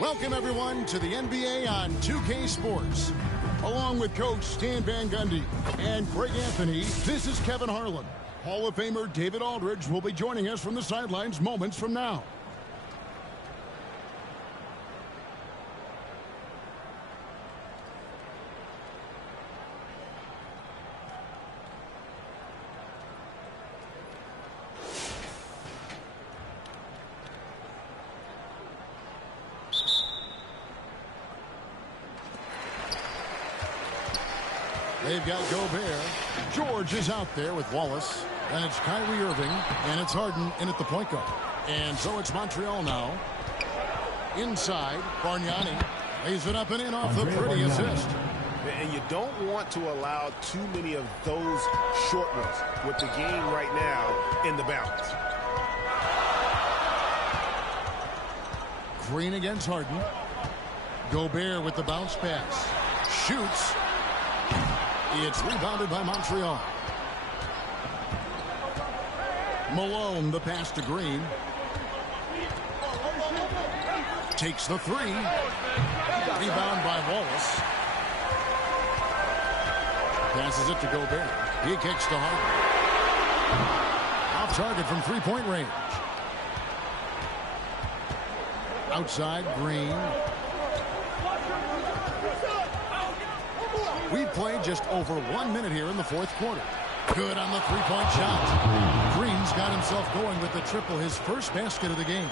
Welcome, everyone, to the NBA on 2K Sports. Along with Coach Stan Van Gundy and Greg Anthony, this is Kevin Harlan. Hall of Famer David Aldridge will be joining us from the sidelines moments from now. They've got Gobert. George is out there with Wallace. And it's Kyrie Irving. And it's Harden in at the point guard. And so it's Montreal now. Inside, Bargnani lays it up and in off the pretty assist. And you don't want to allow too many of those short ones with the game right now in the balance. Green against Harden. Gobert with the bounce pass. Shoots. It's rebounded by Montreal. Malone, the pass to Green. Takes the three. Rebound by Wallace. Passes it to Gobert. He kicks to Harden. Off target from three-point range. Outside, Green. We've played just over 1 minute here in the fourth quarter. Good on the three-point shot. Green's got himself going with the triple, his first basket of the game.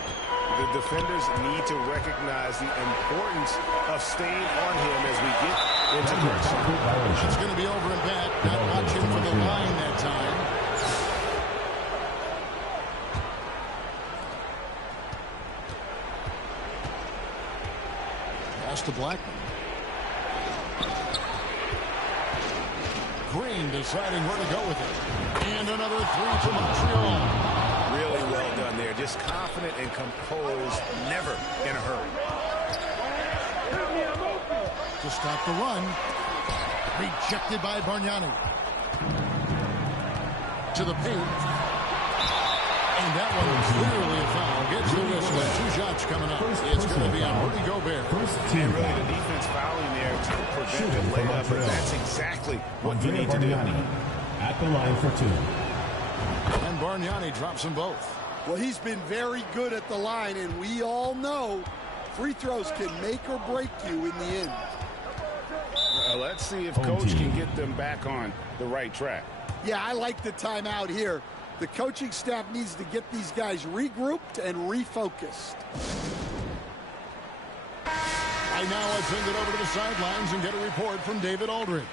The defenders need to recognize the importance of staying on him as we get into pressure. It's going to be over and back. Not watching for the line that time. Pass to Blackman. Green deciding where to go with it. And another three to Montreal. Really well done there. Just confident and composed, never in a hurry. To stop the run. Rejected by Bargnani. To the paint. And that one clearly a foul. Gets the whistle. Two shots coming up. It's going to be on Rudy Gobert. And really the defense fouling there to prevent the layup. But that's exactly what you need to do. At the line for two. And Bargnani drops them both. Well, he's been very good at the line, and we all know free throws can make or break you in the end. Let's see if Coach can get them back on the right track. Yeah, I like the timeout here. The coaching staff needs to get these guys regrouped and refocused. Right now, I send it over to the sidelines and get a report from David Aldridge.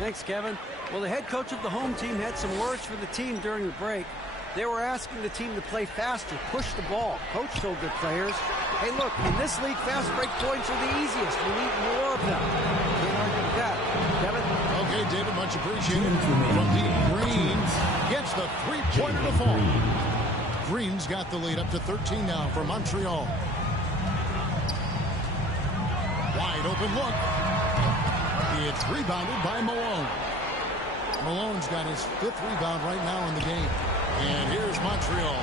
Thanks, Kevin. Well, the head coach of the home team had some words for the team during the break. They were asking the team to play faster, push the ball. Coach told their players, hey, look, in this league, fast break points are the easiest. We need more of them. Can't argue with that. Kevin? Okay, David, much appreciated. From deep, Green gets the three-pointer to fall. Green's got the lead up to 13 now for Montreal. Wide open look. It's rebounded by Malone. Malone's got his fifth rebound right now in the game. And here's Montreal.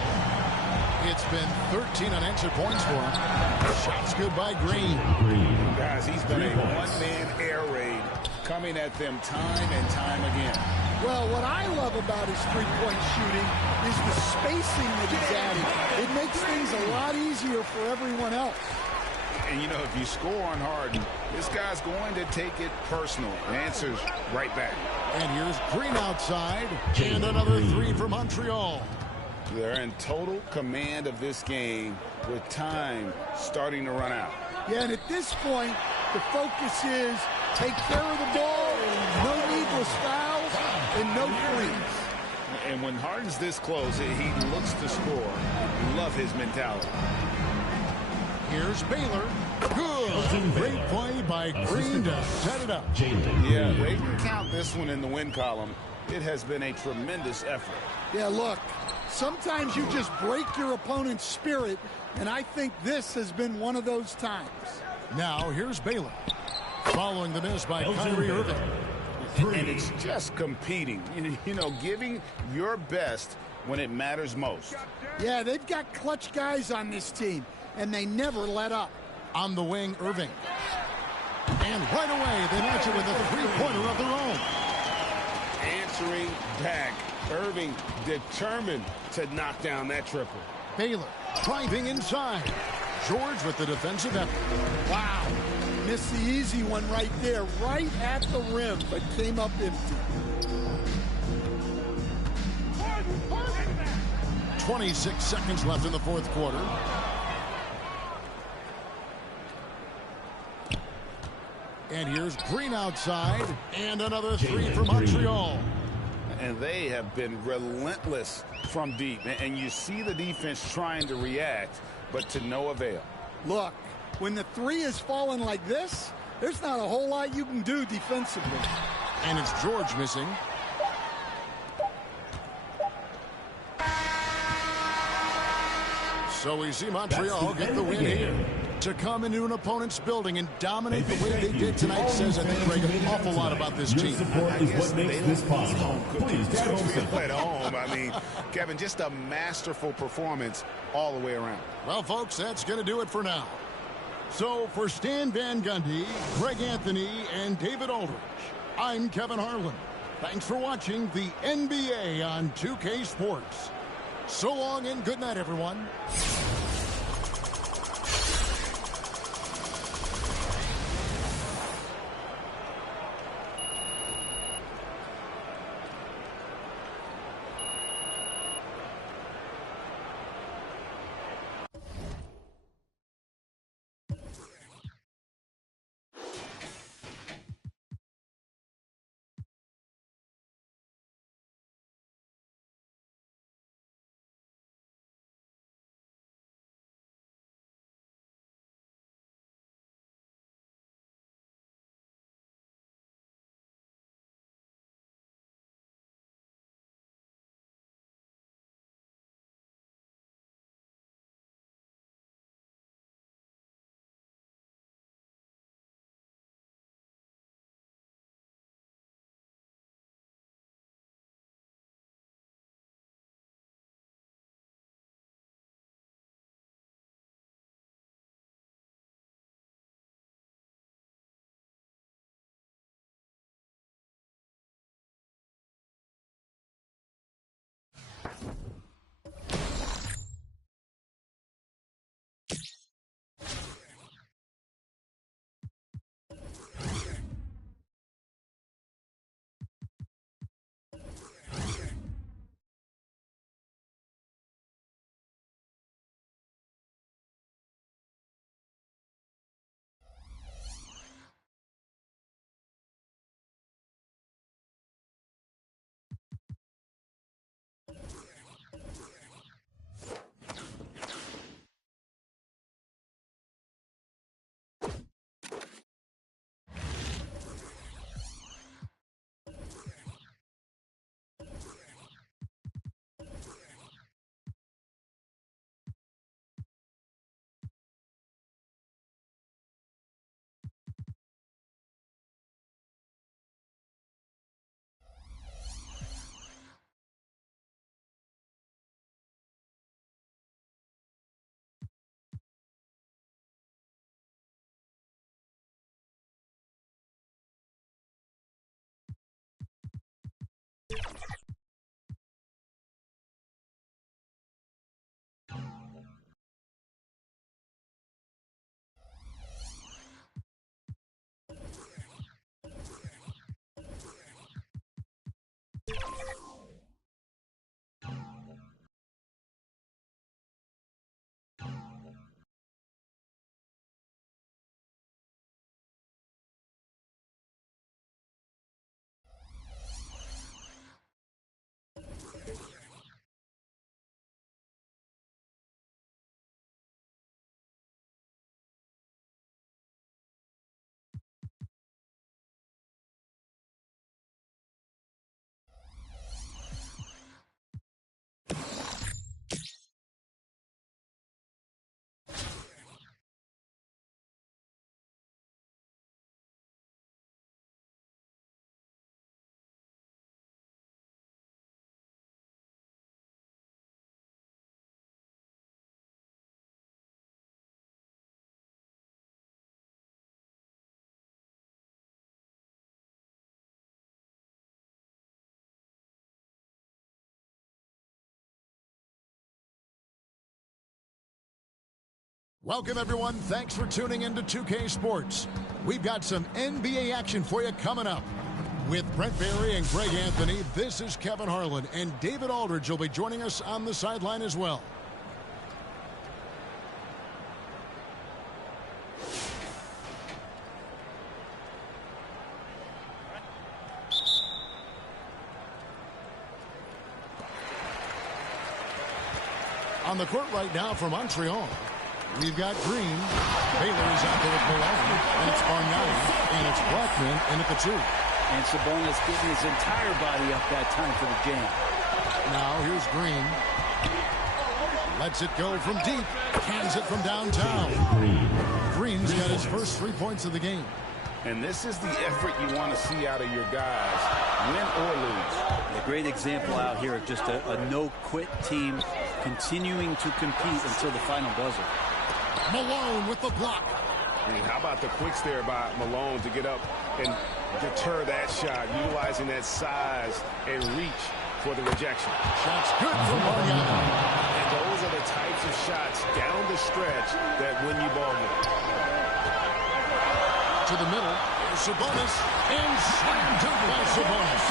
It's been 13 unanswered points for him. Shots good by Green. Guys, he's been a one-man air raid coming at them time and time again. Well, what I love about his three-point shooting is the spacing that he's adding. It makes things a lot easier for everyone else. And, you know, if you score on Harden, this guy's going to take it personal. Answers right back. And here's Green outside. And another three for Montreal. They're in total command of this game with time starting to run out. Yeah, and at this point, the focus is take care of the ball, no needless fouls, and no threes. And when Harden's this close, he looks to score. Love his mentality. Here's Baylor. Good. Great play by Green to set it up. Yeah, they can count this one in the win column. It has been a tremendous effort. Yeah, look, sometimes you just break your opponent's spirit, and I think this has been one of those times. Now, here's Baylor. Following the miss by Kyrie Irving. And it's just competing, you know, giving your best when it matters most. Yeah, they've got clutch guys on this team, and they never let up. On the wing, Irving. And right away, they match it with a three-pointer of their own. Answering back. Irving determined to knock down that triple. Baylor driving inside. George with the defensive effort. Wow. Missed the easy one right there, right at the rim, but came up empty. 26 seconds left in the fourth quarter. And here's Green outside. And another three for Montreal. And they have been relentless from deep. And you see the defense trying to react, but to no avail. Look, when the three is falling like this, there's not a whole lot you can do defensively. And it's George missing. So we see Montreal get the win here. To come into an opponent's building and dominate the way they did tonight says, I think, Greg, an awful lot about this team. Support is what makes this possible. Please get home safely. At home, I mean, Kevin, just a masterful performance all the way around. Well, folks, that's going to do it for now. So for Stan Van Gundy, Greg Anthony, and David Aldridge, I'm Kevin Harlan. Thanks for watching the NBA on 2K Sports. So long and good night, everyone. Welcome, everyone. Thanks for tuning in to 2K Sports. We've got some NBA action for you coming up. With Brent Barry and Greg Anthony, this is Kevin Harlan, and David Aldridge will be joining us on the sideline as well. On the court right now for Montreal, we've got Green. Baylor is out there with Malone, and it's Bargnani, and it's Blackman in at the 2. And Sabonis getting his entire body up that time for the jam. Now here's Green. Lets it go from deep. Cans it from downtown. Green's got his first 3 points of the game. And this is the effort you want to see out of your guys, win or lose. A great example out here of just a no-quit team continuing to compete until the final buzzer. Malone with the block. I mean, how about the quicks there by Malone to get up and deter that shot, utilizing that size and reach for the rejection. Shot's good from Bargnani. And those are the types of shots down the stretch that win you ball games. To the middle, here's Sabonis, and slam dunk by Sabonis.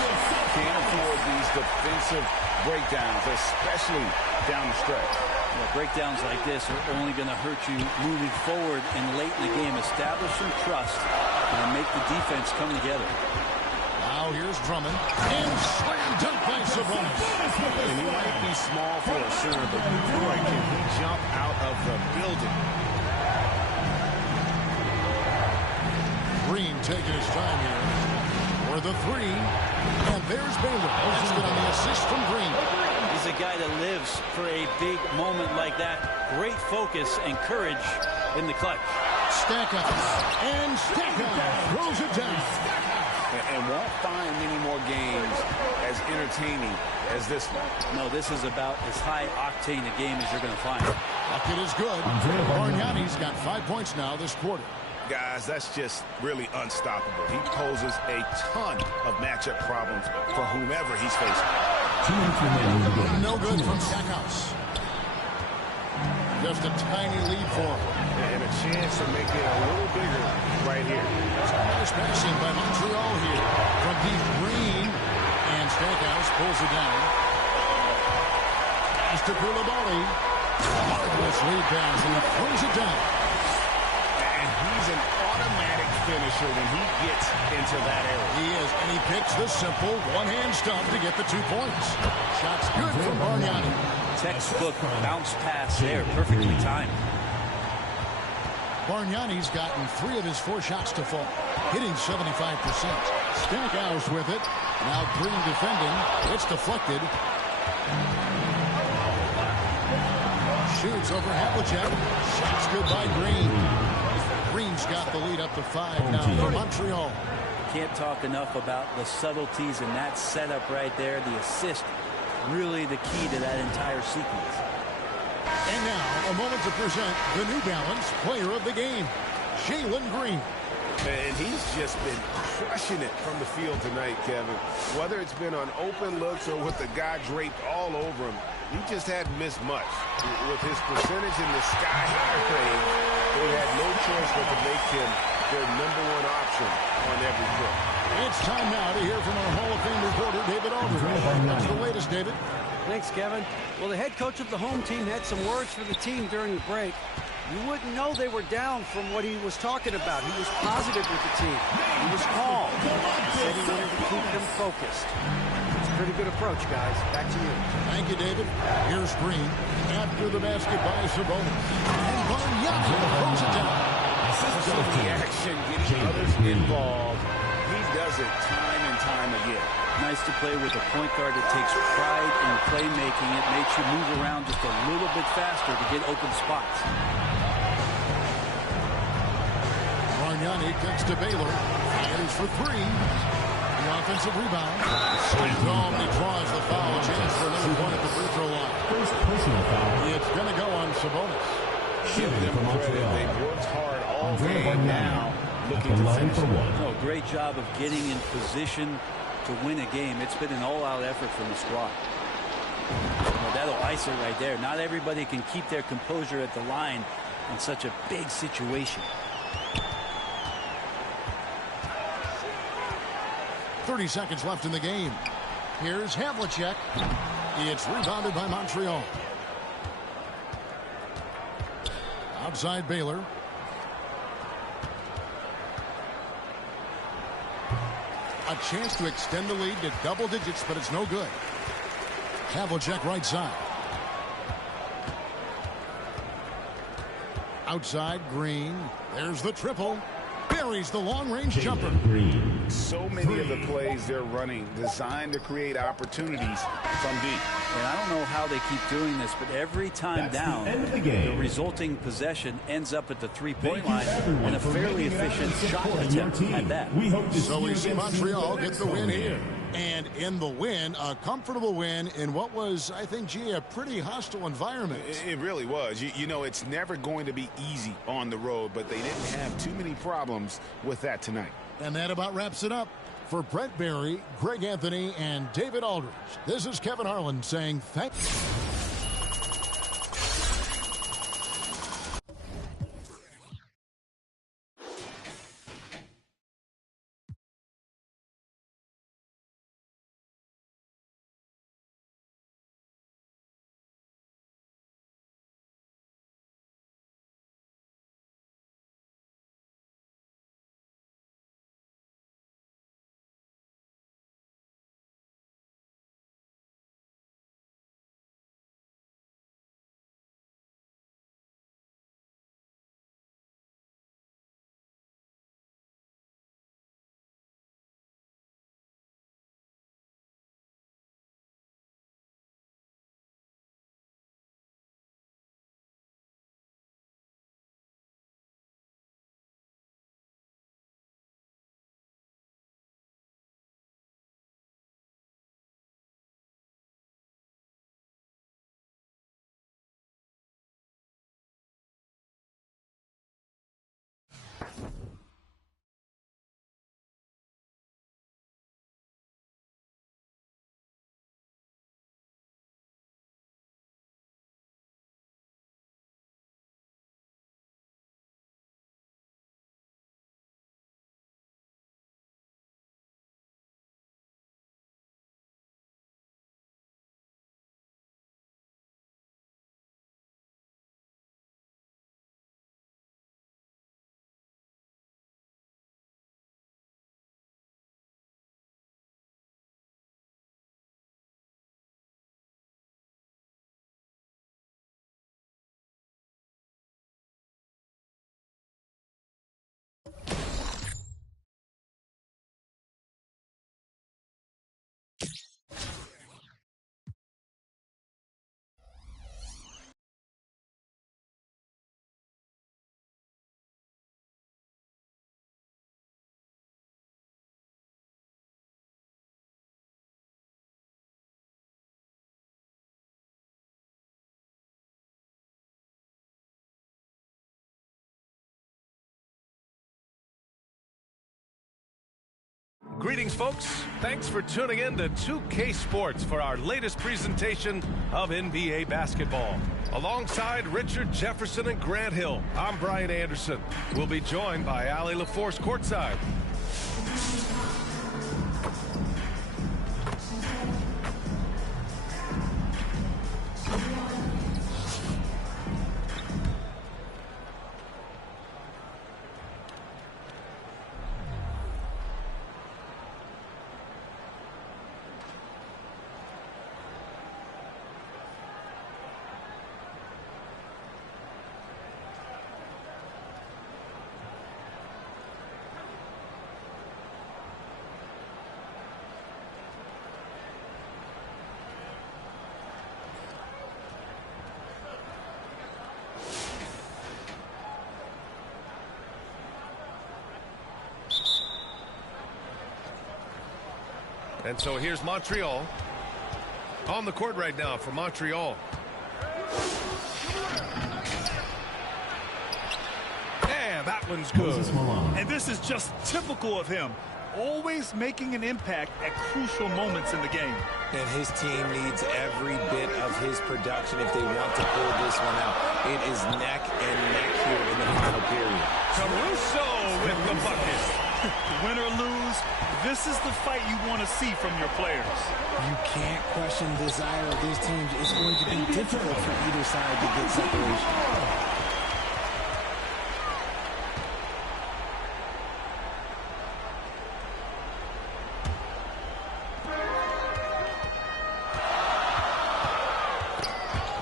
Can't afford these defensive breakdowns, especially down the stretch. Yeah, breakdowns like this are only going to hurt you moving forward and late in the game. Establish some trust and make the defense come together. Now here's Drummond, and slam dunk by Sabonis. And he might be small for a center, but boy, can he jump out of the building. Green taking his time here for the 3. And there's Baylor. That's good on the assist from Green. He's a guy that lives for a big moment like that. Great focus and courage in the clutch. Stackhouse. And Stackhouse throws it down. And won't find many more games as entertaining as this one. No, this is about as high-octane a game as you're going to find. Bucket is good. Bargnani's got 5 points now this quarter. Guys, that's just really unstoppable. He poses a ton of matchup problems for whomever he's facing. No good from Stackhouse. Just a tiny lead for him. And a chance to make it a little bigger right here. Nice passing by Montreal here. From deep, Green. And Stackhouse pulls it down. Pass to Koulibaly. Marvelous lead pass, and he throws it down. And he's an automatic finisher when he gets into that area. He is, and he picks the simple one-hand stump to get the 2 points. Shot's good from Bargnani. Textbook bounce pass there, perfectly timed. Bargnani's gotten 3 of his 4 shots to fall, hitting 75%. Stackhouse with it. Now Green defending. It's deflected. Shoots over Havlicek. Shot's good by Green. Green's got the lead up to 5 now for Montreal. Can't talk enough about the subtleties in that setup right there. The assist, really the key to that entire sequence. And now, a moment to present the New Balance Player of the Game, Jalen Green. And he's just been crushing it from the field tonight, Kevin. Whether it's been on open looks or with the guy draped all over him, he just hadn't missed much. With his percentage in the sky-high range, they had no choice but to make him their #1 option on every play. It's time now to hear from our Hall of Fame reporter, David Aldridge. What's the latest, David? Thanks, Kevin. Well, the head coach of the home team had some words for the team during the break. You wouldn't know they were down from what he was talking about. He was positive with the team. He was calm. He said he wanted to keep them focused. It's a pretty good approach, guys. Back to you. Thank you, David. Here's Green after the basket by Sabonis. And Bargnani throws it down. So the action, getting others involved. He does it time and time again. Nice to play with a point guard that takes pride in playmaking. It makes you move around just a little bit faster to get open spots. Bargnani kicks to Baylor. Fires for three. The offensive rebound. He draws the foul. Chance for another point at the free throw line. First personal foul. It's going to go on Sabonis. Give them credit. They've worked hard all game now. Looking to finish. Oh, great job of getting in position to win a game. It's been an all-out effort from the squad. Well, that'll ice it right there. Not everybody can keep their composure at the line in such a big situation. 30 seconds left in the game. Here's Havlicek. It's rebounded by Montreal. Outside Baylor. A chance to extend the lead to double digits, but it's no good. Havlicek right side. Outside Green. There's the triple. Buries the long-range jumper. So many of the plays they're running designed to create opportunities from deep. And I don't know how they keep doing this, but every time down, the resulting possession ends up at the three-point line and a fairly efficient shot attempt at that. So we see Montreal get the win here. And in the win, a comfortable win in what was, I think, gee, a pretty hostile environment. It really was. You know, it's never going to be easy on the road, but they didn't have too many problems with that tonight. And that about wraps it up. For Brent Barry, Greg Anthony, and David Aldridge, this is Kevin Harlan saying thanks. Greetings, folks. Thanks for tuning in to 2K Sports for our latest presentation of NBA basketball. Alongside Richard Jefferson and Grant Hill, I'm Brian Anderson. We'll be joined by Allie LaForce courtside. And so here's Montreal on the court right now for Montreal. And that one's good. And this is just typical of him. Always making an impact at crucial moments in the game. And his team needs every bit of his production if they want to pull this one out. It is neck and neck here in the final period. Caruso with the bucket. Win or lose, this is the fight you want to see from your players. You can't question the desire of these teams. It's going to be difficult for either side to get separation.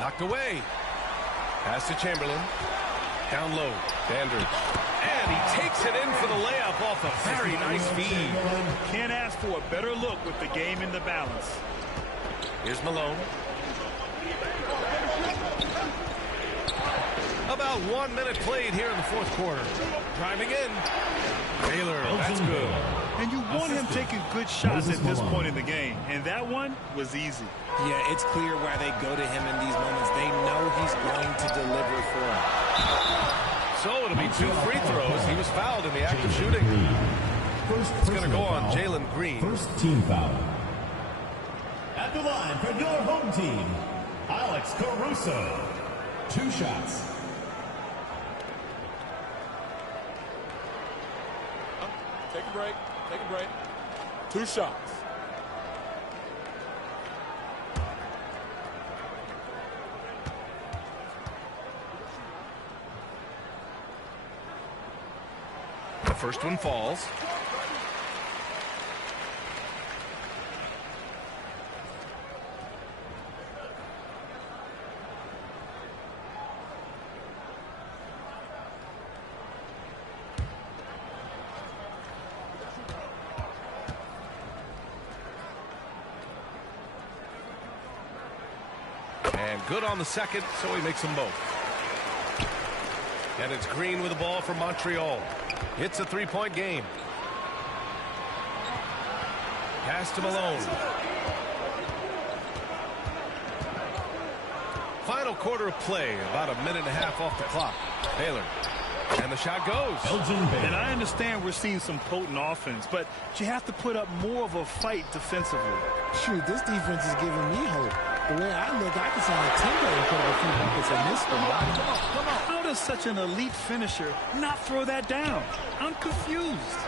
Knocked away. Pass to Chamberlain. Down low. Dandridge. And he takes it in for the layup off a very nice feed. Can't ask for a better look with the game in the balance. Here's Malone. About 1 minute played here in the fourth quarter. Driving in. Taylor, that's good. And you want him taking good shots at this point in the game. And that one was easy. Yeah, it's clear why they go to him in these moments. They know he's going to deliver for them. So it'll be 2 free throws. He was fouled in the act of shooting. It's going to go on Jalen Green. First team foul. At the line for your home team, Alex Caruso. 2 shots. Take a break. Take a break. 2 shots. The first one falls. And good on the second, so he makes them both. And it's Green with the ball for Montreal. It's a 3-point game. Pass to Malone. Final quarter of play, about a minute and a half off the clock. Taylor. And the shot goes. And I understand we're seeing some potent offense, but you have to put up more of a fight defensively. Shoot, this defense is giving me hope. The way I look, I can see a Timber and put up a few buckets in this one. Come on. How does such an elite finisher not throw that down? I'm confused.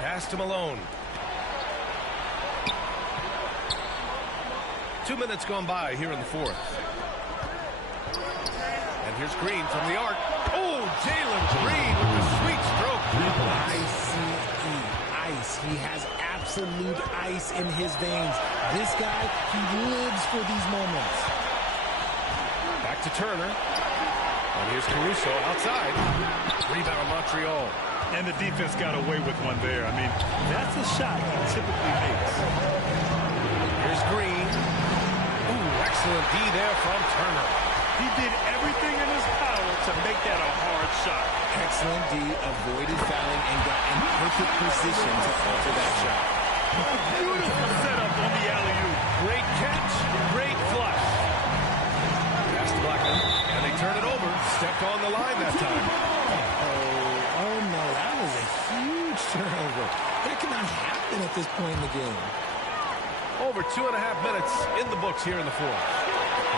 Pass to Malone. 2 minutes gone by here in the fourth. And here's Green from the arc. Oh, Jalen Green with the sweet stroke. Ice. He has absolute ice in his veins. This guy, he lives for these moments. Back to Turner. And here's Caruso outside. Rebound Montreal. And the defense got away with one there. I mean, that's a shot he typically makes. Here's Green. Ooh, excellent D there from Turner. He did everything in his power to make that a hard shot. Excellent D, avoided fouling and got in perfect position to alter that shot. Beautiful setup on the alley-oop. Great catch, great flush. Pass to Blackman, and they turn it over. Stepped on the line that time. Oh no, that was a huge turnover. That cannot happen at this point in the game. Over 2.5 minutes in the books here in the fourth.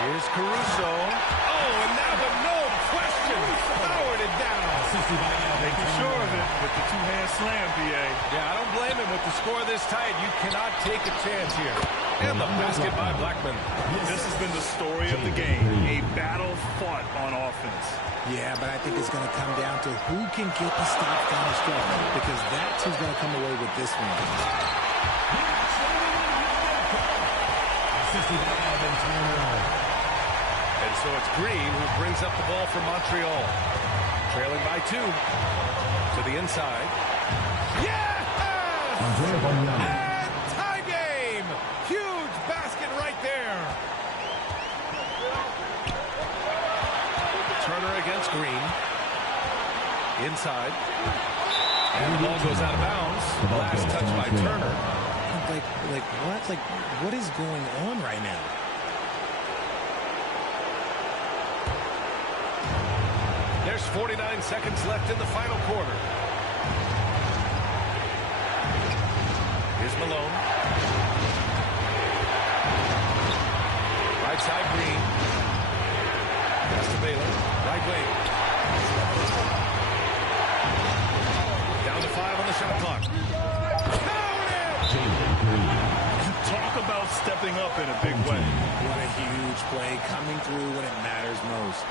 Here's Caruso. Oh, and now the no question. Powered it down. Making sure of it with the two-hand slam, B.A. Yeah, I don't blame him with the score this tight. You cannot take a chance here. And the basket by Blackman. This has been the story of the game. A battle fought on offense. Yeah, but I think it's going to come down to who can get the stop down the stretch, because that's who's going to come away with this one. And so it's Green who brings up the ball for Montreal. Trailing by 2. To the inside. Yes! And tie game! Huge basket right there. Turner against Green. Inside. And the ball goes out of bounds. Last touch by Turner. Like what? Like, what is going on right now? There's 49 seconds left in the final quarter. Here's Malone. Right side, Green. Pass to Baylor. Right wing. Down to 5 on the shot clock. Talk about stepping up in a big way. What a huge play, coming through when it matters most.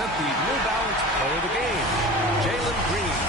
The New Balance player of the game, Jalen Green.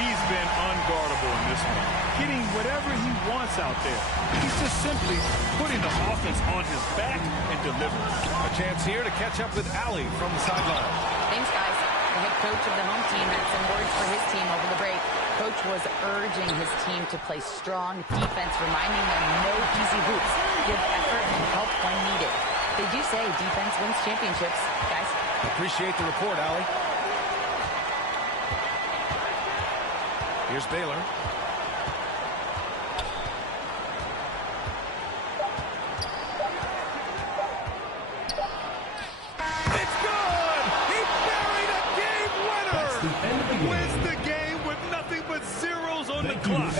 He's been unguardable in this one, getting whatever he wants out there. He's just simply putting the offense on his back and delivering. A chance here to catch up with Allie from the sideline. Thanks, guys. The head coach of the home team had some words for his team over the break. Coach was urging his team to play strong defense, reminding them no easy hoops, give effort and help when needed. They do say defense wins championships, guys. Appreciate the report, Allie. Here's Baylor. It's good! He buried a game winner! Wins the game with nothing but zeros on the clock.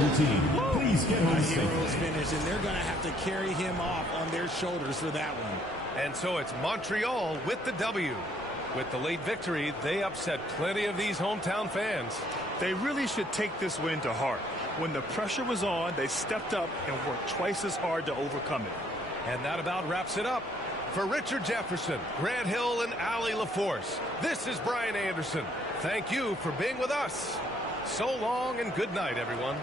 Your team. Please get home safe. Heroes finish, and they're going to have to carry him off on their shoulders for that one. And so it's Montreal with the W. With the late victory, they upset plenty of these hometown fans. They really should take this win to heart. When the pressure was on, they stepped up and worked twice as hard to overcome it. And that about wraps it up. For Richard Jefferson, Grant Hill, and Allie LaForce, this is Brian Anderson. Thank you for being with us. So long and good night, everyone.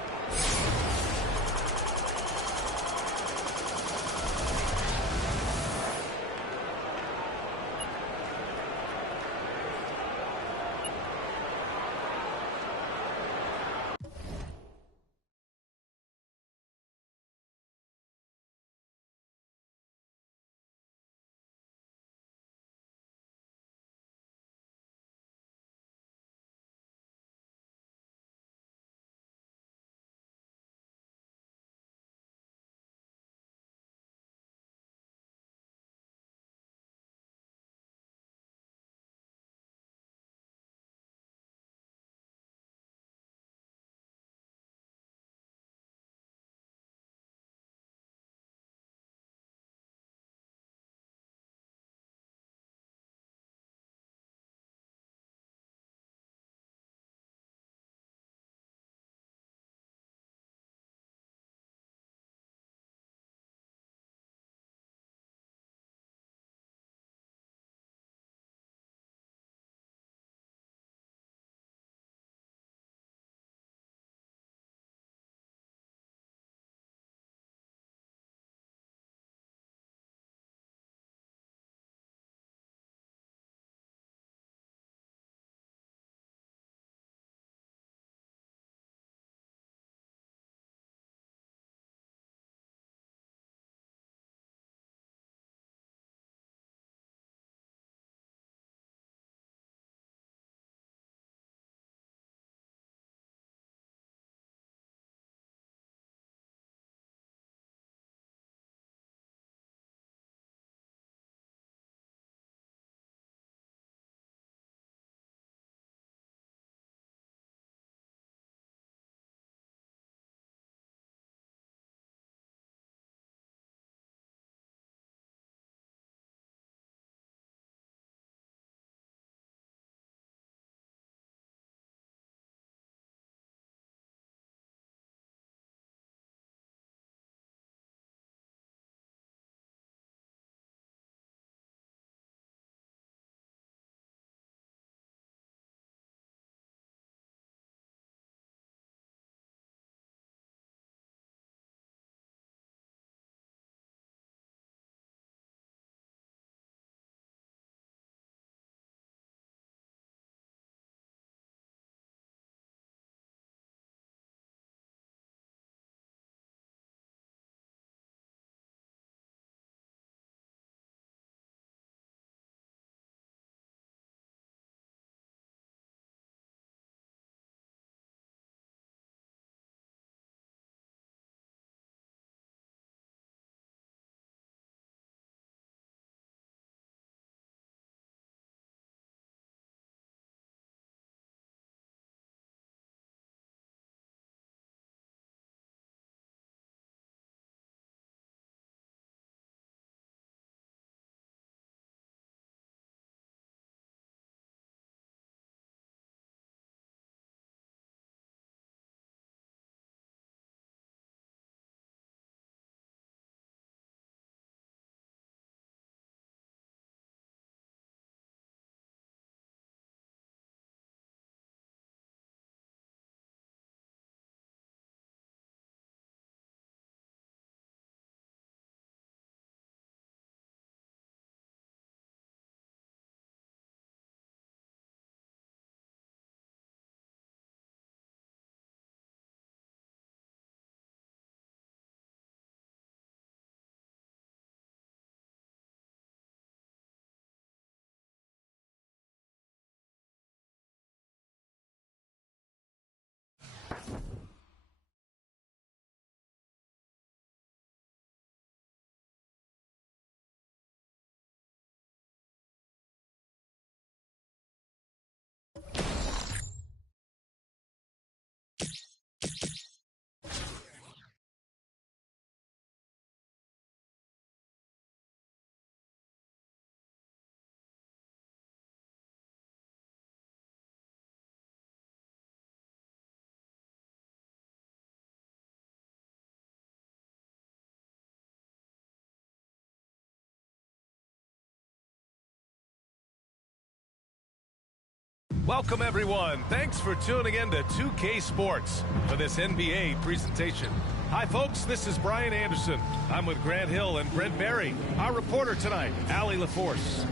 Welcome, everyone. Thanks for tuning in to 2K Sports for this NBA presentation. Hi, folks. This is Brian Anderson. I'm with Grant Hill and Brent Barry. Our reporter tonight, Allie LaForce.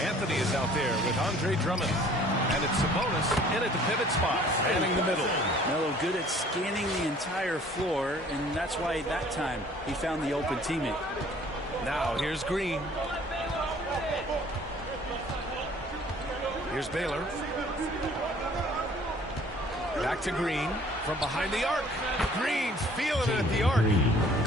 Anthony is out there with Andre Drummond. And it's Sabonis in at the pivot spot, manning the middle. Melo good at scanning the entire floor, and that's why that time he found the open teammate. Now here's Green. Here's Baylor. Back to Green from behind the arc. Green's feeling it at the arc.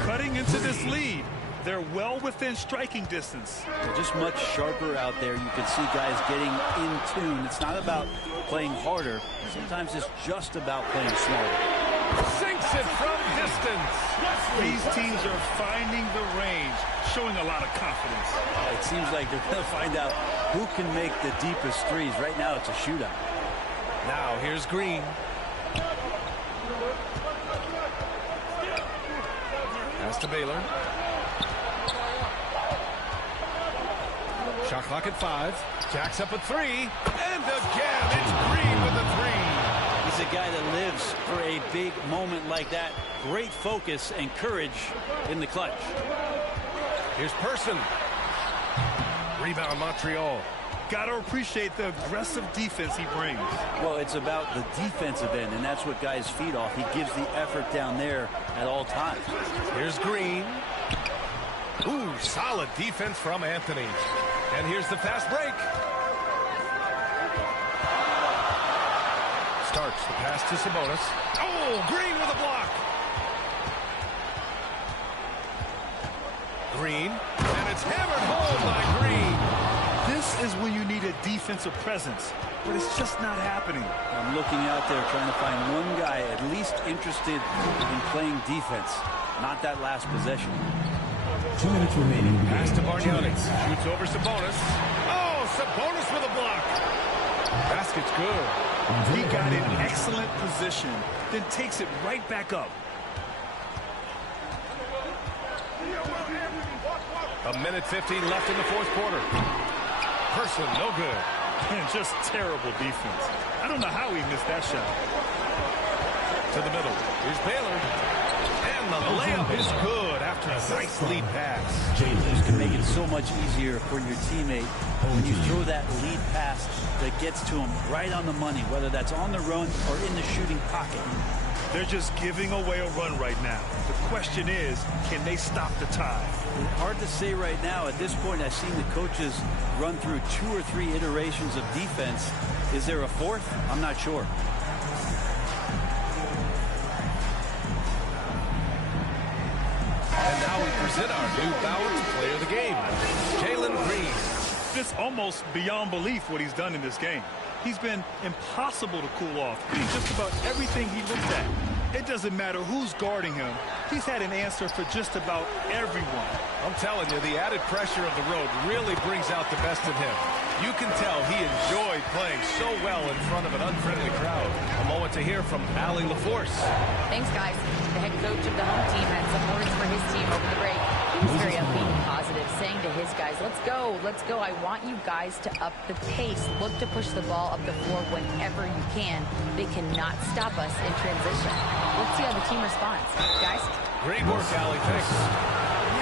Cutting into this lead. They're well within striking distance. They're just much sharper out there. You can see guys getting in tune. It's not about playing harder. Sometimes it's just about playing smarter. Sinks it from distance. These teams are finding the range, showing a lot of confidence. It seems like they're going to find out who can make the deepest threes. Right now it's a shootout. Now here's Green. Pass to Baylor. Shot clock at 5. Jacks up a 3. And again, it's Green with a 3. He's a guy that lives for a big moment like that. Great focus and courage in the clutch. Here's Person. Rebound Montreal. Got to appreciate the aggressive defense he brings. Well, it's about the defensive end, and that's what guys feed off. He gives the effort down there at all times. Here's Green. Ooh, solid defense from Anthony. And here's the fast break. Starks the pass to Sabonis. Oh, Green with a block. Green, and it's hammered home by Green. This is when you need a defensive presence, but it's just not happening. I'm looking out there trying to find one guy at least interested in playing defense, not that last possession. 2 minutes remaining. Pass to Bargnani. Shoots over Sabonis. Oh, Sabonis with a block. Basket's good. He got in excellent position, then takes it right back up. A minute 15 left in the fourth quarter. Person, no good. And just terrible defense. I don't know how he missed that shot. To the middle. Here's Baylor. And the layup is good after a nice lead pass. You can make it so much easier for your teammate when you throw that lead pass that gets to him right on the money, whether that's on the run or in the shooting pocket. They're just giving away a run right now. The question is, can they stop the tide? It's hard to say right now. At this point, I've seen the coaches run through 2 or 3 iterations of defense. Is there a fourth? I'm not sure. And now we present our new balanced player of the game, Jalen Green. It's almost beyond belief what he's done in this game. He's been impossible to cool off. He's just about everything he looks at. It doesn't matter who's guarding him. He's had an answer for just about everyone. I'm telling you, the added pressure of the road really brings out the best in him. You can tell he enjoyed playing so well in front of an unfriendly crowd. A moment to hear from Allie LaForce. Thanks, guys. The head coach of the home team had some words for his team over the break. He was very upbeat and positive, saying to his guys, let's go, let's go. I want you guys to up the pace. Look to push the ball up the floor whenever you can. They cannot stop us in transition. Let's see how the team responds. Guys? Great work, Allie. Thanks.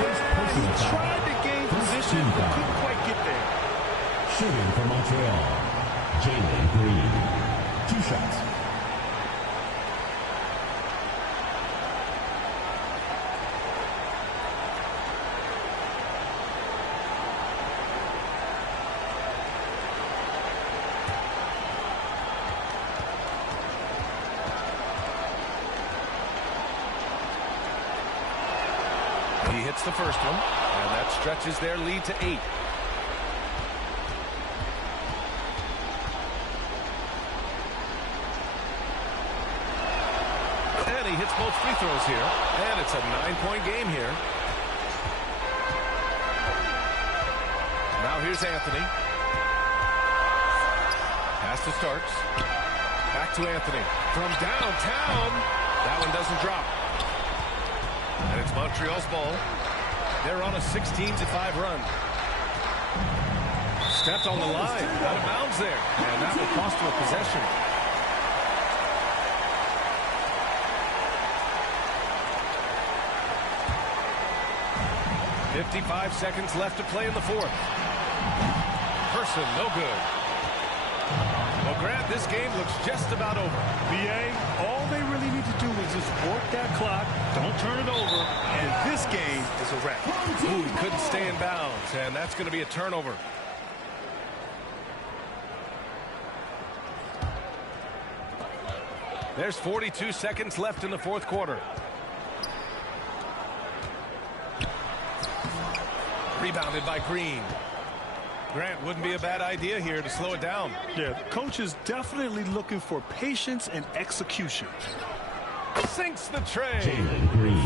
Yeah, he tried to gain position, but couldn't quite get there. Shooting for Montreal, Jalen Green. 2 shots. He hits the first one, and that stretches their lead to 8. And he hits both free throws here, and it's a 9-point game here. Now here's Anthony. Pass to Starks. Back to Anthony. From downtown. That one doesn't drop. And it's Montreal's ball. They're on a 16-5 run. Stepped on the line. Out of bounds there. And that will cost him a possession. .55 seconds left to play in the fourth. Person, no good. Well, Grant, this game looks just about over. BA, all they really need to do is just work that clock, don't turn it over, and this game is a wrap. Ooh, he couldn't stay in bounds, and that's going to be a turnover. There's 42 seconds left in the fourth quarter. Rebounded by Green. Grant, wouldn't be a bad idea here to slow it down. Yeah, the coach is definitely looking for patience and execution. Sinks the tray.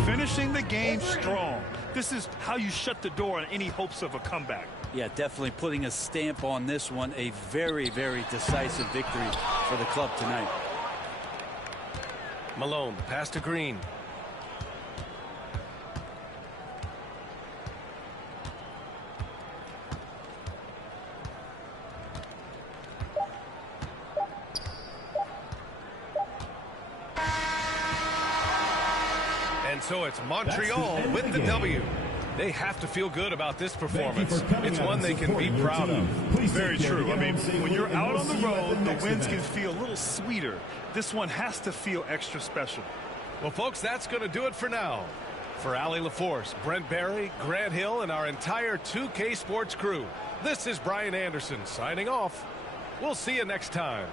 Finishing the game strong. This is how you shut the door on any hopes of a comeback. Yeah, definitely putting a stamp on this one. A very, very decisive victory for the club tonight. Malone, pass to Green. And so it's Montreal with the W. They have to feel good about this performance. It's one they can be proud of. Very true. I mean, when you're out on the road, the wins can feel a little sweeter. This one has to feel extra special. Well, folks, that's going to do it for now. For Allie LaForce, Brent Barry, Grant Hill, and our entire 2K Sports crew, this is Brian Anderson signing off. We'll see you next time.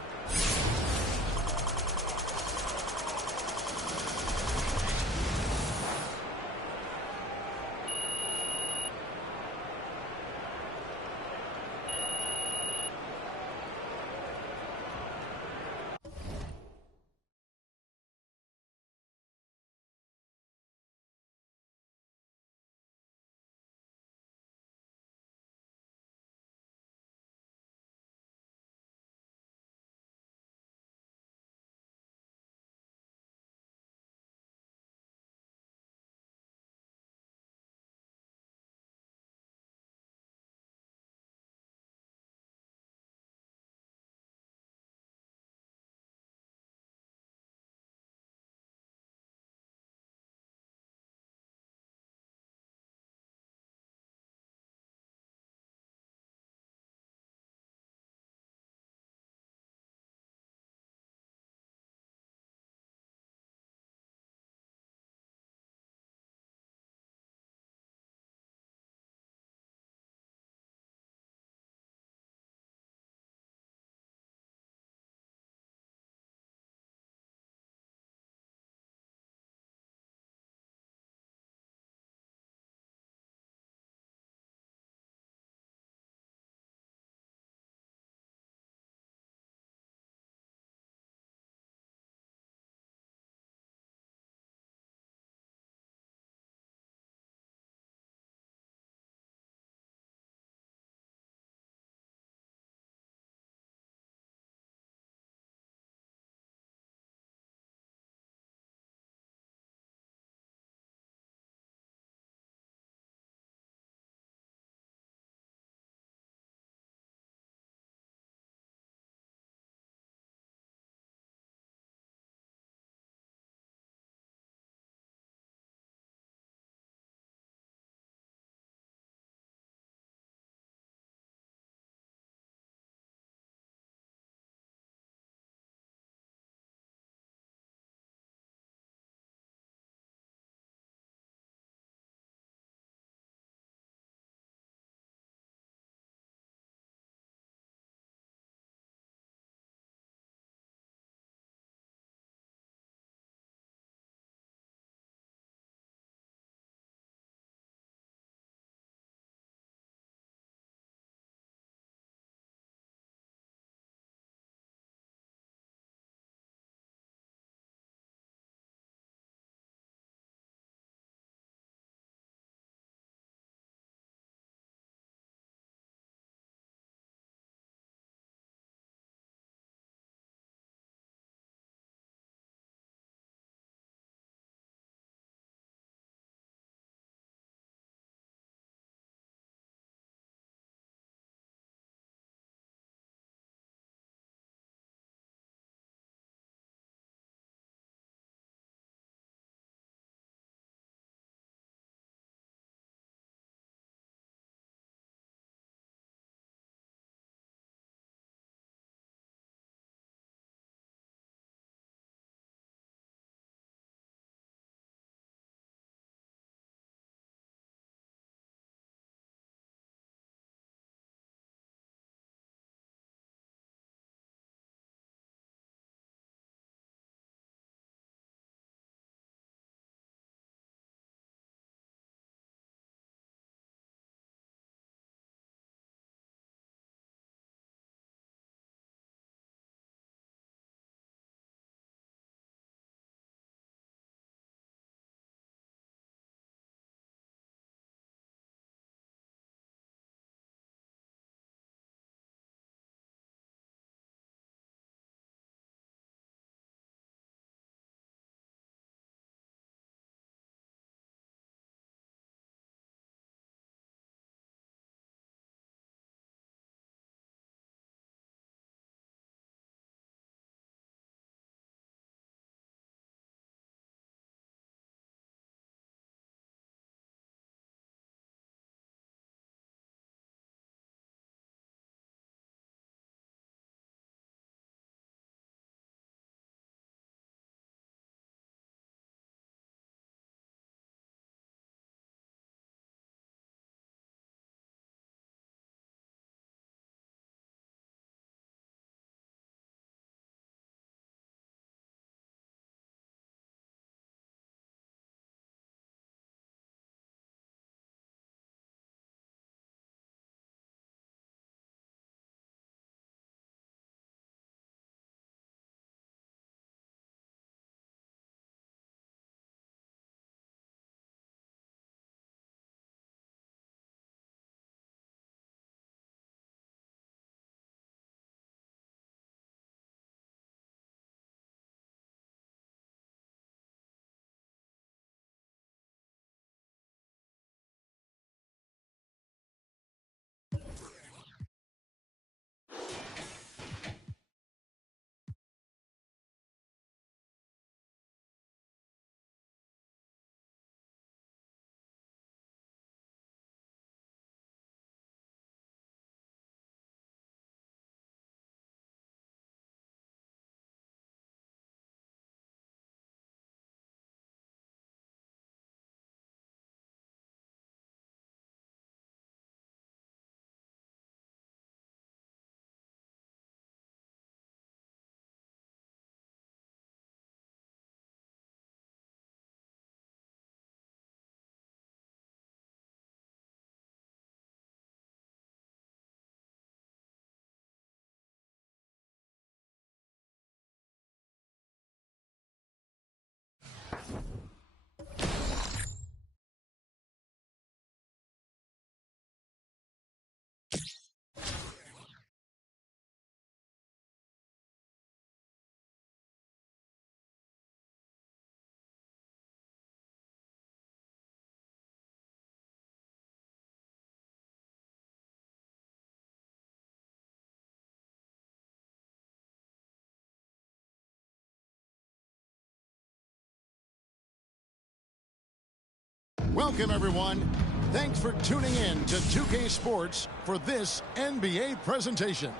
Welcome, everyone. Thanks for tuning in to 2K Sports for this NBA presentation.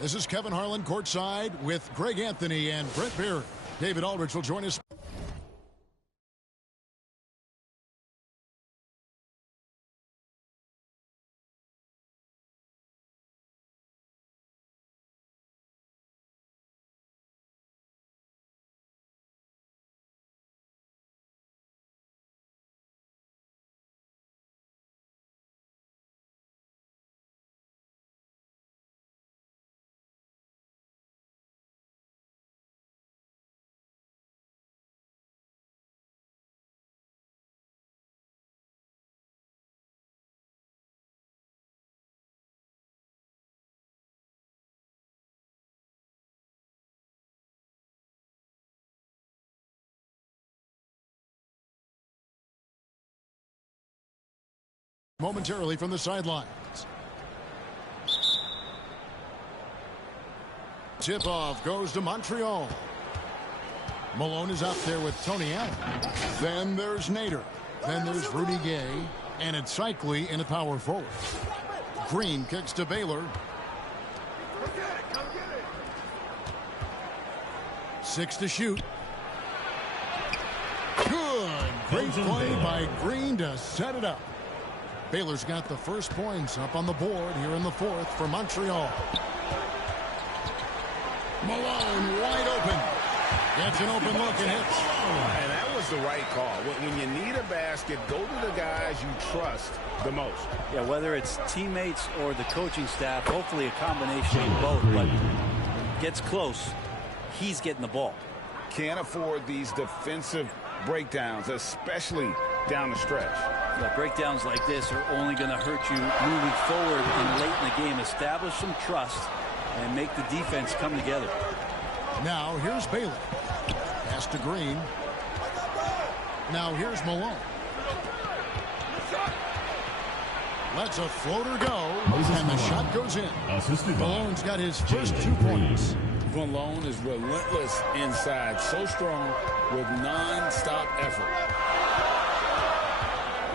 This is Kevin Harlan courtside with Greg Anthony and Brett Beard. David Aldridge will join us. Momentarily from the sidelines. Tip-off goes to Montreal. Malone is out there with Tony Allen. Then there's Nader. Then there's Rudy Gay. And it's Cycli in a power forward. Green kicks to Baylor. 6 to shoot. Good. Great play by Green to set it up. Baylor's got the first points up on the board here in the fourth for Montreal. Malone wide open. Gets an open look and hits. And that was the right call. When you need a basket, go to the guys you trust the most. Yeah, whether it's teammates or the coaching staff, hopefully a combination of both, but gets close, he's getting the ball. Can't afford these defensive breakdowns, especially down the stretch. Yeah, breakdowns like this are only going to hurt you moving forward and late in the game. Establish some trust and make the defense come together. Now here's Baylor. Pass to Green. Now here's Malone. Lets a floater go, and the shot goes in. Malone's got his first 2 points. Malone is relentless inside, so strong with non-stop effort.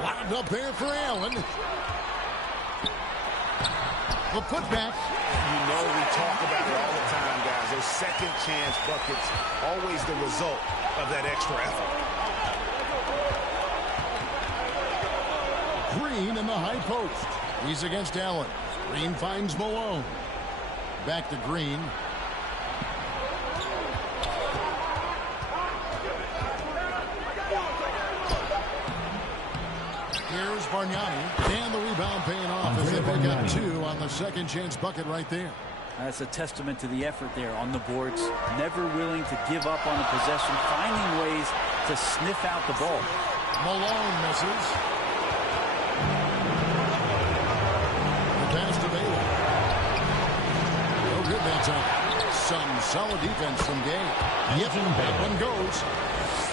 Lobbed up there for Allen. The putback. You know we talk about it all the time, guys. Those second chance buckets, always the result of that extra effort. Green in the high post. He's against Allen. Green finds Malone. Back to Green. Here's Bargnani, and the rebound paying off as they pick up 2 on the second chance bucket right there. That's a testament to the effort there on the boards. Never willing to give up on the possession, finding ways to sniff out the ball. Malone misses. The pass to Baylor. No good that time. Some solid defense from Gay. Yep, that one goes.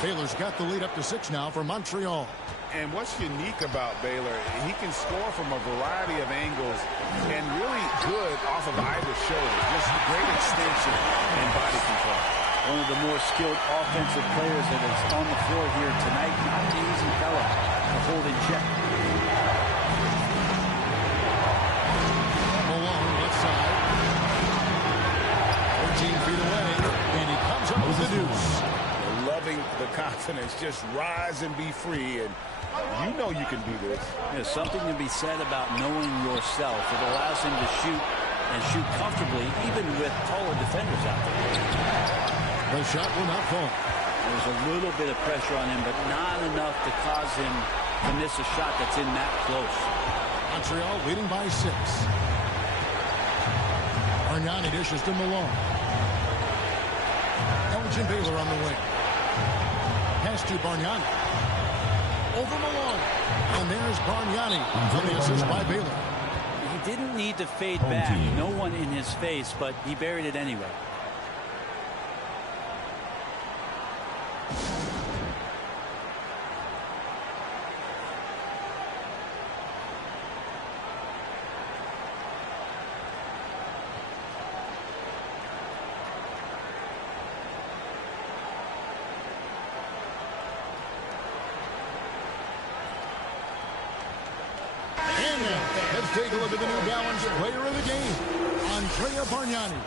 Baylor's got the lead up to 6 now for Montreal. And what's unique about Baylor, he can score from a variety of angles and really good off of either shoulder. Just great extension and body control. One of the more skilled offensive players that is on the floor here tonight. Not an easy fella to hold in check. Malone left side. 14 feet away, and he comes up with the deuce. Loving the confidence. Just rise and be free, and you know you can do this. There's something to be said about knowing yourself. It allows him to shoot and shoot comfortably, even with taller defenders out there. The shot will not fall. There's a little bit of pressure on him, but not enough to cause him to miss a shot that's in that close. Montreal leading by 6. Bargnani dishes to Malone. Elgin Baylor on the wing. Pass to Bargnani. Over Malone. And there's Bargnani on the assist by Baylor. He didn't need to fade back. No one in his face, but he buried it anyway. now, let's take a look at the New Balance player of the game, Andrea Bargnani.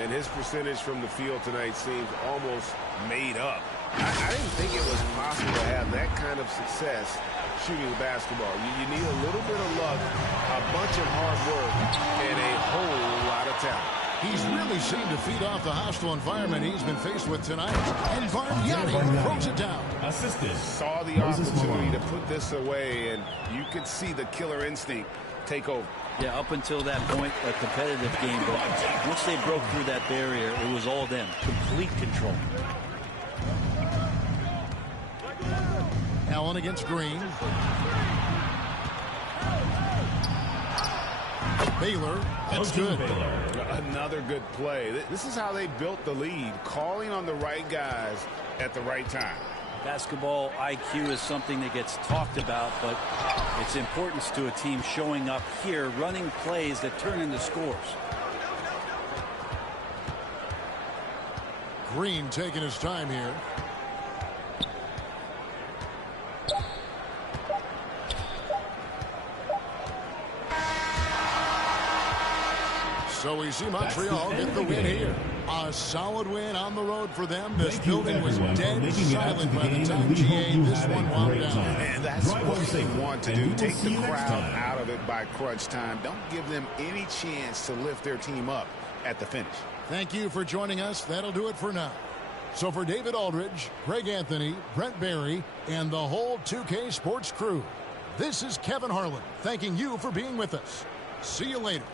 And his percentage from the field tonight seems almost made up. I didn't think it was possible to have that kind of success shooting the basketball. You need a little bit of luck, a bunch of hard work, and a whole lot of talent. He's really seemed to feed off the hostile environment he's been faced with tonight. And Bargnani throws it down. Assistant. Saw the opportunity to put this away, and you could see the killer instinct take over. Yeah, up until that point, a competitive game. But once they broke through that barrier, it was all them. Complete control. Allen against Green. Baylor, that's good. Another good play. This is how they built the lead, calling on the right guys at the right time. Basketball IQ is something that gets talked about, but its importance to a team showing up here, running plays that turn into scores. Green taking his time here. So we see Montreal get the win here. A solid win on the road for them. This building was dead silent by the time GA this one wound down. And that's what they want to do. Take the crowd out of it by crunch time. Don't give them any chance to lift their team up at the finish. Thank you for joining us. That'll do it for now. So for David Aldridge, Greg Anthony, Brent Barry, and the whole 2K Sports crew, this is Kevin Harlan thanking you for being with us. See you later.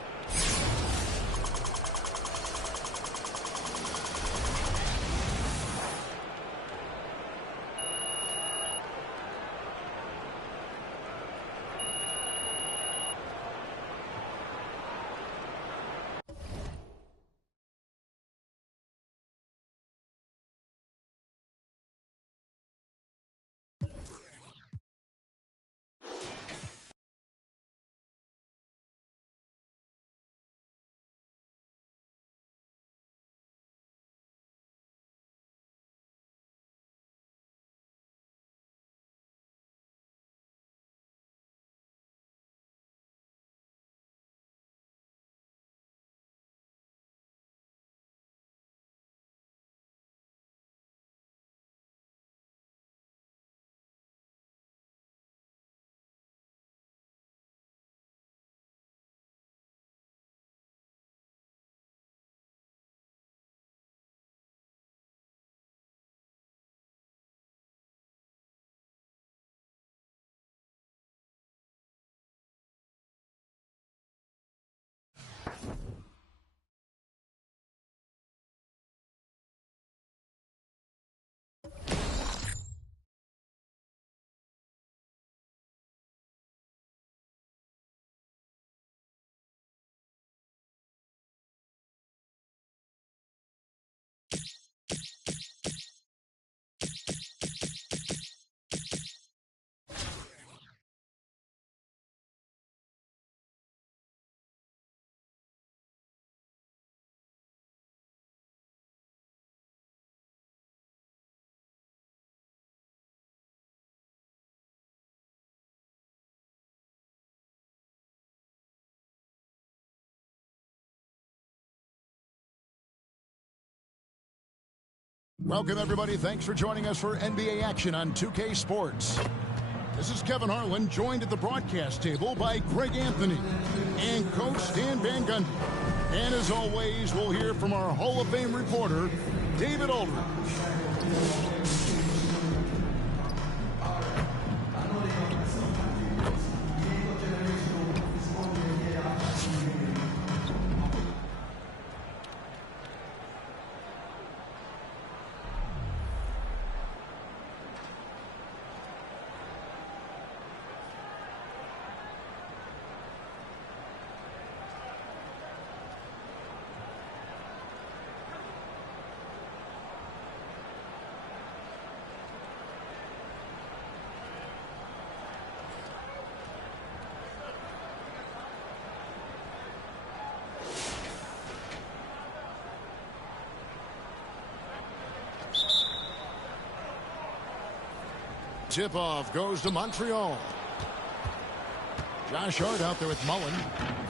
Welcome, everybody. Thanks for joining us for NBA action on 2K Sports. This is Kevin Harlan, joined at the broadcast table by Greg Anthony and Coach Stan Van Gundy. And as always, we'll hear from our Hall of Fame reporter, David Aldridge. Tip-off goes to Montreal. Josh Hart out there with Mullen.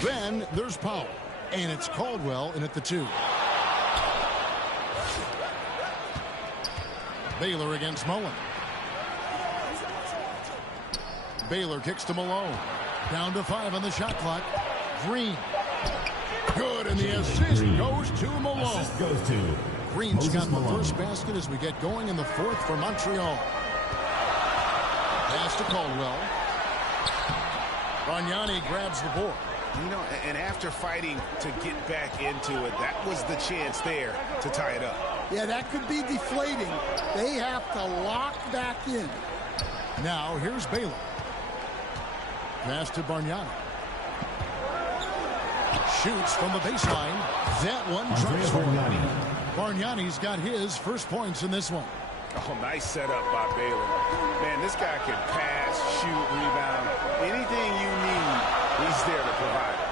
Then there's Powell. And it's Caldwell in at the 2. Baylor against Mullen. Baylor kicks to Malone. Down to 5 on the shot clock. Green. Good, and the assist goes to Malone. Green's got the first basket as we get going in the 4th for Montreal. Pass to Caldwell. Bargnani grabs the board. You know, and after fighting to get back into it, that was the chance there to tie it up. Yeah, that could be deflating. They have to lock back in. Now, here's Baylor. Pass to Bargnani. Shoots from the baseline. That one drops for Bargnani's got his first points in this one. Oh, nice setup by Baylor. Man, this guy can pass, shoot, rebound. Anything you need, he's there to provide.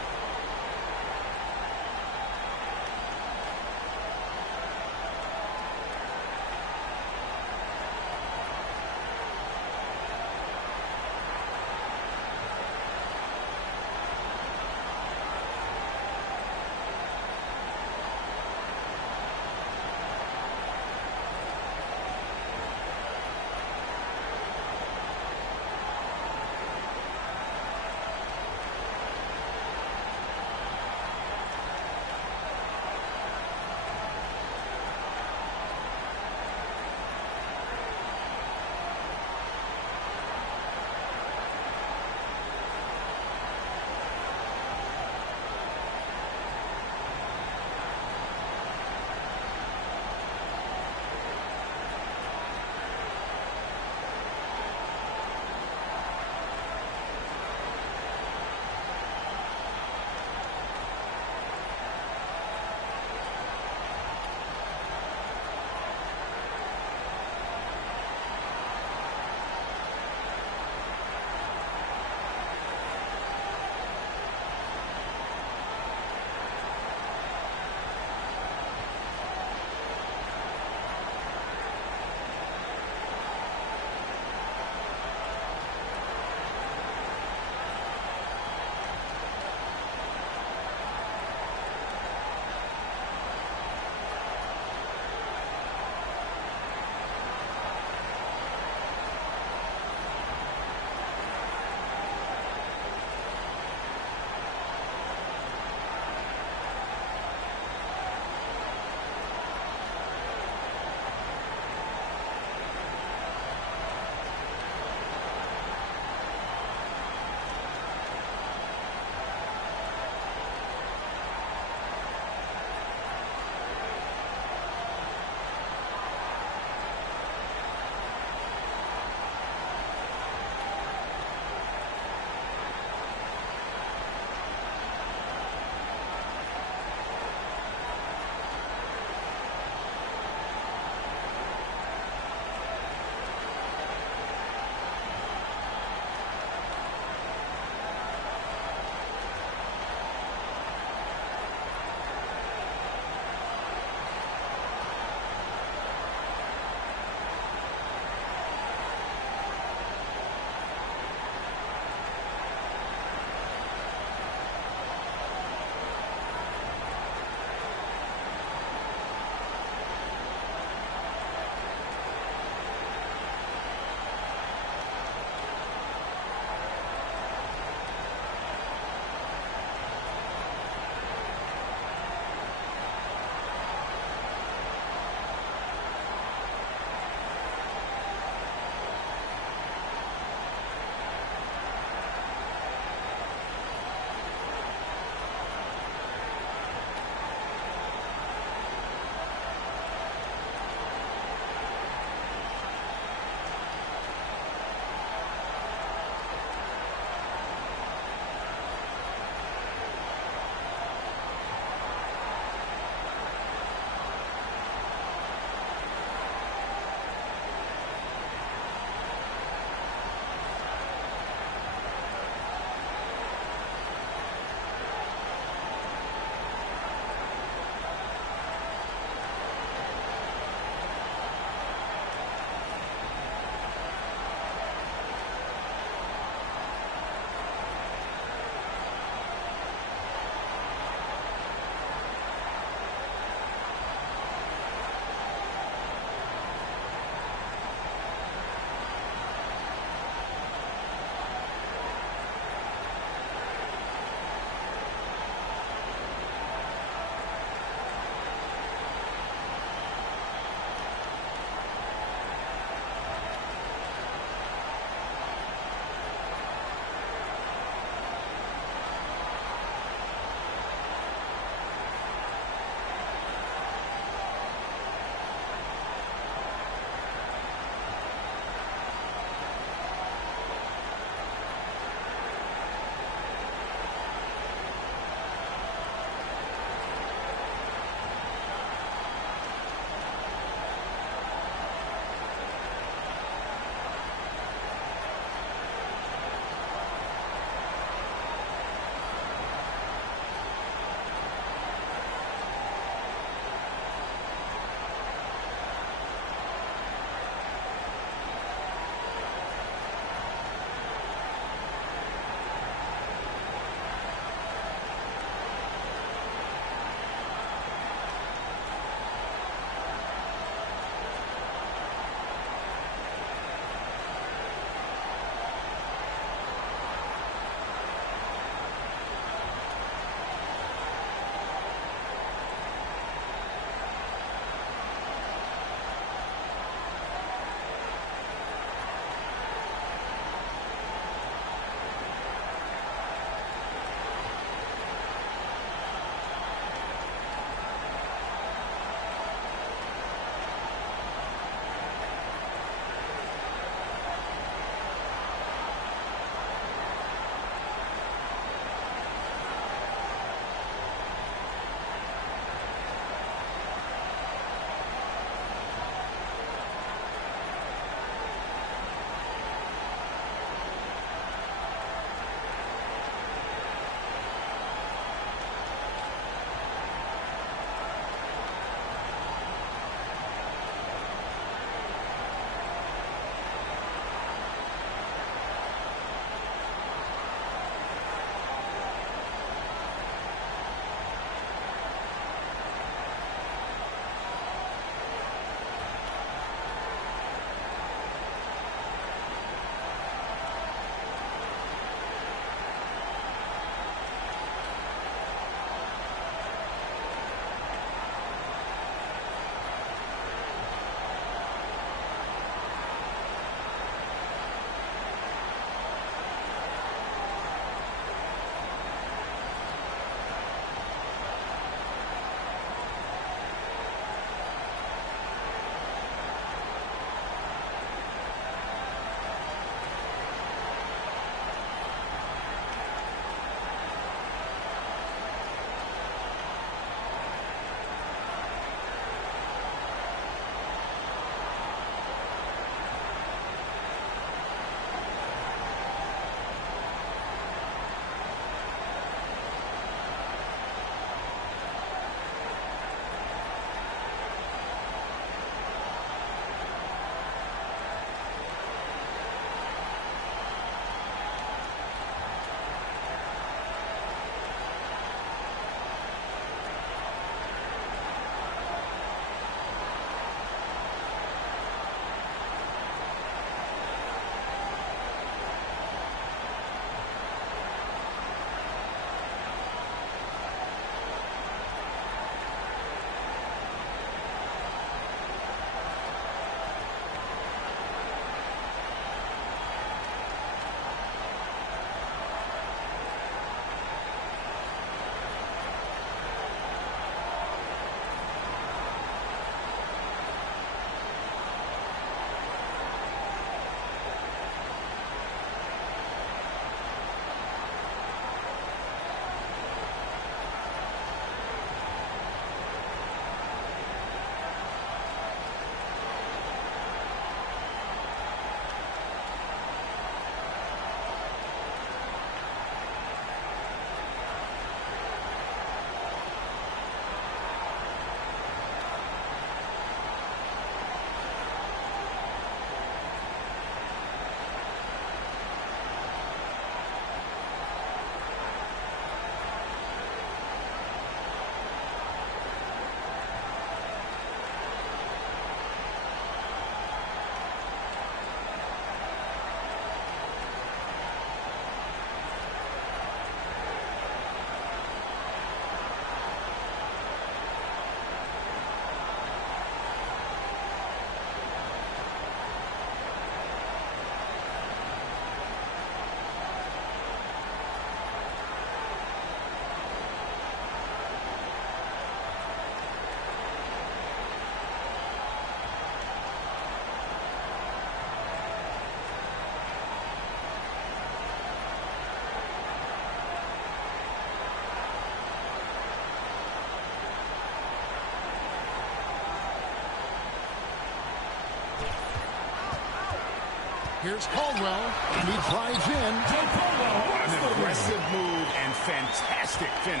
Here's Caldwell. He drives in. An aggressive move and fantastic finish.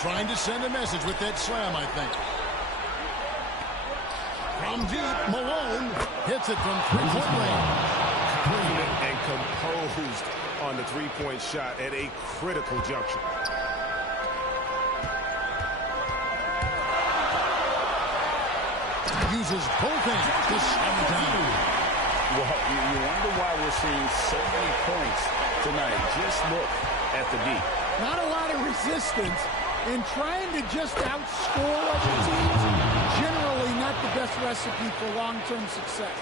Trying to send a message with that slam, I think. From deep, Malone hits it from three-point range. Confident and composed on the three-point shot at a critical juncture. Uses both hands to shut it down. Well, you wonder why we're seeing so many points tonight. Just look at the D. Not a lot of resistance, and trying to just outscore other teams, generally not the best recipe for long-term success.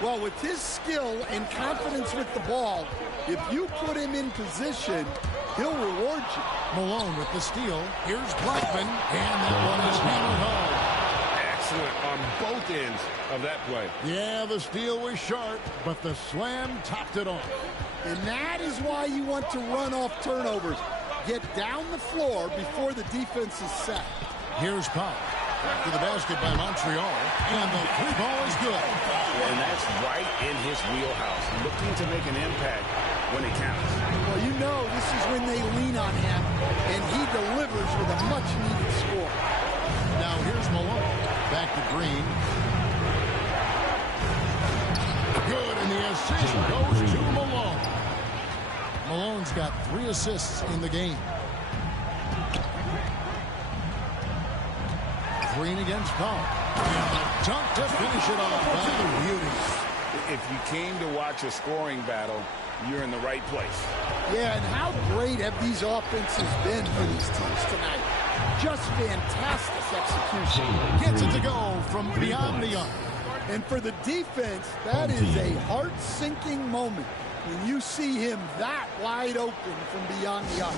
Well, with his skill and confidence with the ball, if you put him in position, he'll reward you. Malone with the steal. Here's Blackman, and that one is hammered home. Excellent on both ends of that play. Yeah, the steal was sharp, but the slam topped it off. And that is why you want to run off turnovers. Get down the floor before the defense is set. Here's Pop. Back to the basket by Montreal, and the three ball is good. And that's right in his wheelhouse, looking to make an impact when it counts. Well, you know this is when they lean on him, and he delivers with a much-needed score. Now here's Malone. Back to Green. Good, and the assist goes to Malone. Malone's got 3 assists in the game. Green against Paul. And the dunk to finish it off by the Beauties. If you came to watch a scoring battle, you're in the right place. Yeah, and how great have these offenses been for these teams tonight? Just fantastic execution. Gets it to go from beyond the arc. And for the defense, that is a heart-sinking moment when you see him that wide open from beyond the arc.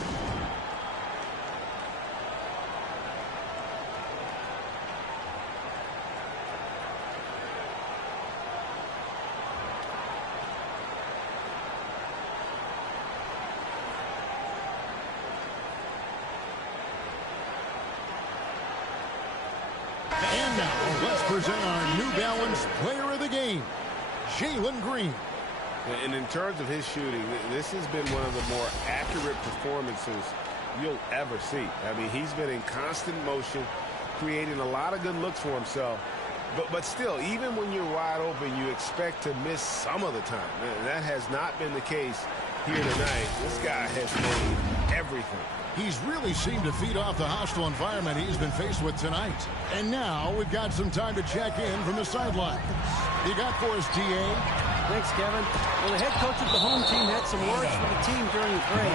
And now, let's present our New Balance Player of the Game, Jalen Green. And in terms of his shooting, this has been one of the more accurate performances you'll ever see. I mean, he's been in constant motion, creating a lot of good looks for himself. But still, even when you're wide open, you expect to miss some of the time. And that has not been the case here tonight. This guy has made everything. He's really seemed to feed off the hostile environment he's been faced with tonight. And now we've got some time to check in from the sideline. You got for us, G.A.? Thanks, Kevin. Well, the head coach of the home team had some words for the team during the break.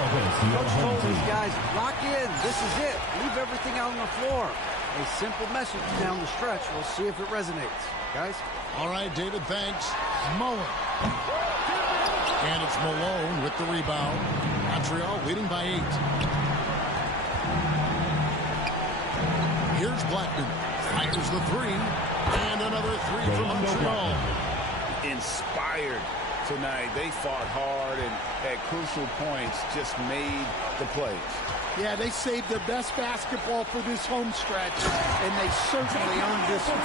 Coach told these guys, lock in, this is it. Leave everything out on the floor. A simple message down the stretch. We'll see if it resonates. Guys? All right, David, thanks. Mullen. And it's Malone with the rebound. Montreal leading by 8. Here's Blackman. Fires the 3. And another 3 from Montreal. Inspired tonight. They fought hard and at crucial points just made the plays. Yeah, they saved their best basketball for this home stretch, and they certainly earned this one.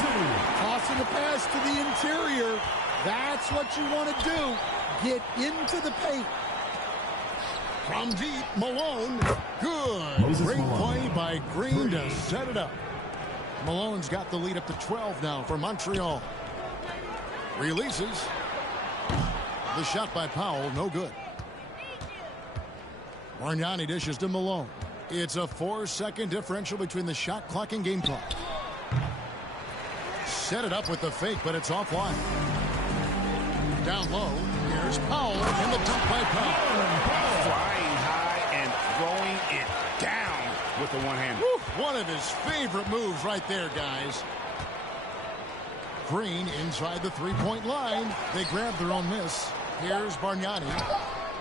Tossing the pass to the interior. That's what you want to do. Get into the paint. From deep, Malone. Good. Great play by Green to set it up. Malone's got the lead up to 12 now for Montreal. Releases. The shot by Powell, no good. Bargnani dishes to Malone. It's a 4-second differential between the shot clock and game clock. Set it up with the fake, but it's offline. Down low, here's Powell, and the dunk by Powell. Flying high and throwing it down with the one-hander. One of his favorite moves right there, guys. Green inside the three-point line. They grab their own miss. Here's Bargnani.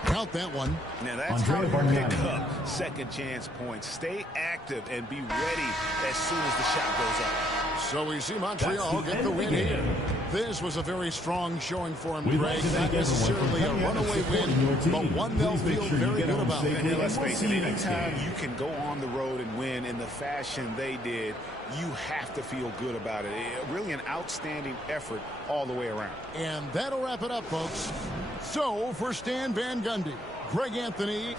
Count that one. Now that's how you pick up second chance points. Stay active and be ready as soon as the shot goes up. So we see Montreal get the win here. This was a very strong showing for him, Greg. Not necessarily a runaway win, but one they'll feel very good about. And let's face it, anytime you can go on the road and win in the fashion they did, you have to feel good about it. Really an outstanding effort all the way around. And that'll wrap it up, folks. So for Stan Van Gundy, Greg Anthony.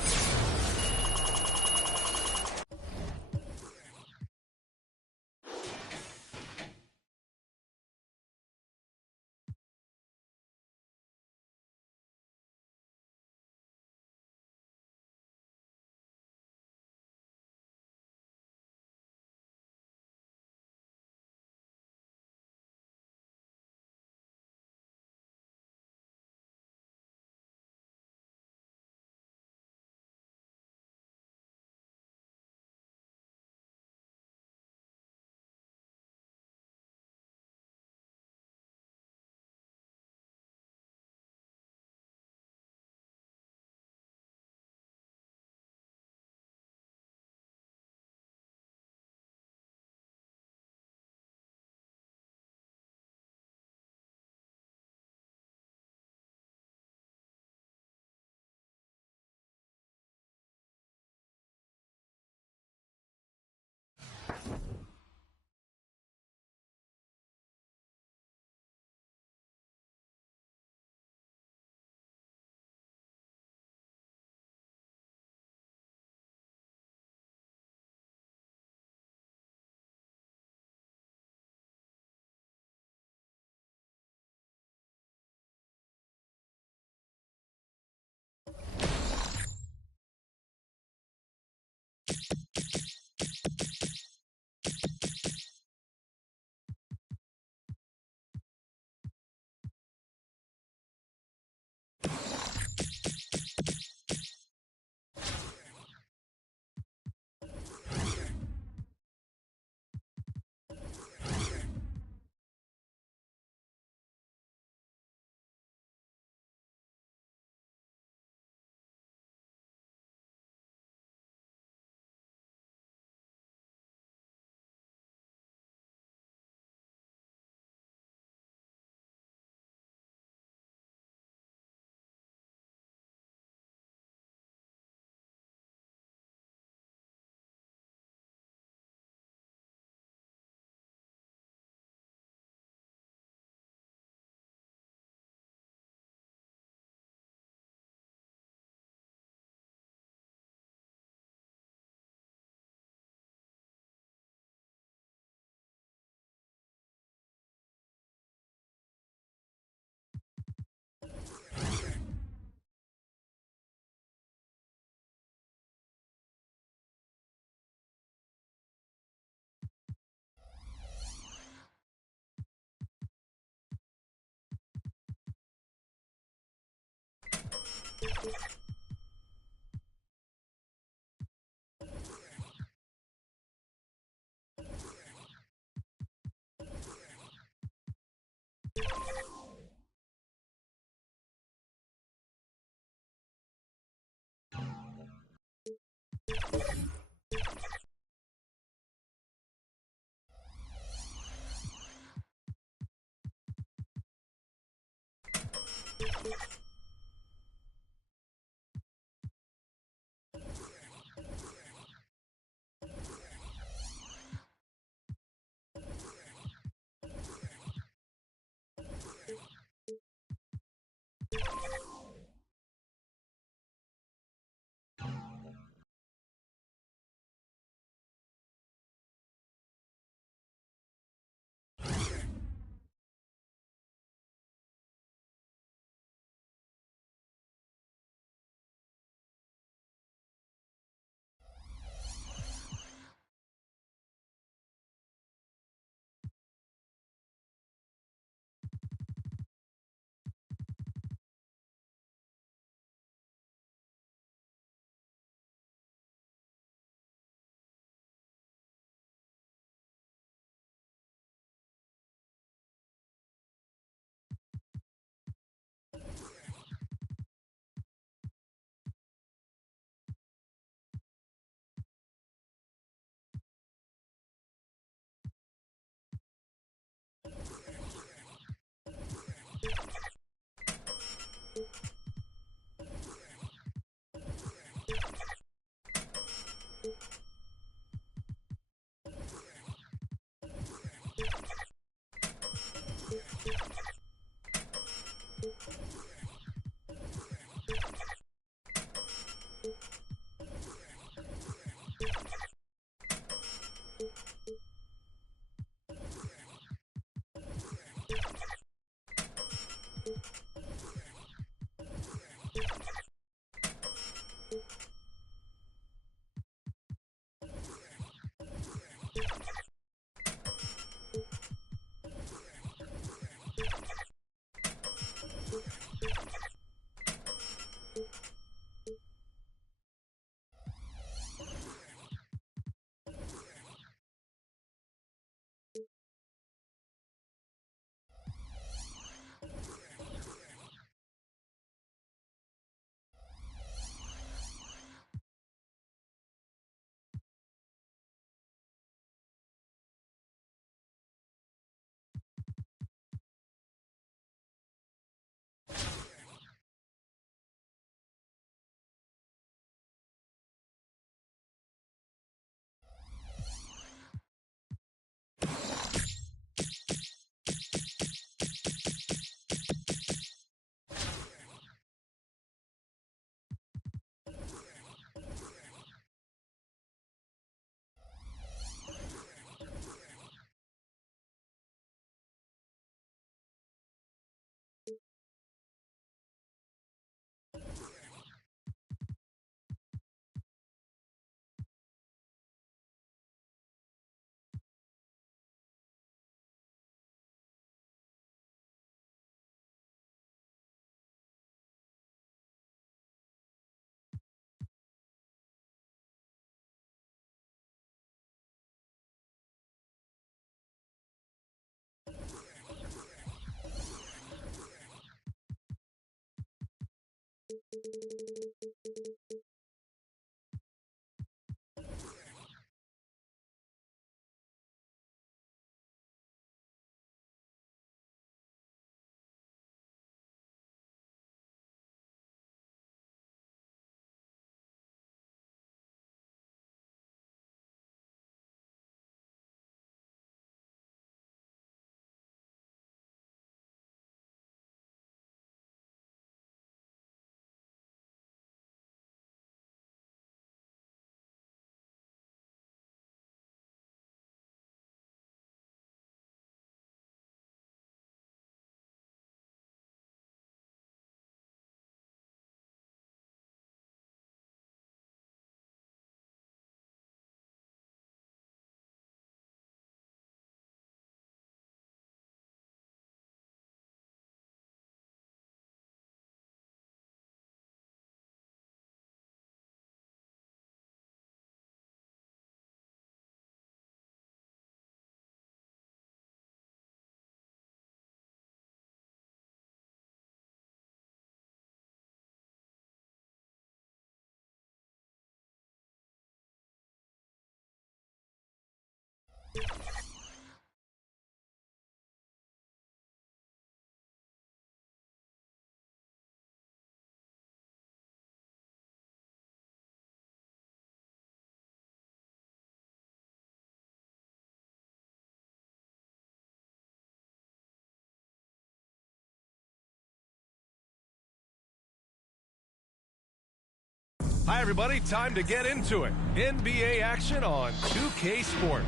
Hi, everybody. Time to get into it. NBA action on 2K Sports.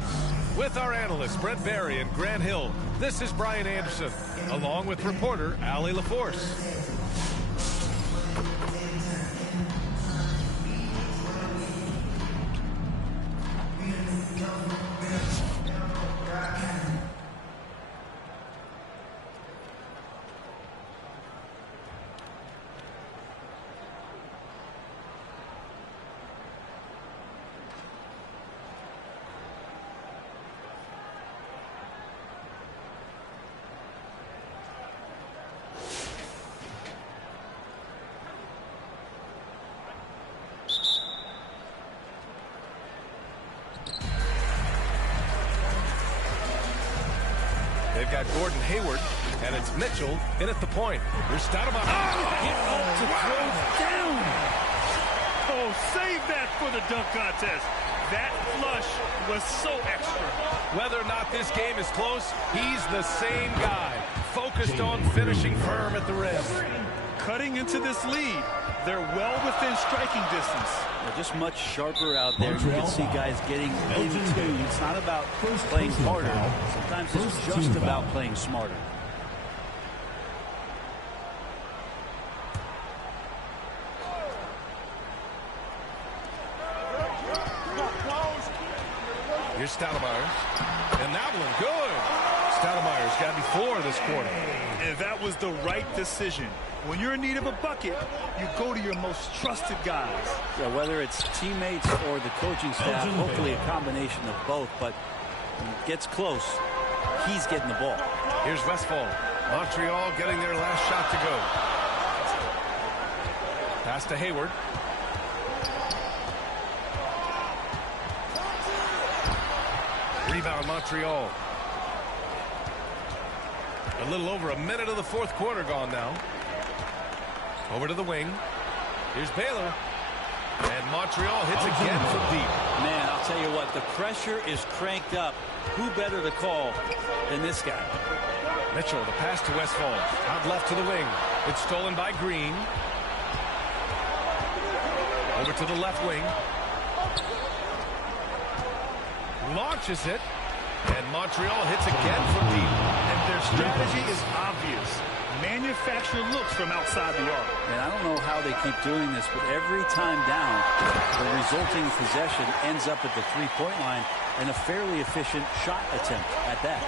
With our analysts, Brent Barry and Grant Hill, this is Brian Anderson, along with reporter Allie LaForce. They've got Gordon Hayward, and it's Mitchell in at the point. Here's Stoudemire. Get up to throw down. Oh, save that for the dunk contest. That flush was so extra. Whether or not this game is close, he's the same guy, focused on finishing firm at the rim. Cutting into this lead. They're well within striking distance. They're just much sharper out there. You can see guys getting into. It's not about playing harder. Sometimes it's just about playing smarter. Here's Stoudemire. And that one, good. Stoudemire's got to be 4 this quarter. And that was the right decision. When you're in need of a bucket, you go to your most trusted guys. Yeah, whether it's teammates or the coaching staff, hopefully a combination of both. But when it gets close, he's getting the ball. Here's Westfall. Montreal getting their last shot to go. Pass to Hayward. Rebound Montreal. A little over a minute of the fourth quarter gone now. Over to the wing. Here's Baylor. And Montreal hits again from deep. Man, I'll tell you what, the pressure is cranked up. Who better to call than this guy? Mitchell, the pass to Westfall. Out left to the wing. It's stolen by Green. Over to the left wing. Launches it. And Montreal hits again from deep. And their strategy is obvious. Manufacture looks from outside the arc. And I don't know how they keep doing this, but every time down, the resulting possession ends up at the three-point line and a fairly efficient shot attempt at that.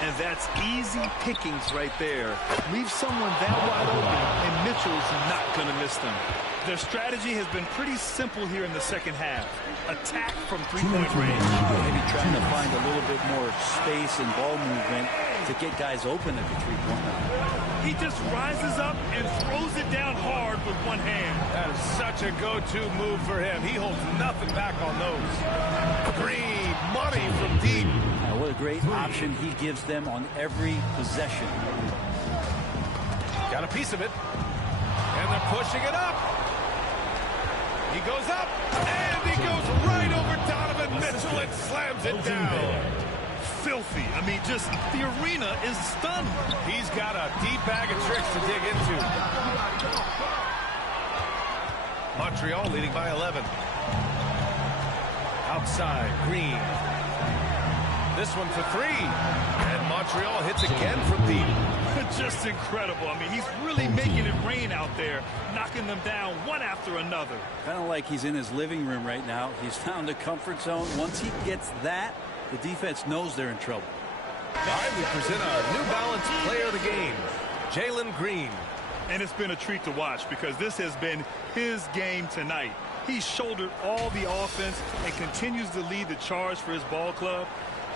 And that's easy pickings right there. Leave someone that wide open, and Mitchell's not going to miss them. Their strategy has been pretty simple here in the second half. Attack from three-point range. Maybe trying to find a little bit more space and ball movement to get guys open at the three-point line. He just rises up and throws it down hard with one hand. That is such a go-to move for him. He holds nothing back on those. Green, money from deep. What a great option he gives them on every possession. Got a piece of it. And they're pushing it up. He goes up, and he goes right over Donovan Mitchell and slams it down. Filthy. I mean, just the arena is stunned. He's got a deep bag of tricks to dig into. Montreal leading by 11. Outside, Green. This one for three. And Montreal hits again from deep. Just incredible. I mean, he's really making it rain out there, knocking them down one after another. Kind of like he's in his living room right now. He's found a comfort zone. Once he gets that, the defense knows they're in trouble. All right, we present our New Balance Player of the Game, Jalen Green. And it's been a treat to watch because this has been his game tonight. He's shouldered all the offense and continues to lead the charge for his ball club.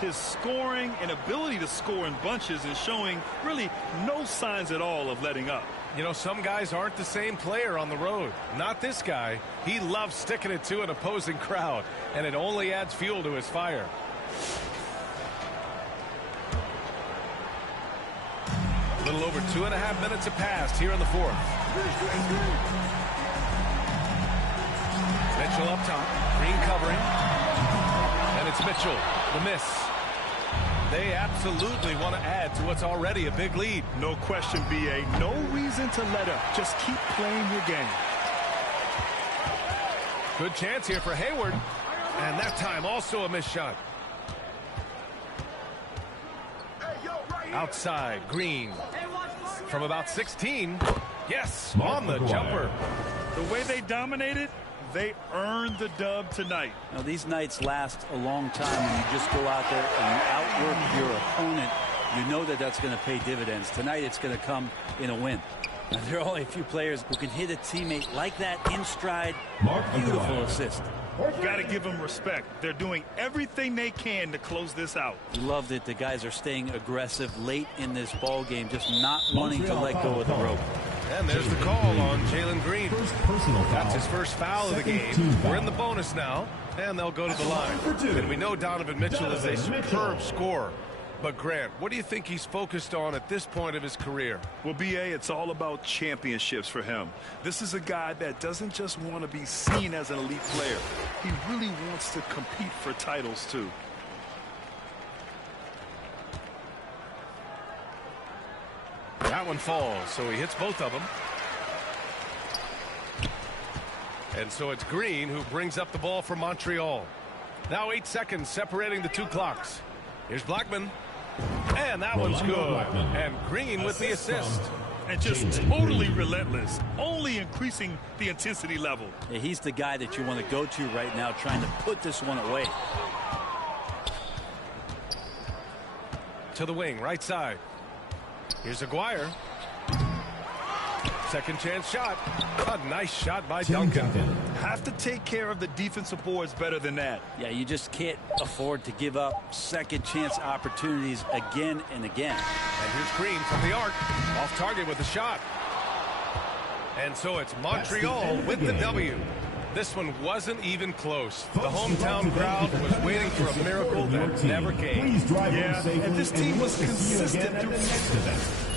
His scoring and ability to score in bunches is showing really no signs at all of letting up. You know, some guys aren't the same player on the road. Not this guy. He loves sticking it to an opposing crowd, and it only adds fuel to his fire. A little over 2.5 minutes have passed here in the fourth. Mitchell up top. Green covering. And it's Mitchell. The miss. They absolutely want to add to what's already a big lead. No question, B.A. No reason to let up. Just keep playing your game. Good chance here for Hayward. And that time also a missed shot. Outside, Green. From about 16. Yes, on the jumper. The way they dominated, they earned the dub tonight. Now, these nights last a long time when you just go out there and outwork your opponent. You know that that's going to pay dividends. Tonight it's going to come in a win. Now, there are only a few players who can hit a teammate like that in stride. Beautiful assist. Got to give them respect. They're doing everything they can to close this out. Love that the guys are staying aggressive late in this ball game, just not wanting to let go of the rope. And there's the call on Jalen Green. That's his first foul of the game. We're in the bonus now, and they'll go to the line. And we know Donovan Mitchell is a superb scorer. But, Grant, what do you think he's focused on at this point of his career? Well, B.A., it's all about championships for him. This is a guy that doesn't just want to be seen as an elite player. He really wants to compete for titles, too. That one falls, so he hits both of them. And so it's Green who brings up the ball for Montreal. Now 8 seconds separating the two clocks. Here's Blackman. And that one's good. And Green with the assist. And just totally relentless, only increasing the intensity level. Yeah, he's the guy that you want to go to right now, trying to put this one away. To the wing, right side. Here's Aguirre. Second chance shot. A nice shot by Duncan. Have to take care of the defensive boards better than that. Yeah, you just can't afford to give up second chance opportunities again and again. And here's Green from the arc. Off target with a shot. And so it's Montreal with the W. This one wasn't even close. The hometown crowd was waiting for a miracle that never came. Yeah, and this team was consistent through next event.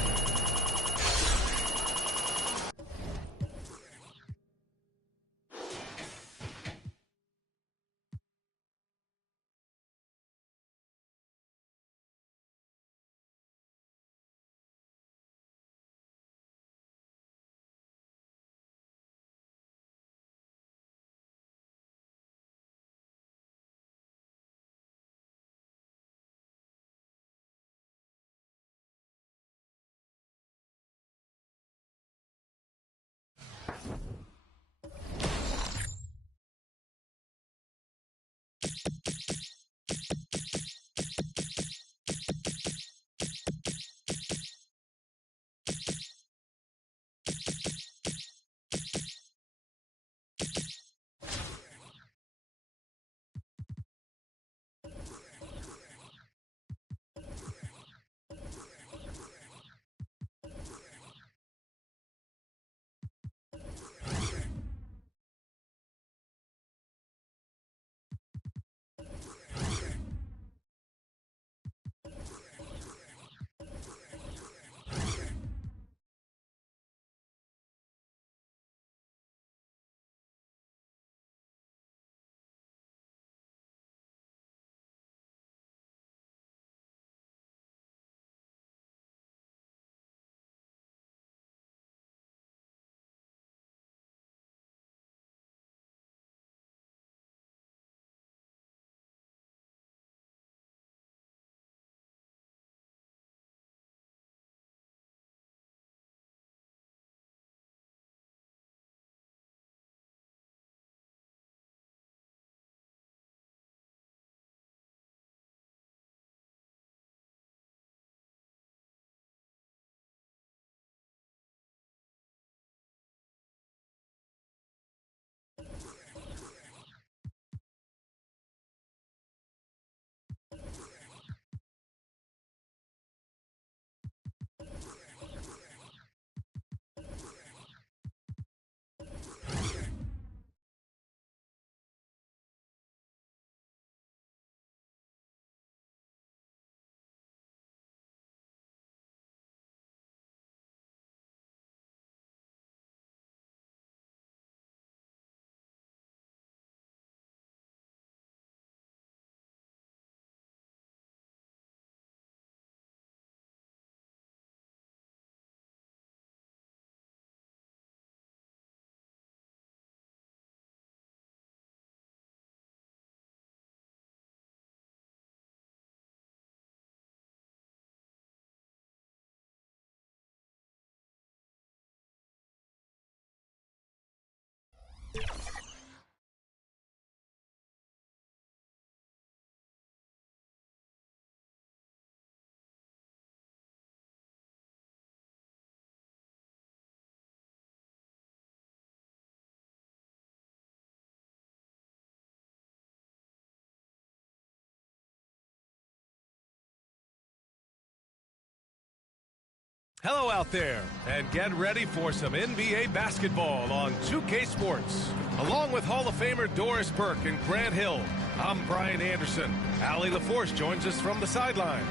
Hello out there, and get ready for some NBA basketball on 2K Sports. Along with Hall of Famer Doris Burke and Grant Hill, I'm Brian Anderson. Allie LaForce joins us from the sidelines.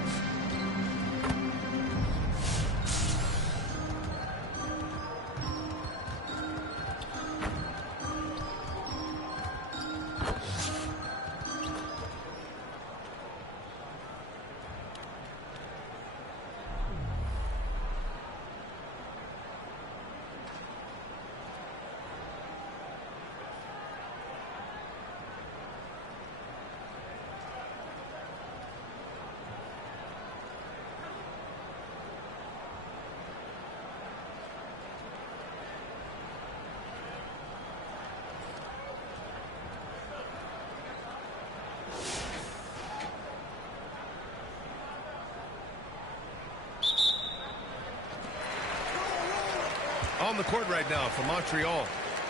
On the court right now for Montreal,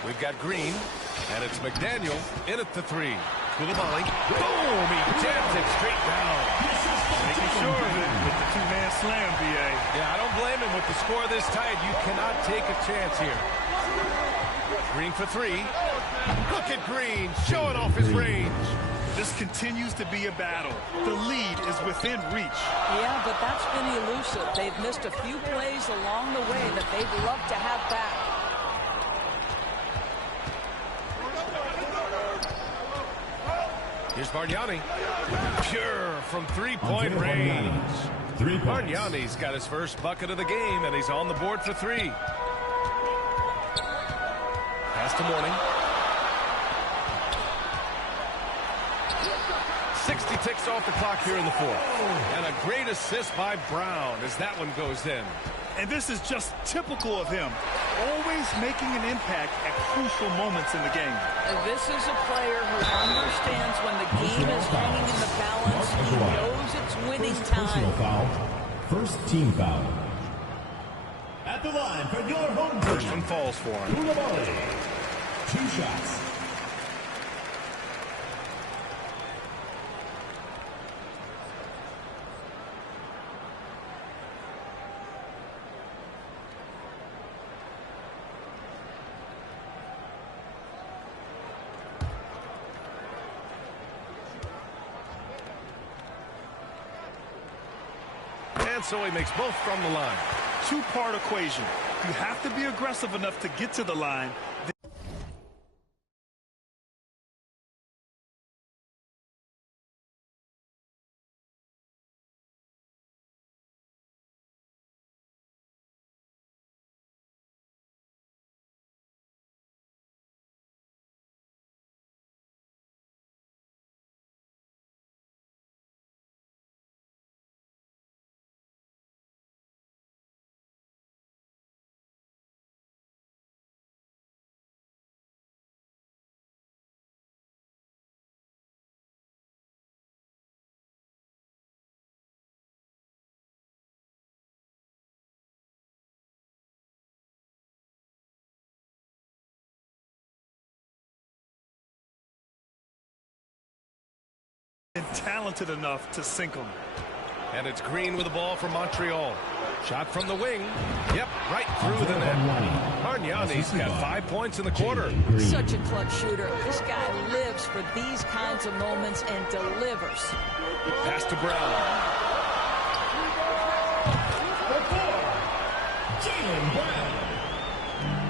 we've got Green, and it's McDaniel in at the three. Koulibaly, boom, he jams it straight down. Making sure of it with the two-man slam, B.A. Yeah, I don't blame him with the score this tight. You cannot take a chance here. Green for three. Look at Green showing off his range. This continues to be a battle. The lead is within reach. Yeah, but that's been elusive. They've missed a few plays along the way that they'd love to have back. Here's Bargnani. Pure from three-point range. Bargnani's got his first bucket of the game, and he's on the board for three. Pass to Mourning. 60 ticks off the clock here in the fourth. And a great assist by Brown as that one goes in. And this is just typical of him. Always making an impact at crucial moments in the game. And this is a player who understands when the game is hanging in the balance. He knows it's winning time. Foul. First team foul. At the line for your home team. First one falls for him. Koulibaly. 2 shots. And so he makes both from the line. Two-part equation. You have to be aggressive enough to get to the line. And talented enough to sink them. And it's Green with the ball from Montreal. Shot from the wing. Yep, right through the net. Bargnani's got 5 points in the quarter. Such a clutch shooter. This guy lives for these kinds of moments and delivers. Pass to Brown.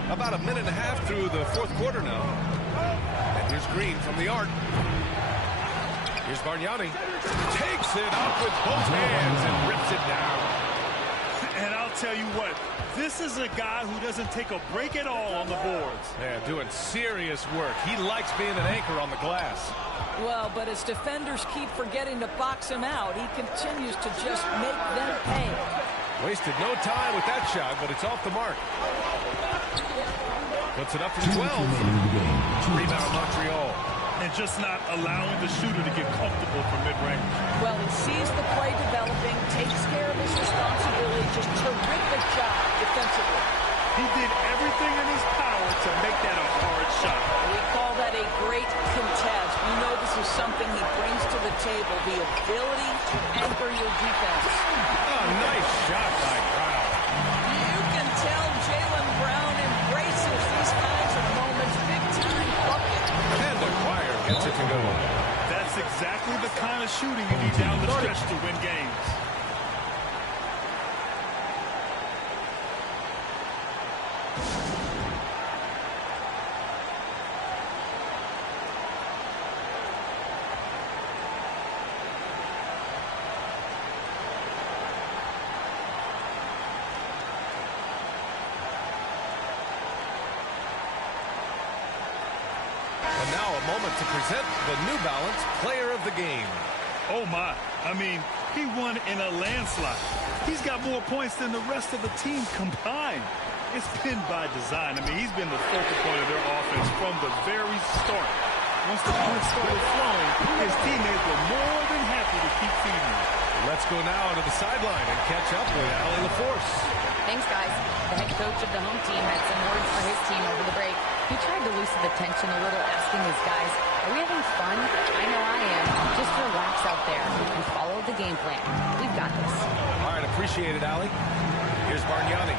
About a minute and a half through the fourth quarter now. And here's Green from the arc. Here's Bargnani. Takes it up with both hands and rips it down. And I'll tell you what, this is a guy who doesn't take a break at all on the boards. Yeah, doing serious work. He likes being an anchor on the glass. Well, but as defenders keep forgetting to box him out, he continues to just make them pay. Wasted no time with that shot, but it's off the mark. Puts it up from 12. Rebound Montreal. And just not allowing the shooter to get comfortable from mid-range. Well, he sees the play developing, takes care of his responsibility, just terrific job defensively. He did everything in his power to make that a hard shot. We call that a great contest. You know this is something he brings to the table, the ability to anchor your defense. Oh, nice shot by Brown. That's exactly the kind of shooting you need down the stretch to win games. And now a moment to present the New Balance Player of the Game. Oh, my. I mean, he won in a landslide. He's got more points than the rest of the team combined. It's been by design. I mean, he's been the focal point of their offense from the very start. Once the points started flowing, his teammates were more than happy to keep feeding him. Let's go now to the sideline and catch up with Allie LaForce. Thanks, guys. The head coach of the home team had some words for his team over the break. He tried to loosen the tension a little, asking his guys, are we having fun? I know I am. Just relax out there and follow the game plan. We've got this. All right, appreciate it, Allie. Here's Bargnani.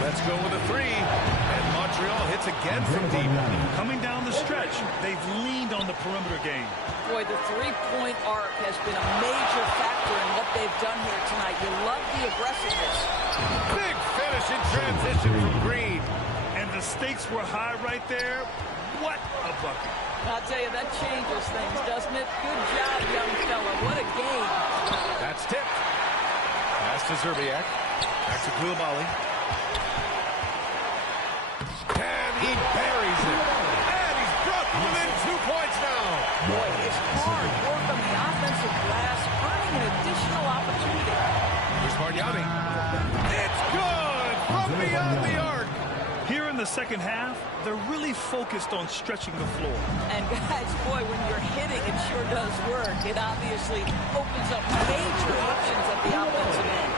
Let's go with a three. And Montreal hits again from deep. Coming down the stretch, they've leaned on the perimeter game. Boy, the three-point arc has been a major factor in what they've done here tonight. You love the aggressiveness. Big finish in transition from Green. And the stakes were high right there. What a bucket. I'll tell you, that changes things, doesn't it? Good job, young fella. What a game. That's tipped. Pass to Zerbiak. Back to Koulibaly. And he buries it. And he's brought them within 2 points now. Boy, it's hard work on the offensive glass, earning an additional opportunity. Here's Bargnani. It's good from beyond the arc. Here in the second half, they're really focused on stretching the floor. And guys, boy, when you're hitting, it sure does work. It obviously opens up major options at the offensive end.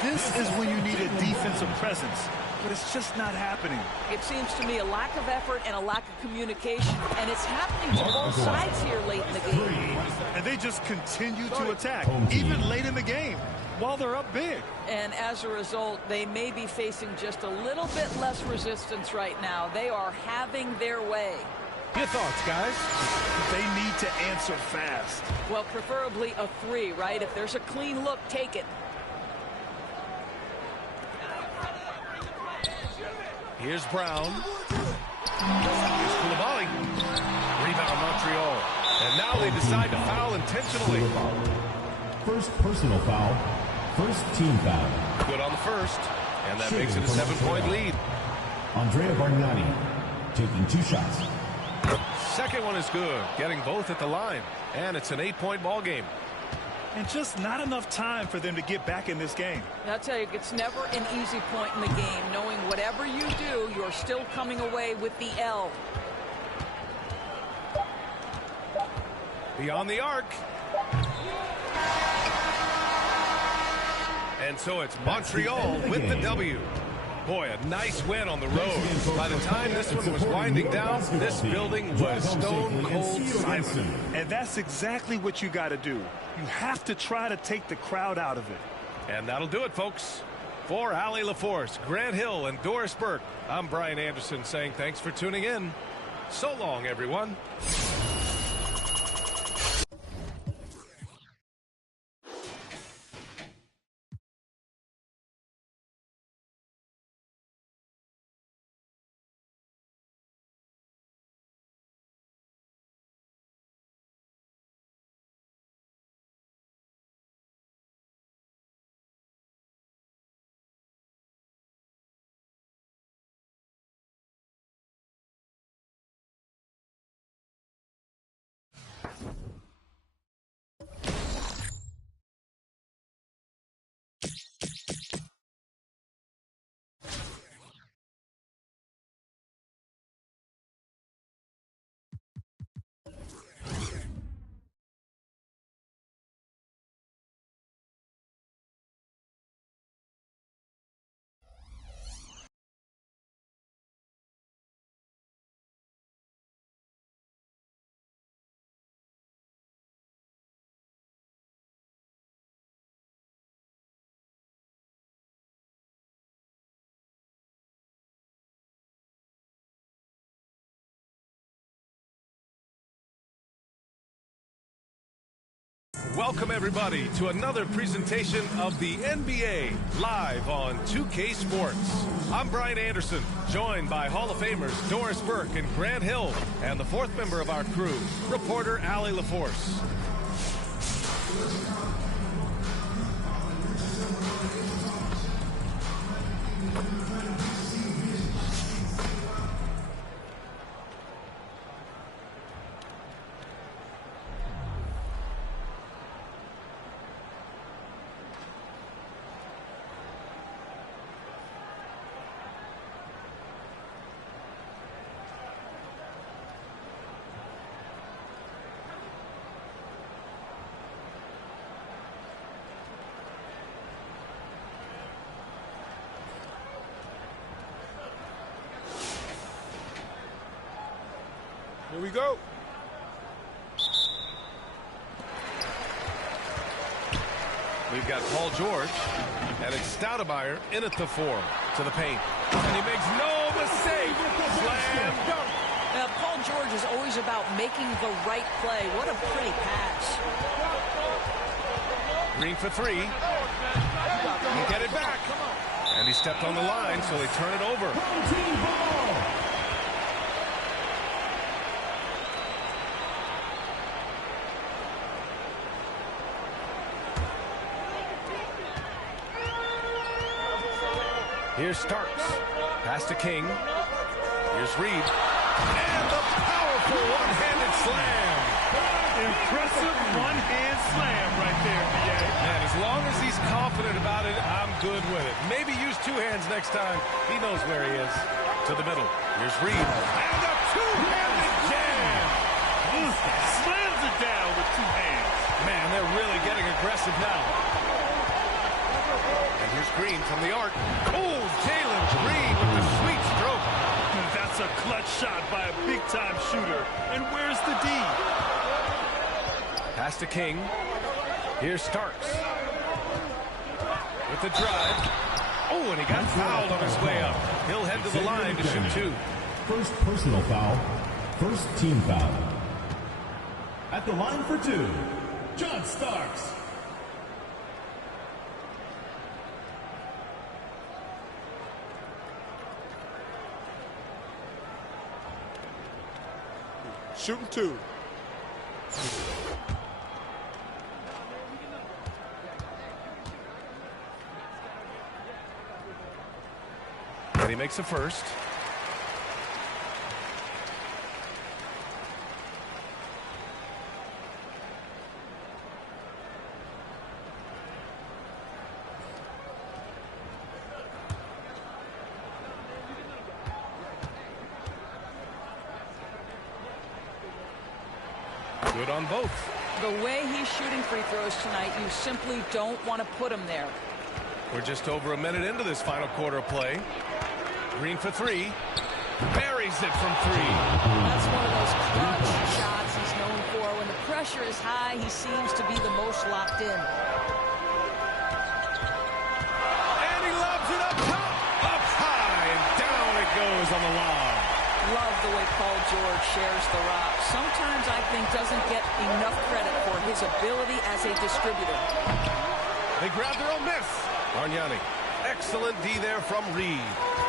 This is when you need a defensive presence, but it's just not happening. It seems to me a lack of effort and a lack of communication, and it's happening to both sides here late in the game. And they just continue to attack, even late in the game, while they're up big. And as a result, they may be facing just a little bit less resistance right now. They are having their way. Your thoughts, guys? They need to answer fast. Well, preferably a three, right? If there's a clean look, take it. Here's Brown. Here's Koulibaly. Rebound Montreal. And now they decide to foul intentionally. First personal foul. First team foul. Good on the first. And that makes it a 7-point lead. Andrea Bargnani taking 2 shots. Second one is good. Getting both at the line. And it's an 8-point ball game. And just not enough time for them to get back in this game. I'll tell you, it's never an easy point in the game, knowing whatever you do, you're still coming away with the L. Beyond the arc. And so it's Montreal with the W. Boy, a nice win on the road. By the time this one was winding down, this building was stone cold silent. And that's exactly what you got to do. You have to try to take the crowd out of it. And that'll do it, folks. For Allie LaForce, Grant Hill, and Doris Burke, I'm Brian Anderson saying thanks for tuning in. So long, everyone. Welcome, everybody, to another presentation of the NBA live on 2K Sports. I'm Brian Anderson, joined by Hall of Famers Doris Burke and Grant Hill, and the fourth member of our crew, reporter Allie LaForce. Here we go. We've got Paul George, and it's Stoudemire in at the 4 to the paint. And he makes no mistake. Slam dunk. Paul George is always about making the right play. What a pretty pass. Green for 3. He'll get it back. And he stepped on the line, so they turn it over. Here's Starks. Pass to King. Here's Reed. And the powerful one-handed slam. Impressive one-hand slam right there, B.A. Man, as long as he's confident about it, I'm good with it. Maybe use 2 hands next time. He knows where he is. To the middle. Here's Reed. And a two-handed jam. Slams it down with 2 hands. Man, they're really getting aggressive now. And here's Green from the arc. Oh, Jalen Green with the sweet stroke. That's a clutch shot by a big-time shooter. And where's the D? Pass to King. Here's Starks. With the drive. Oh, and he got fouled on his way up. He'll head to the line to shoot 2. First personal foul. First team foul. At the line for 2, John Starks. Shooting 2. And he makes a first. Good on both. The way he's shooting free throws tonight, you simply don't want to put him there. We're just over a minute into this final quarter of play. Green for 3. Buries it from 3. That's one of those clutch shots he's known for. When the pressure is high, he seems to be the most locked in. And he lobs it up top. Up high, and down it goes on the lob. Love the way Paul George shares the rock. Sometimes I think doesn't get enough credit for his ability as a distributor. They grab their own miss. Bargnani. Excellent D there from Reed.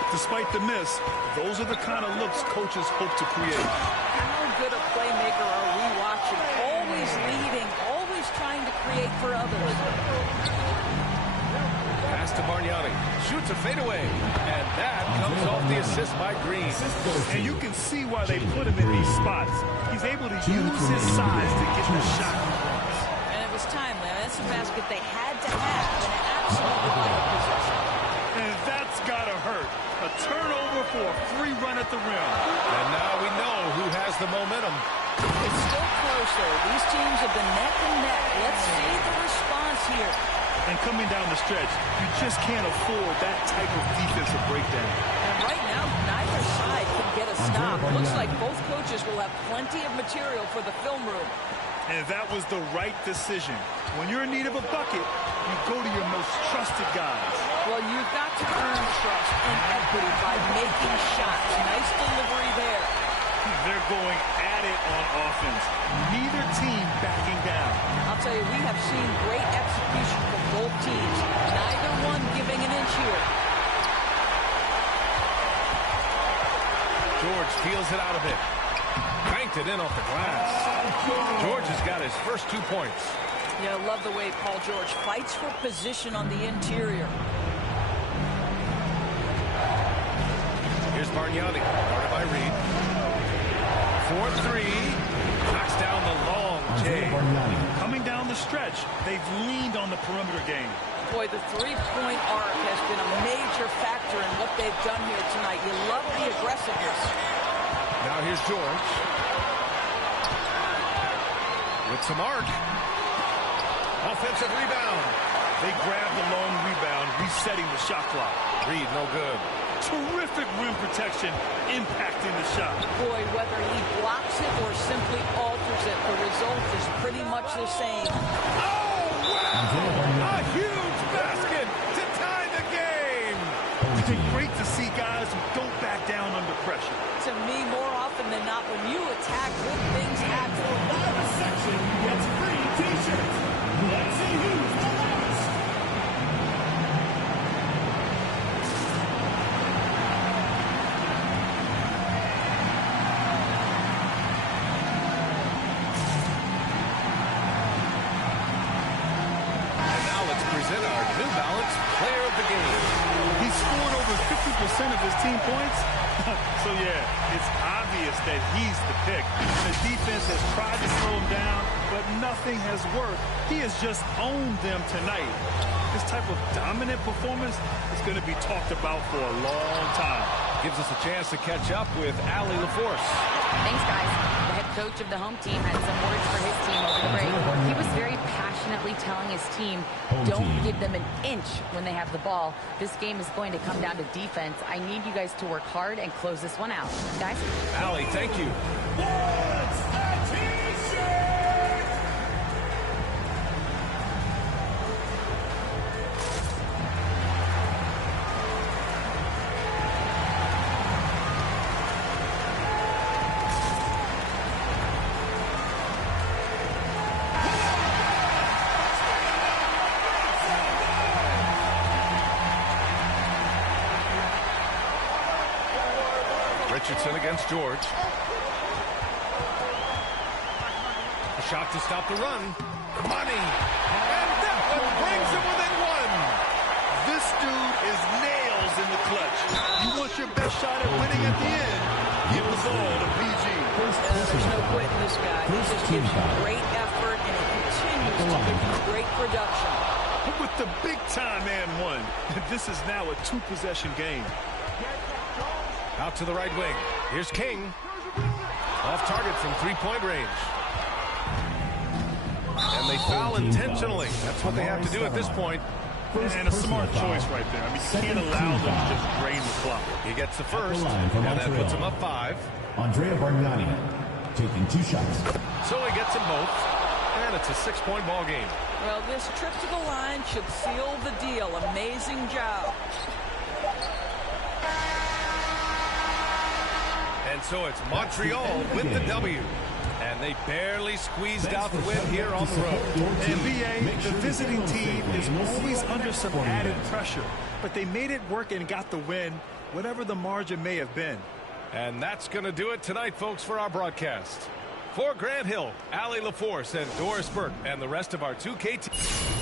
Despite the miss, those are the kind of looks coaches hope to create. How good a playmaker are we watching? Always leading, always trying to create for others. Pass to Bargnani. Shoots a fadeaway. And that comes off the assist by Green. And you can see why they put him in these spots. He's able to use his size to get the shot. And it was timely. That's a basket they had to have, and it absolutely vital possession. And that's gotta hurt. A turnover for a free run at the rim. And now we know who has the momentum. It's still close, though. These teams have been neck and neck. Let's see the response here. And coming down the stretch, you just can't afford that type of defensive breakdown. And right now, neither side can get a stop. Looks like both coaches will have plenty of material for the film room. And that was the right decision. When you're in need of a bucket, you go to your most trusted guys. Well, you've got to earn trust and equity by making shots. Nice delivery there. They're going at it on offense. Neither team backing down. I'll tell you, we have seen great execution from both teams. Neither one giving an inch here. George feels it out a bit. Banked it in off the glass. George has got his first 2 points. Yeah, I love the way Paul George fights for position on the interior. Here's Bargnani, guarded by Reed. 4-3. Knocks down the long J. Coming down the stretch, they've leaned on the perimeter game. Boy, the three-point arc has been a major factor in what they've done here tonight. You love the aggressiveness. Now here's George. With some arc. Offensive rebound. They grab the long rebound, resetting the shot clock. Reed, no good. Terrific rim protection, impacting the shot. Boy, whether he blocks it or simply alters it, the result is pretty much the same. Oh, wow! A huge basket to tie the game! It's been great to see guys who don't back down under pressure. To me, more often than not, when you attack, good things happen. Our section gets free t-shirts. Let's see who's the loudest. And now let's present our New Balance Player of the Game. He scored over 50% of his team points. So, yeah, it's obvious that he's the pick. The defense has tried to slow him down, but nothing has worked. He has just owned them tonight. This type of dominant performance is going to be talked about for a long time. Gives us a chance to catch up with Allie LaForce. Thanks, guys. The head coach of the home team had some words for his team over the break. He was very passionately telling his team, don't give them an inch when they have the ball. This game is going to come down to defense. I need you guys to work hard and close this one out. Guys? Allie, thank you. What's a t-shirt? Richardson against George. A shot to stop the run. Money. And that one brings him within one. This dude is nails in the clutch. You want your best shot at winning at the end? Give the ball to PG. There's no quitting this guy. He just gives you great effort, and he continues to give you great production. With the big-time and one, this is now a two-possession game. Out to the right wing. Here's King. Off target from three-point range. And they foul intentionally. That's what they have to do at this point. And a smart choice right there. I mean, you can't allow them to just drain the clock. He gets the first, and that puts him up 5. Andrea Bargnani taking 2 shots. So he gets them both, and it's a 6-point ball game. Well, this trip to the line should seal the deal. Amazing job. And so it's Montreal with the W. And they barely squeezed out the win here on the road. NBA, the visiting team is always under some added pressure. But they made it work and got the win, whatever the margin may have been. And that's going to do it tonight, folks, for our broadcast. For Grant Hill, Allie LaForce, and Doris Burke, and the rest of our 2K team.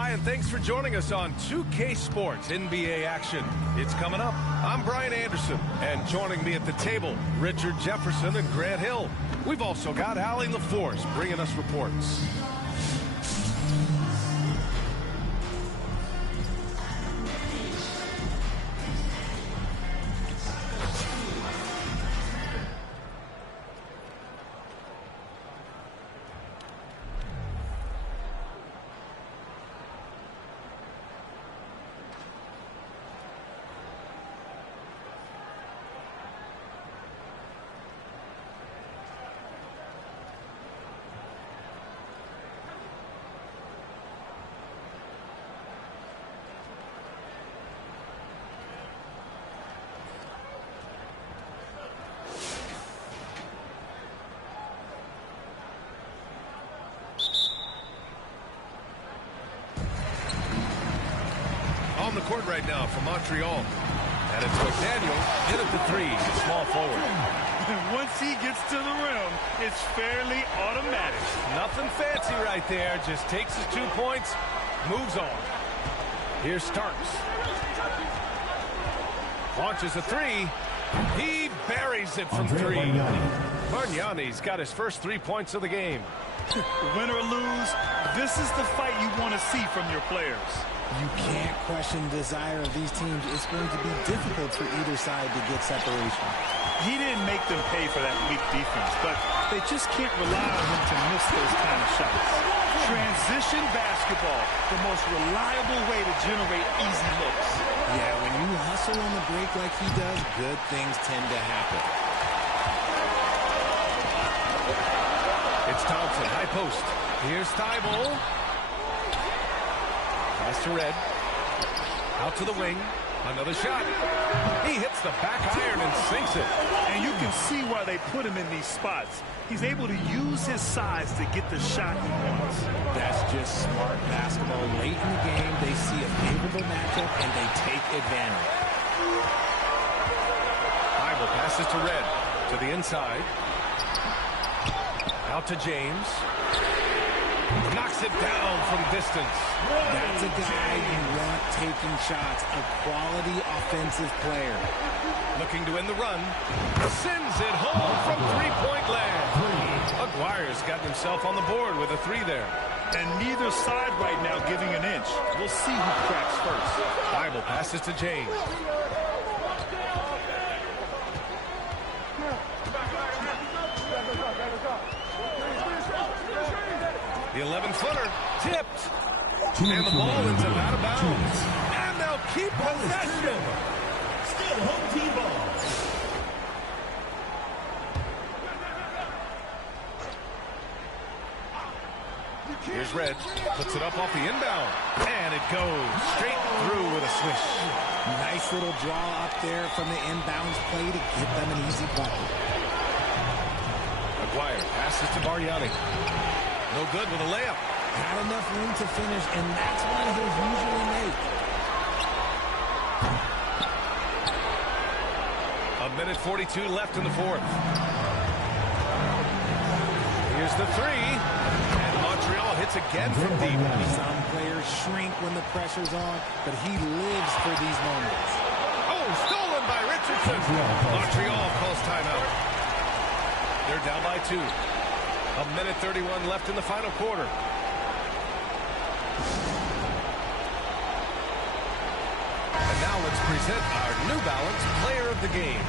Hi, and thanks for joining us on 2K Sports NBA action. It's coming up. I'm Brian Anderson, and joining me at the table, Richard Jefferson and Grant Hill. We've also got Allie LaForce bringing us reports. On the court right now from Montreal. And it's McDaniel in at the three, small forward. Once he gets to the rim, it's fairly automatic. Nothing fancy right there. Just takes his 2 points, moves on. Here's Starks. Launches a three. He buries it from three. Bargnani's got his first 3 points of the game. Win or lose, this is the fight you want to see from your players. You can't question the desire of these teams. It's going to be difficult for either side to get separation. He didn't make them pay for that weak defense, but they just can't rely on him to miss those kind of shots. Transition basketball, the most reliable way to generate easy looks. Yeah, when you hustle on the break like he does, good things tend to happen. It's Thompson, high post. Here's Thibault. Pass to Red. Out to the wing. Another shot. He hits the back iron and sinks it. And you can see why they put him in these spots. He's able to use his size to get the shot he wants. That's just smart basketball. Late in the game, they see a favorable matchup, and they take advantage. Thibault passes to Red. To the inside. Out to James. Knocks it down from distance. That's a guy you want taking shots, a quality offensive player. Looking to end the run. Sends it home from three-point land. Aguirre's gotten himself on the board with a three there. And neither side right now giving an inch. We'll see who cracks first. Thibault passes to James. The 11-footer tipped. And the ball ends up out of bounds. And they'll keep possession. Still home team ball. Here's Red. Puts it up off the inbound. And it goes straight through with a swish. Nice little draw up there from the inbounds play to get them an easy bucket. Aguirre passes to Bargnani. No good with a layup. Not enough room to finish, and that's one he'll usually make. A minute 42 left in the fourth. Here's the three. And Montreal hits again from deep. Some players shrink when the pressure's on, but he lives for these moments. Oh, stolen by Richardson. Montreal calls timeout. They're down by 2. A minute 31 left in the final quarter. And now let's present our New Balance Player of the Game.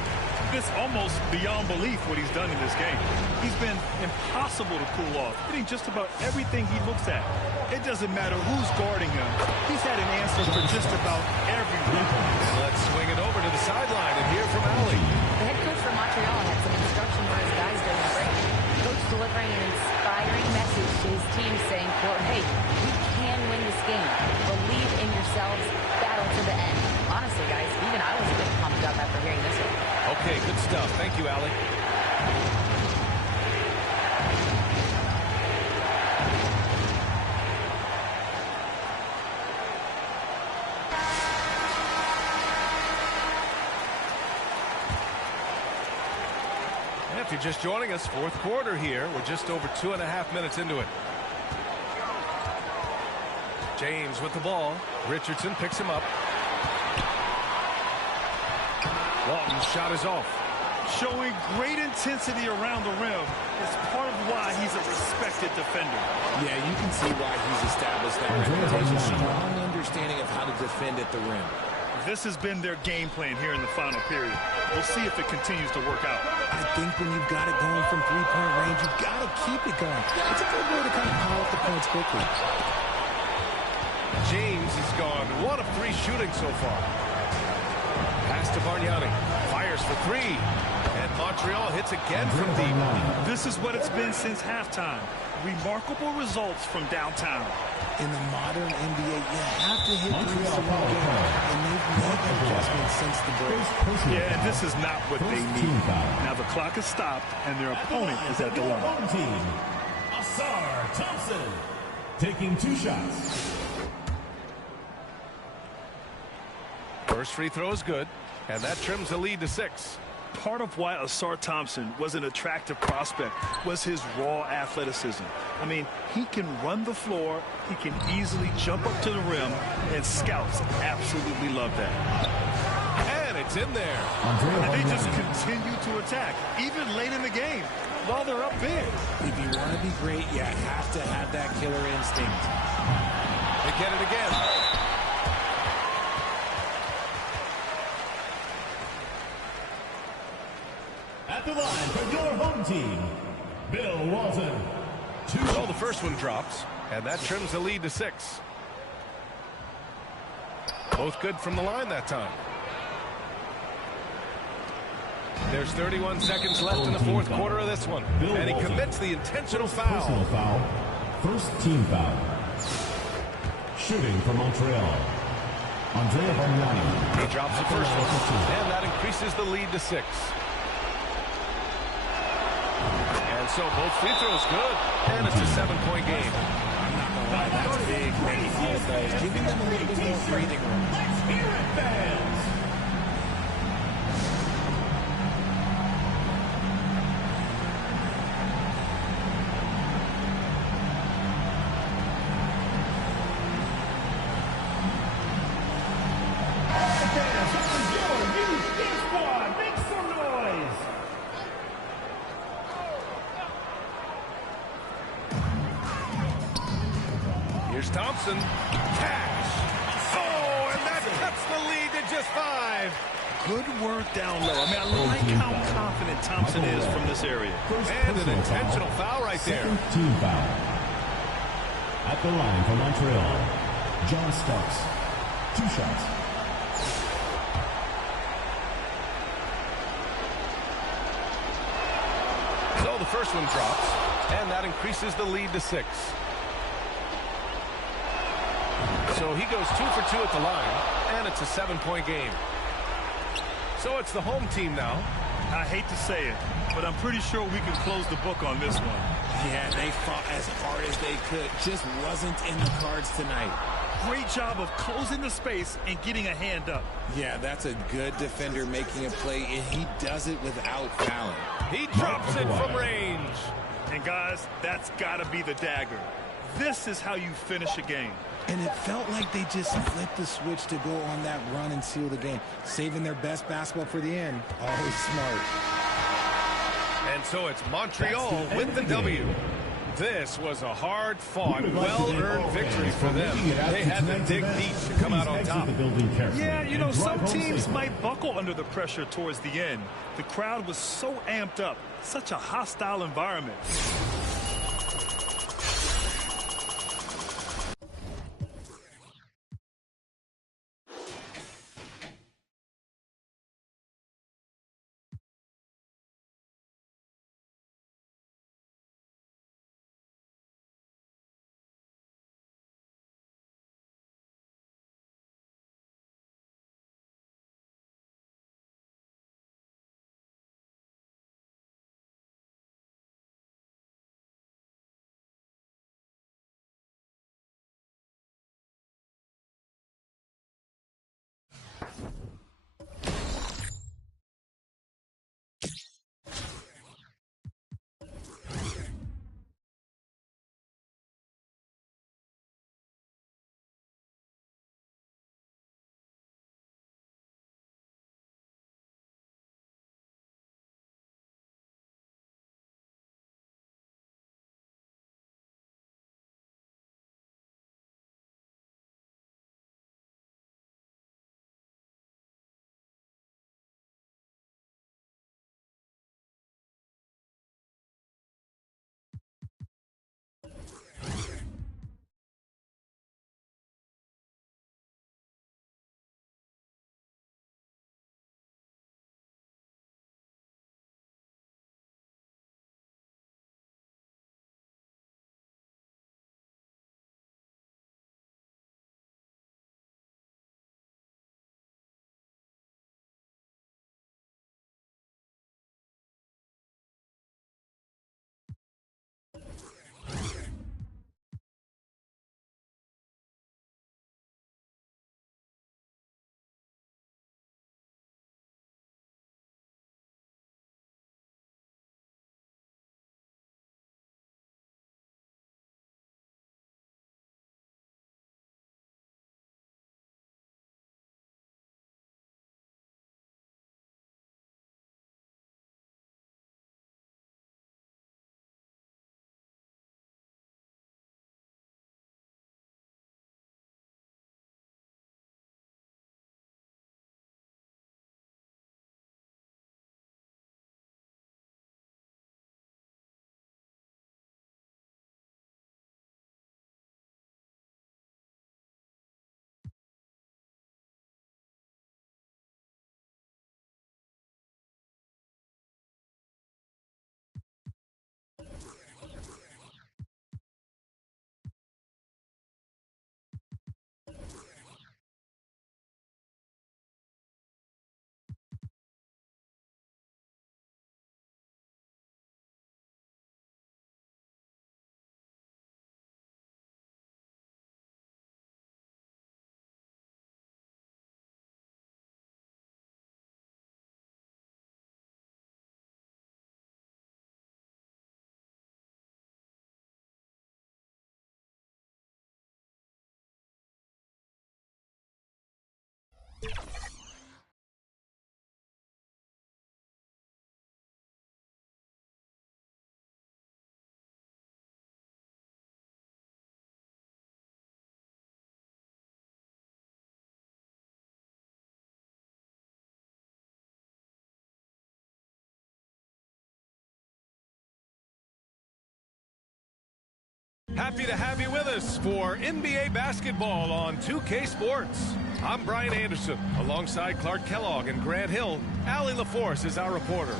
It's almost beyond belief what he's done in this game. He's been impossible to cool off, hitting just about everything he looks at. It doesn't matter who's guarding him. He's had an answer for just about everyone. And let's swing it over to the sideline and hear from Allie. The head coach for Montreal had some instruction for his guys during the break. Coach delivering an inspiring message to his team saying, quote, hey, we can win this game. Believe in yourselves. Battle to the end. Honestly, guys, even I was a bit pumped up after hearing this one. Okay, good stuff. Thank you, Allie. If you're just joining us, fourth quarter here. We're just over 2.5 minutes into it. James with the ball. Richardson picks him up. Walton's shot is off. Showing great intensity around the rim is part of why he's a respected defender. Yeah, you can see why he's established that reputation. Strong understanding of how to defend at the rim. This has been their game plan here in the final period. We'll see if it continues to work out. I think when you've got it going from three-point range, you've got to keep it going. It's a good way to kind of pile up the points quickly. James has gone 1 of 3 shooting so far. Pass to Bargnani. Fires for 3. And Montreal hits again from deep. This is what it's been since halftime. Remarkable results from downtown. In the modern NBA, you have to hit threes to win a game. And they've made that adjustment since the break. Yeah, and this is not what they need. Now the clock is stopped, and their opponent is at the line. Home team, Asar Thompson, taking 2 shots. First free throw is good, and that trims the lead to 6. Part of why Asar Thompson was an attractive prospect was his raw athleticism. I mean, he can run the floor, he can easily jump up to the rim, and scouts absolutely love that. And it's in there. And they just continue to attack, even late in the game, while they're up big. If you want to be great, you have to have that killer instinct. They get it again. At the line for your home team, Bill Walton. So the first one drops, and that trims the lead to 6. Both good from the line that time. There's 31 seconds left in the fourth quarter of this one. And he commits the intentional foul. Personal foul. First team foul. Shooting for Montreal, Andrea Bargnani. He drops the first one, and that increases the lead to 6. And so both free throws good, and it's a 7-point game. I'm not going to lie, that's big. Making both those, giving them a little bit more breathing room. Let's hear it, fans. Here's Thompson. Cash. Oh, and that cuts the lead to just 5. Good work down low. I mean, I like how confident Thompson is from this area. And an intentional foul right there. Second team foul. At the line for Montreal, John Starks. 2 shots. So the first one drops, and that increases the lead to 6. So he goes 2 for 2 at the line, and it's a 7-point game. So it's the home team now. I hate to say it, but I'm pretty sure we can close the book on this one. Yeah, they fought as hard as they could. Just wasn't in the cards tonight. Great job of closing the space and getting a hand up. Yeah, that's a good defender making a play, and he does it without fouling. He drops it from range. And guys, that's got to be the dagger. This is how you finish a game. And it felt like they just flipped the switch to go on that run and seal the game. Saving their best basketball for the end. Always smart. And so it's Montreal with the W. This was a hard-fought, well-earned victory for them. They had to dig deep to come out on top. Yeah, you know, some teams might buckle under the pressure towards the end. The crowd was so amped up. Such a hostile environment. Happy to have you with us for NBA basketball on 2K Sports. I'm Brian Anderson, alongside Clark Kellogg and Grant Hill. Allie LaForce is our reporter.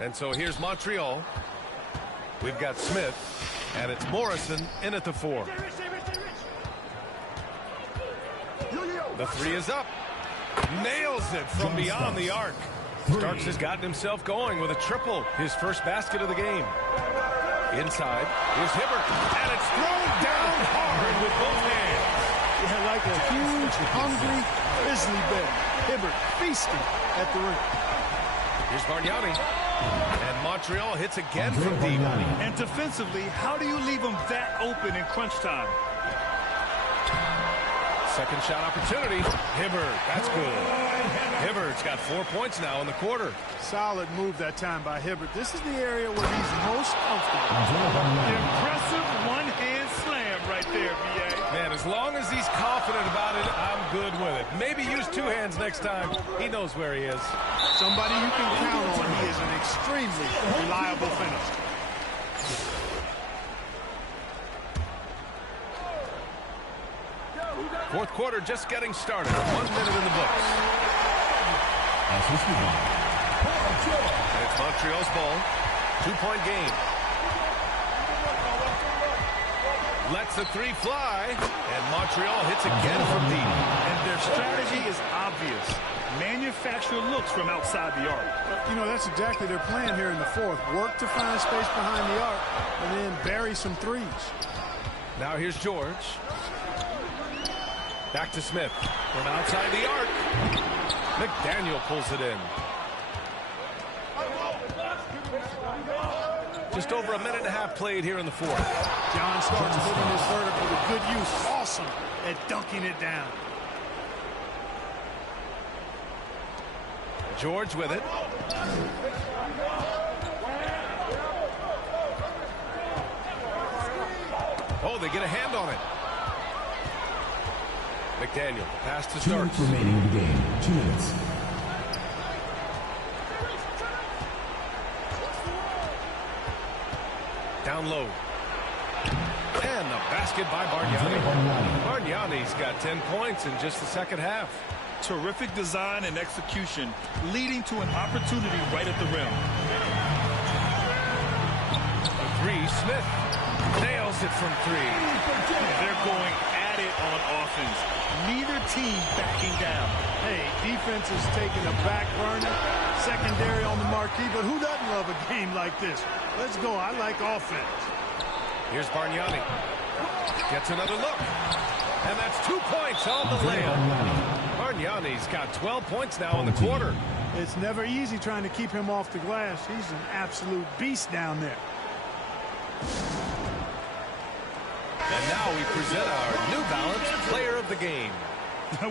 And so here's Montreal. We've got Smith, and it's Morrison in at the 4. The 3 is up. Nails it from beyond the arc. Starks has gotten himself going with a triple, his first basket of the game. Inside is Hibbert, and it's thrown down hard with both hands. Yeah, like a huge, hungry grizzly bear. Hibbert feasting at the rim. Here's Bargnani. And Montreal hits again from deep. And defensively, how do you leave them that open in crunch time? Second shot opportunity. Hibbert, that's good. Hibbert's got 4 points now in the quarter. Solid move that time by Hibbert. This is the area where he's most comfortable. Impressive one-hand slam right there, B.A. Man, as long as he's confident about it, I'm good with it. Maybe use 2 hands next time. He knows where he is. Somebody you can count on. He is an extremely reliable finisher. Fourth quarter just getting started. 1 minute in the books. And it's Montreal's ball. 2-point game. Lets the 3 fly, and Montreal hits again from deep. And their strategy is obvious. Manufacture looks from outside the arc. You know, that's exactly their plan here in the fourth. Work to find space behind the arc, and then bury some threes. Now here's George. Back to Smith from outside the arc. McDaniel pulls it in. Just over a minute and a half played here in the fourth. John Starks putting his vertical to good use. Awesome at dunking it down. George with it. Oh, they get a hand on it. McDaniel, pass to Starks. 2 minutes remaining in the game. 2 minutes. Down low. And the basket by Bargnani. Bargnani's got 10 points in just the second half. Terrific design and execution, leading to an opportunity right at the rim. The 3, Smith nails it from 3. They're going at it on offense. Neither team backing down. Hey, defense is taking a back burner, secondary on the marquee, but who doesn't love a game like this? Let's go. I like offense. Here's Bargnani. Gets another look. And that's 2 points on the layup. Bargnani's got 12 points now in the quarter. It's never easy trying to keep him off the glass. He's an absolute beast down there. And now we present our New Balance Player of the Game.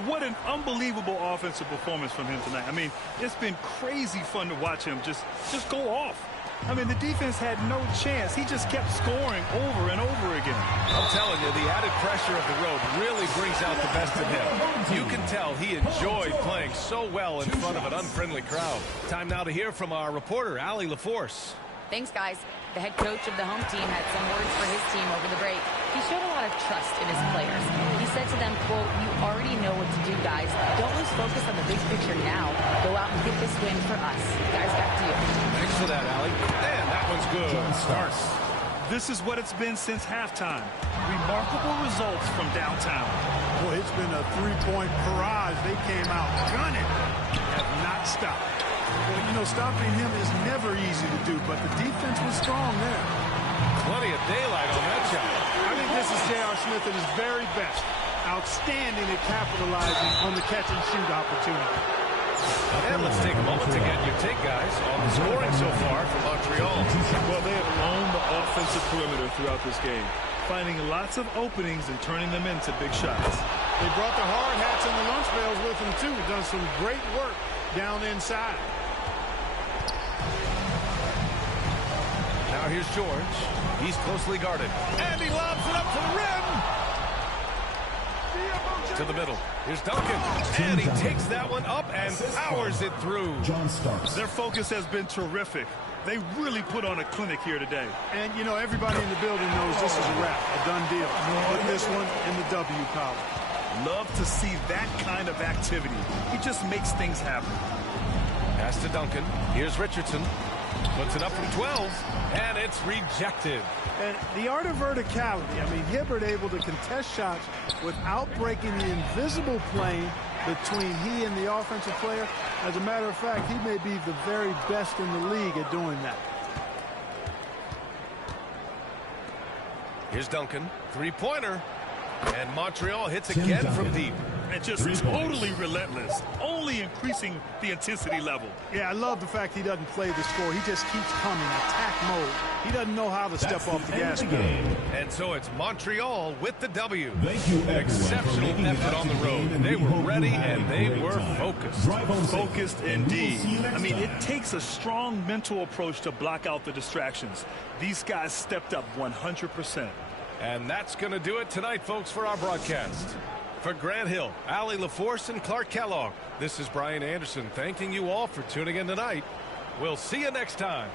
What an unbelievable offensive performance from him tonight. I mean, it's been crazy fun to watch him just go off. I mean, the defense had no chance. He just kept scoring over and over again. I'm telling you, the added pressure of the road really brings out the best in him. You can tell he enjoyed playing so well in front of an unfriendly crowd. Time now to hear from our reporter, Allie LaForce. Thanks, guys. The head coach of the home team had some words for his team over the break. He showed a lot of trust in his players. He said to them, quote, "You already know what to do, guys. Don't lose focus on the big picture now. Go out and get this win for us." Guys, back to you. Thanks for that, Allie. And that one's good. Starks. This is what it's been since halftime. Remarkable results from downtown. Boy, it's been a three-point barrage. They came out gunning. Have not stopped. Well, you know, stopping him is never easy to do, but the defense was strong there. Plenty of daylight on that shot. I think this is J.R. Smith at his very best. Outstanding at capitalizing on the catch-and-shoot opportunity. And let's take a moment to get your take, guys, on the scoring so far for Montreal. Well, they have owned the offensive perimeter throughout this game, finding lots of openings and turning them into big shots. They brought the hard hats and the lunch pails with them, too. Done some great work down inside. Now here's George. He's closely guarded. And he lobs it up to the rim. To the middle. Here's Duncan. And he takes that one up and powers it through. Their focus has been terrific. They really put on a clinic here today. And, you know, everybody in the building knows this is a wrap, a done deal. Put this one in the W column. Love to see that kind of activity. He just makes things happen. Pass to Duncan. Here's Richardson. Puts it up from 12, and it's rejected. And the art of verticality. I mean, Hibbert able to contest shots without breaking the invisible plane between he and the offensive player. As a matter of fact, he may be the very best in the league at doing that. Here's Duncan. Three-pointer. And Montreal hits again from deep. And just totally relentless, only increasing the intensity level. Yeah, I love the fact he doesn't play the score. He just keeps coming, attack mode. He doesn't know how to step off the gas pedal. And so it's Montreal with the W. Thank you, everyone, Exceptional for making it effort out on the to the road. game, They and we were hope ready you had and a they great were time. focused. Drive home safe, Focused and we will indeed. see you next I mean, time. it takes a strong mental approach to block out the distractions. These guys stepped up 100%. And that's going to do it tonight, folks, for our broadcast. For Grant Hill, Allie LaForce, and Clark Kellogg, this is Brian Anderson thanking you all for tuning in tonight. We'll see you next time.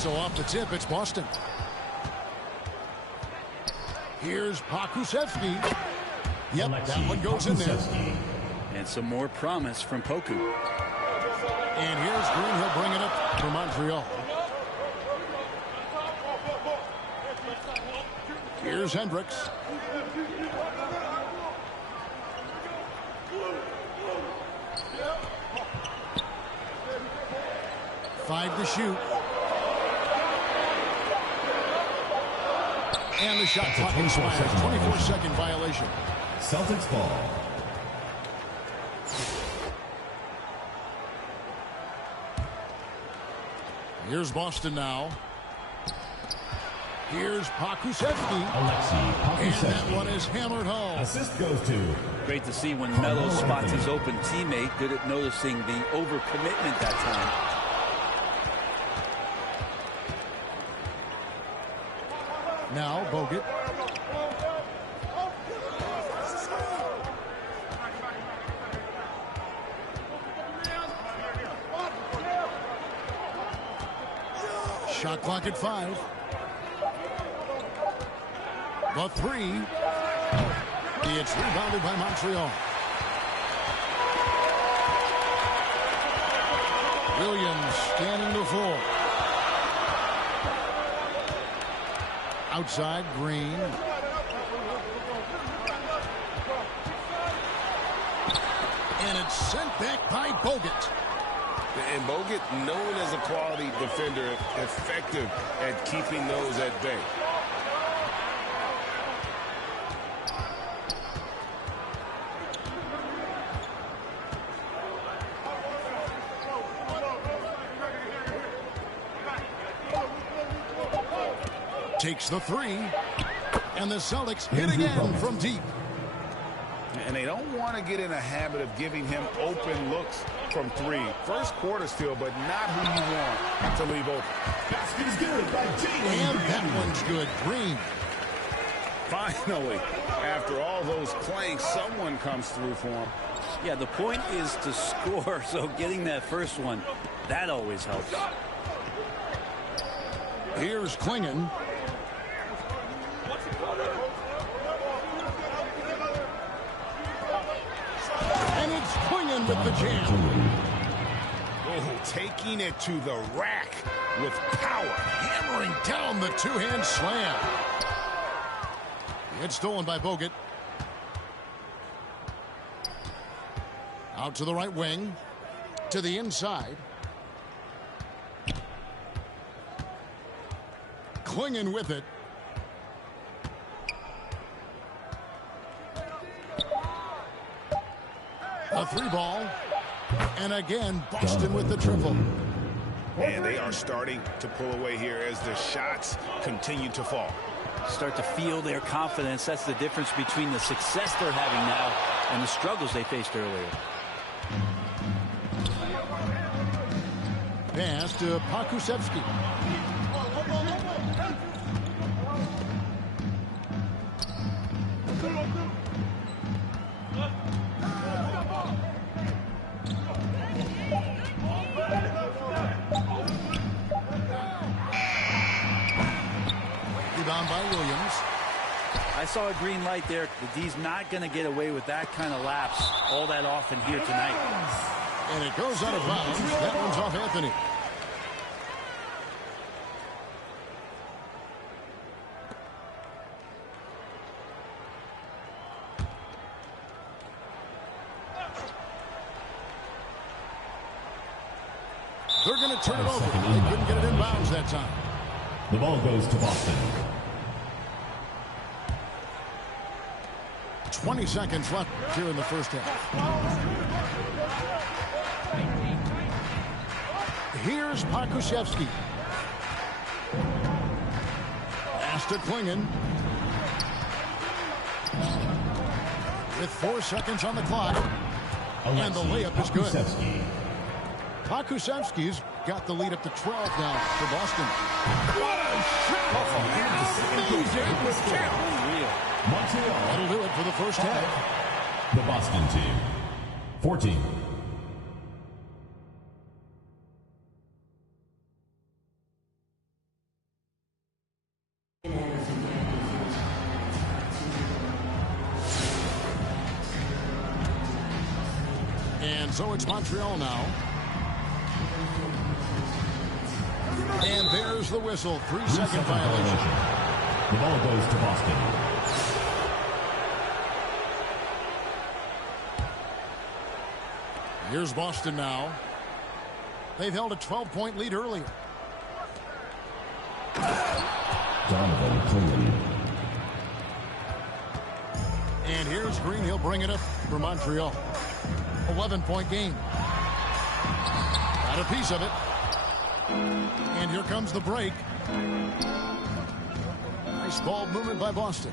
So off the tip, it's Boston. Here's Pokusevski. Yep, that one goes in there. And some more promise from Poku. And here's Green. He'll bring it up for Montreal. Here's Hendricks. Five to shoot. And the shot clock expires. 24-second violation. Celtics ball. Here's Boston now. Here's Pokusevski. And that one is hammered home. Assist goes to. Great to see when Melo spots his open teammate. Good at noticing the overcommitment that time. Now Bogut. Shot clock at 5. The 3. It's rebounded by Montreal. Williams scanning the floor. Outside, Green. And it's sent back by Bogut. And Bogut, known as a quality defender, effective at keeping those at bay. Takes the 3. And the Celtics hit again from deep. And they don't want to get in a habit of giving him open looks from 3. First quarter still, but not who you want to leave open. Basket's good by Jalen. And that one's good. Green. Finally, after all those clanks, someone comes through for him. Yeah, the point is to score, so getting that first one, that always helps. Here's Klingon. And it's Klingon with the jam. Oh, taking it to the rack with power. Hammering down the two-hand slam. It's stolen by Bogut. Out to the right wing. To the inside. Klingon with it. A 3-ball. And again, Boston with the triple. And they are starting to pull away here as the shots continue to fall. Start to feel their confidence. That's the difference between the success they're having now and the struggles they faced earlier. Pass to Pokusevski. Rebound by Williams. I saw a green light there. The D's not going to get away with that kind of lapse all that often here tonight. And it goes out of bounds. That one's off Anthony. They're going to turn it over. They couldn't get it in bounds that time. The ball goes to Boston. 20 seconds left here in the first half. Here's Pokusevski. Pass to Klingon. With 4 seconds on the clock. And the layup is good. Pokusevski's got the lead up to 12 now for Boston. What a shot! Amazing! Montreal. That'll do it for the first half. The Boston team, 14. And so it's Montreal now. And there's the whistle. 3-second violation. The ball goes to Boston. Here's Boston now. They've held a 12-point lead earlier. Donovan Clingan. And here's Green. He'll bring it up for Montreal. 11-point game. Got a piece of it. And here comes the break. Nice ball movement by Boston.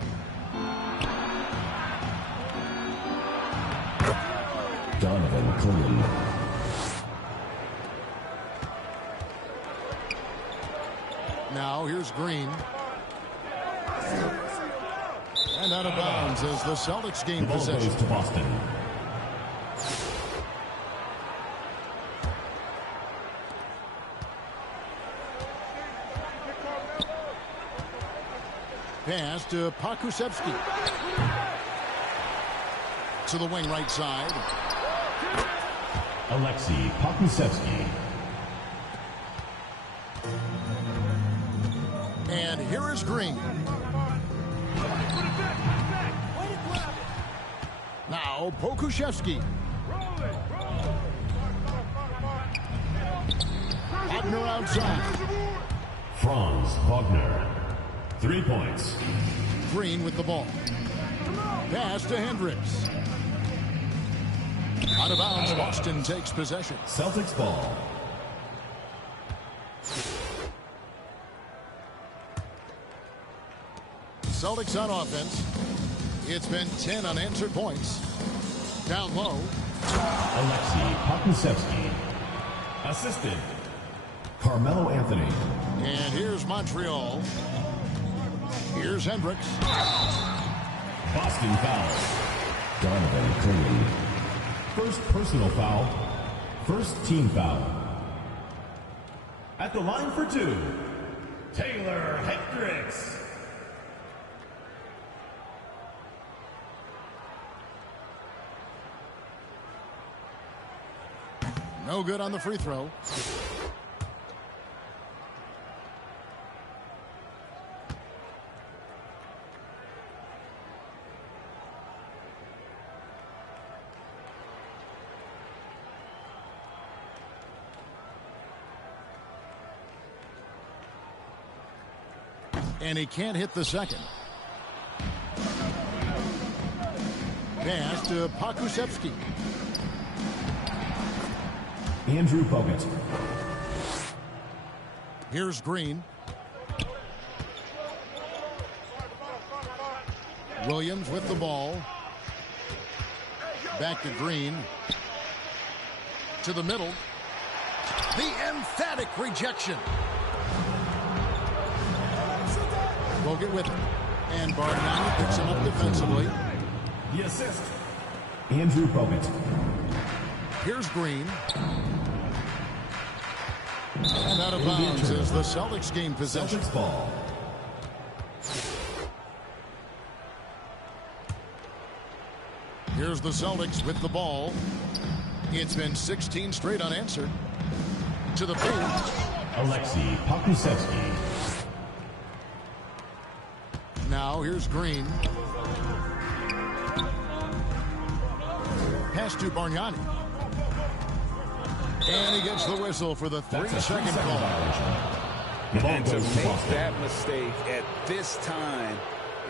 Donovan Clingan. Now here's Green. And out of bounds as the Celtics gain possession. The ball goes to Boston. Pass to Pokusevski. To the wing right side. Alexei Pokusevski. And here is Green. Now Pokusevski. Wagner outside. Franz Wagner. 3 points. Green with the ball. Pass to Hendricks. Out of bounds, Boston takes possession. Celtics ball. Celtics on offense. It's been 10 unanswered points. Down low. Alexei Pokusevski. Assisted. Carmelo Anthony. And here's Montreal. Here's Hendricks. Boston foul. Donovan Clingan. First personal foul. First team foul. At the line for 2, Taylor Hendricks. No good on the free throw. And he can't hit the second. Pass to Pokusevski. Andrew Bogut. Here's Green. Williams with the ball. Back to Green. To the middle. The emphatic rejection. Bogut with it. And Bargnani picks him up defensively. The assist. Andrew Bogut. Here's Green. And out of bounds as the Celtics gain possession. Celtics ball. Here's the Celtics with the ball. It's been 16 straight unanswered. To the paint. Alexei Pokusevski. Now here's Green. Pass to Bargnani. And he gets the whistle for the 3-second call. And to make that mistake at this time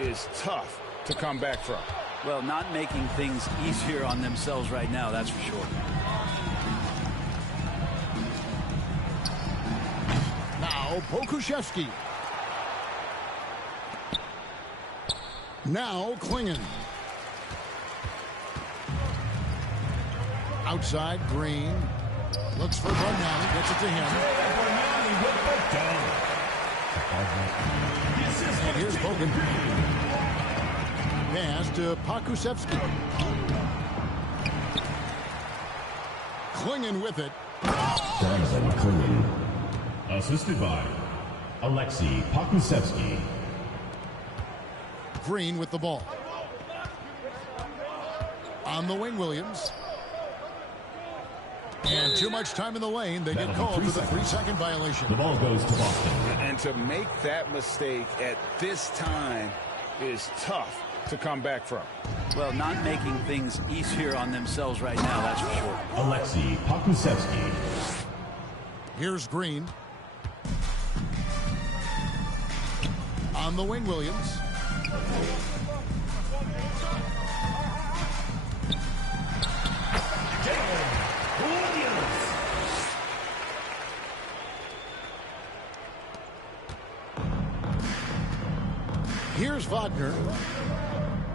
is tough to come back from. Well, not making things easier on themselves right now, that's for sure. Now Pokusevski. Now Clingan. Outside, Green. Looks for Bargnani. Gets it to him. And here's Bogut. Pass to Pokusevski. Clingan with it. Donovan Clingan. Assisted by Alexei Pokusevski. Green with the ball. On the wing, Williams. And too much time in the lane. They get called for the 3-second violation. The ball goes to Boston. And to make that mistake at this time is tough to come back from. Well, not making things easier on themselves right now, that's for sure. Alexei Pokusevsky. Here's Green. On the wing, Williams. Here's Wagner.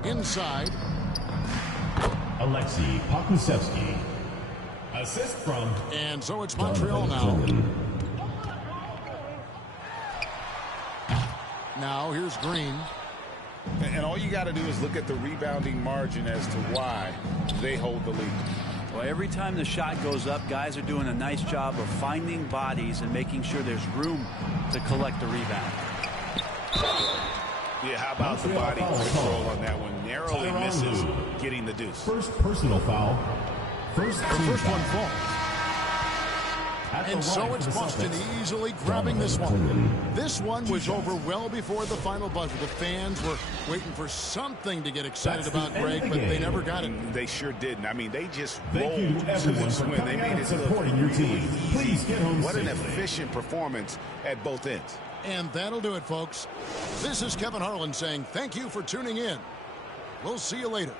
Inside. Alexei Pokusevsky. Assist from. And so it's Montreal now. Now here's Green. And all you got to do is look at the rebounding margin as to why they hold the lead. Well, every time the shot goes up, guys are doing a nice job of finding bodies and making sure there's room to collect the rebound. Yeah, how about the body control on that one? Narrowly misses getting the deuce. First personal foul. The first one falls. And so it's Boston easily grabbing this one. This one was over well before the final buzzer. The fans were waiting for something to get excited about, Greg, but they never got it. They sure didn't. I mean, they just rolled to this win. They made it supporting your team. Please get home What an safely. efficient performance at both ends. And that'll do it, folks. This is Kevin Harlan saying thank you for tuning in. We'll see you later.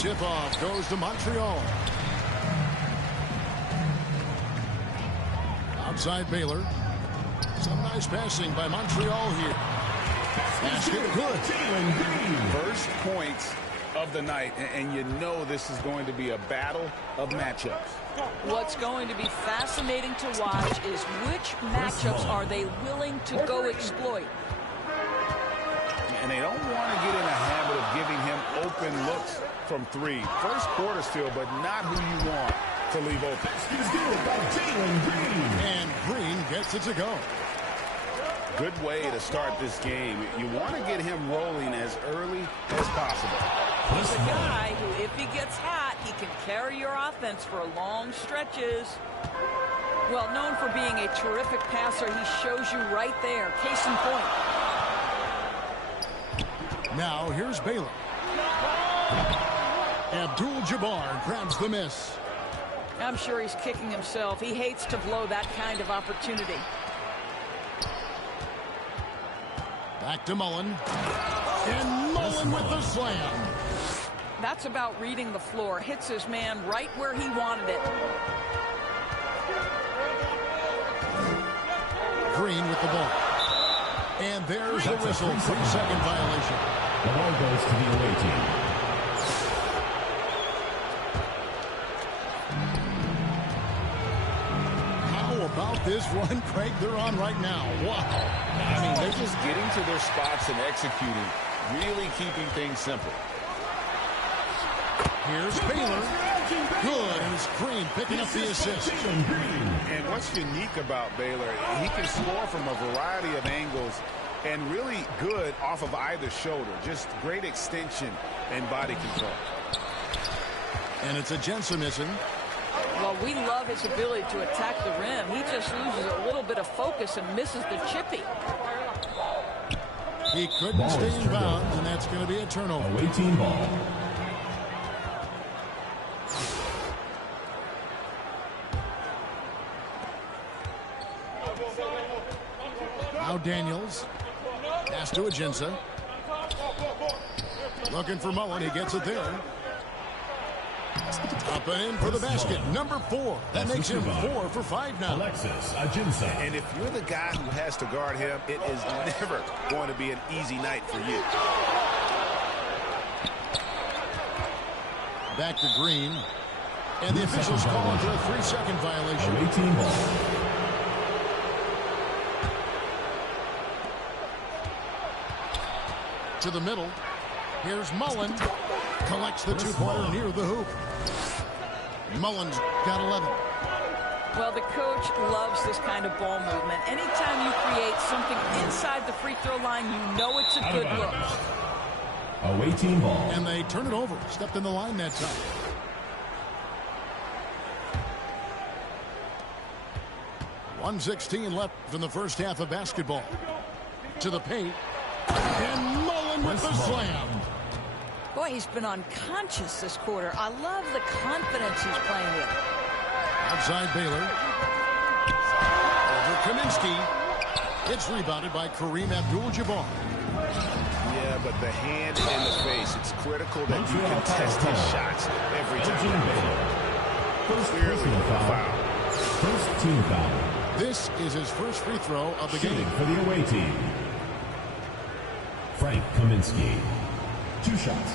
tip-off goes to Montreal. Outside Baylor. Some nice passing by Montreal here. Basket good. First points of the night, and you know this is going to be a battle of matchups. What's going to be fascinating to watch is which matchups are they willing to go exploit. And they don't want to get in a habit of giving him open looks from three. First quarter still, but not who you want to leave open. And Green gets it to go. Good way to start this game. You want to get him rolling as early as possible. He's a guy who, if he gets hot, he can carry your offense for long stretches. Well, known for being a terrific passer, he shows you right there. Case in point. Now here's Baylor. Abdul-Jabbar grabs the miss. I'm sure he's kicking himself. He hates to blow that kind of opportunity. Back to Mullen. And Mullen with the slam. That's about reading the floor. Hits his man right where he wanted it. Green with the ball. And there's the whistle. 3-second violation. The ball goes to the away team. How about this run, Craig, they're on right now? Wow. I mean, they're just getting to their spots and executing, really keeping things simple. Here's Baylor. Good. And it's Green picking up the assist. And what's unique about Baylor, he can score from a variety of angles and really good off of either shoulder. Just great extension and body control. And it's a Jensen missing. Well, we love his ability to attack the rim. He just loses a little bit of focus and misses the chippy. He couldn't stay in bounds, and that's going to be a turnover. Away team ball. Now Daniels. Pass to Aginsa. Looking for Mullen. He gets it there. Up and in for the basket. Number 4. That makes him 4 for 5 now. Alexis Aginsa. And if you're the guy who has to guard him, it is never going to be an easy night for you. Back to Green. And the officials call for a 3-second violation. Away team ball. To the middle. Here's Mullen. Collects the two-pointer near the hoop. Mullen's got 11. Well, the coach loves this kind of ball movement. Anytime you create something inside the free throw line, you know it's a good look. Away team ball. And they turn it over. Stepped in the line that time. .116 left in the first half of basketball. To the paint. And Mullen with the slam. Boy, he's been unconscious this quarter. I love the confidence he's playing with. Outside Baylor. Over Kaminsky. It's rebounded by Kareem Abdul-Jabbar. Yeah, but the hand in the face, it's critical that you contest his shots every time. Clearly a foul. First team foul. This is his first free throw of the game. For the away team. Frank Kaminsky. 2 shots.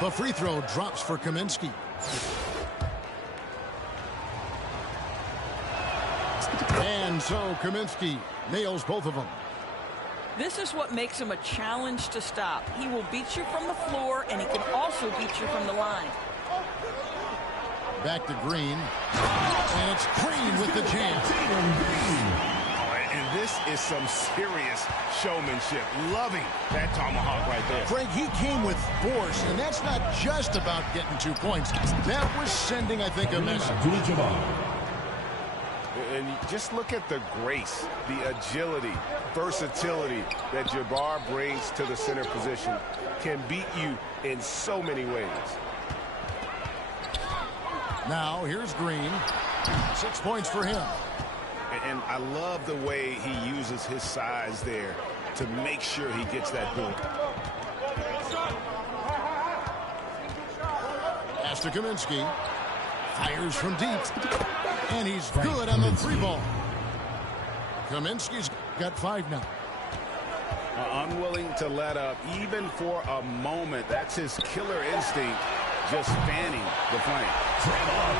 The free throw drops for Kaminsky. And so Kaminsky nails both of them. This is what makes him a challenge to stop. He will beat you from the floor, and he can also beat you from the line. Back to Green. And it's Green with the jam. And this is some serious showmanship. Loving that tomahawk right there. Craig, he came with force, and that's not just about getting 2 points. That was sending, I think, a message. And just look at the grace, the agility, versatility that Jabbar brings to the center position. Can beat you in so many ways. Now, here's Green. 6 points for him. And I love the way he uses his size there to make sure he gets that boot. Pass to Kaminsky. Fires from deep. And he's good on the 3-ball. Kaminsky's got 5 now. Unwilling to let up even for a moment. That's his killer instinct, just fanning the flame.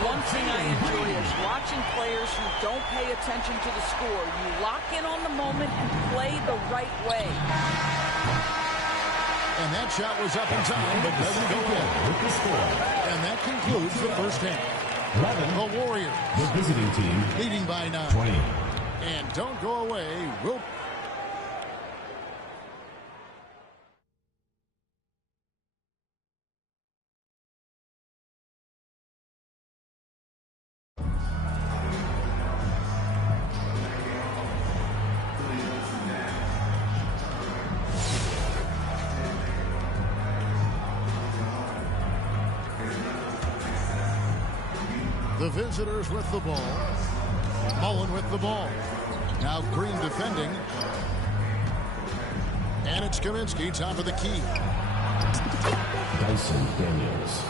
One thing I enjoy is watching players who don't pay attention to the score. You lock in on the moment and play the right way. And that shot was up in time, but doesn't go in. With the score. And that concludes the first half. 11. The Warriors, The visiting team, leading by 9. 20. And don't go away. We'll... The visitors with the ball. Mullen with the ball. Now Green defending. And it's Kaminsky, top of the key. Dyson Daniels.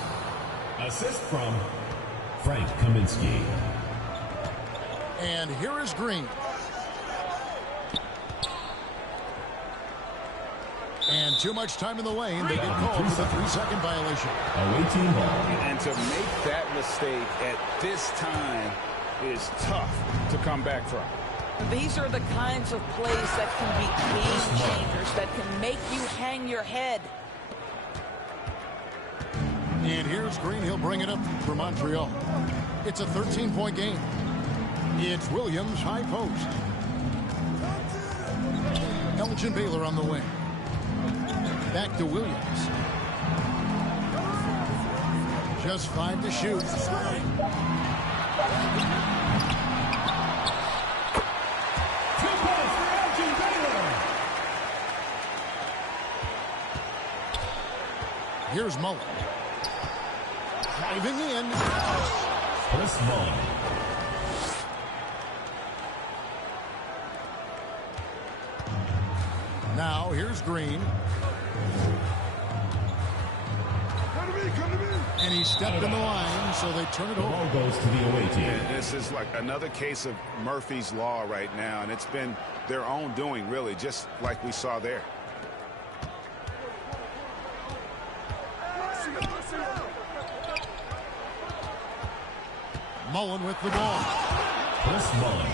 Assist from Frank Kaminsky. And here is Green. And too much time in the lane. They get called for the 3-second violation. Away team ball. And to make that mistake at this time is tough to come back from. These are the kinds of plays that can be game changers, that can make you hang your head. And here's Green. He'll bring it up for Montreal. It's a 13-point game. It's Williams, high post. Elgin Baylor on the wing. Back to Williams. Just 5 to shoot. Here's Mullen. Driving in. Chris Mullen. Now here's Green. And he stepped in the line, so they turn it over. The ball goes to the away team. And this is like another case of Murphy's Law right now, and it's been their own doing, really, just like we saw there. Mullen with the ball. Chris Mullen.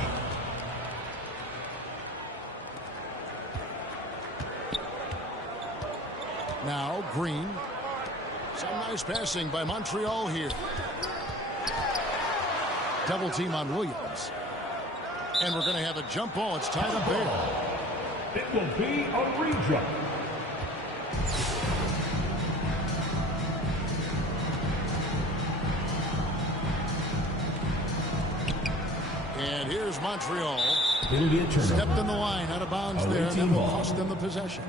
Now Green. Some nice passing by Montreal here. Double team on Williams. And we're going to have a jump ball. It's tied up there. It will be a rejump. And here's Montreal. It'll be a turnover. Stepped in the line, out of bounds there, and that will cost them the possession.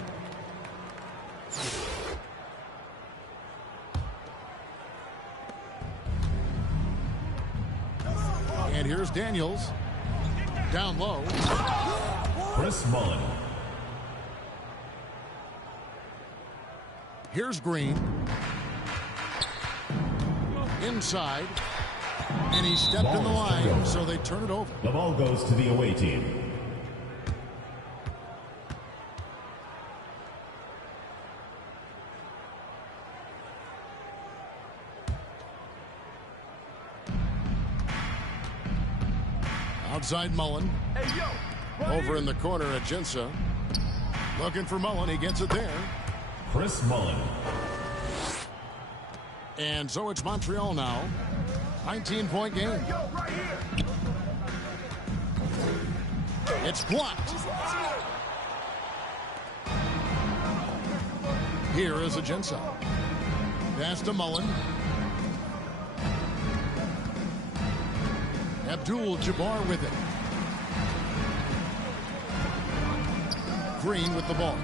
And here's Daniels. Down low. Chris Mullen. Here's Green. Inside. And he stepped in the line, so they turn it over. The ball goes to the away team. Outside Mullen. Over in the corner at Jinsa. Looking for Mullen. He gets it there. Chris Mullen. And so it's Montreal now. 19-point game. It's blocked. Here is Jinsa. Pass to Mullen. Abdul-Jabbar with it. Green with the ball.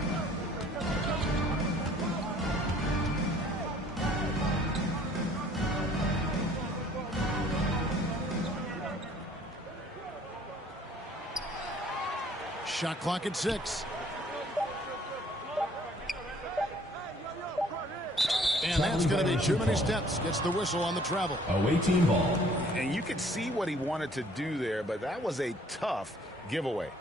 Shot clock at 6. And And that's going to be too many steps. Gets the whistle on the travel. Away team ball. And you could see what he wanted to do there, but that was a tough giveaway.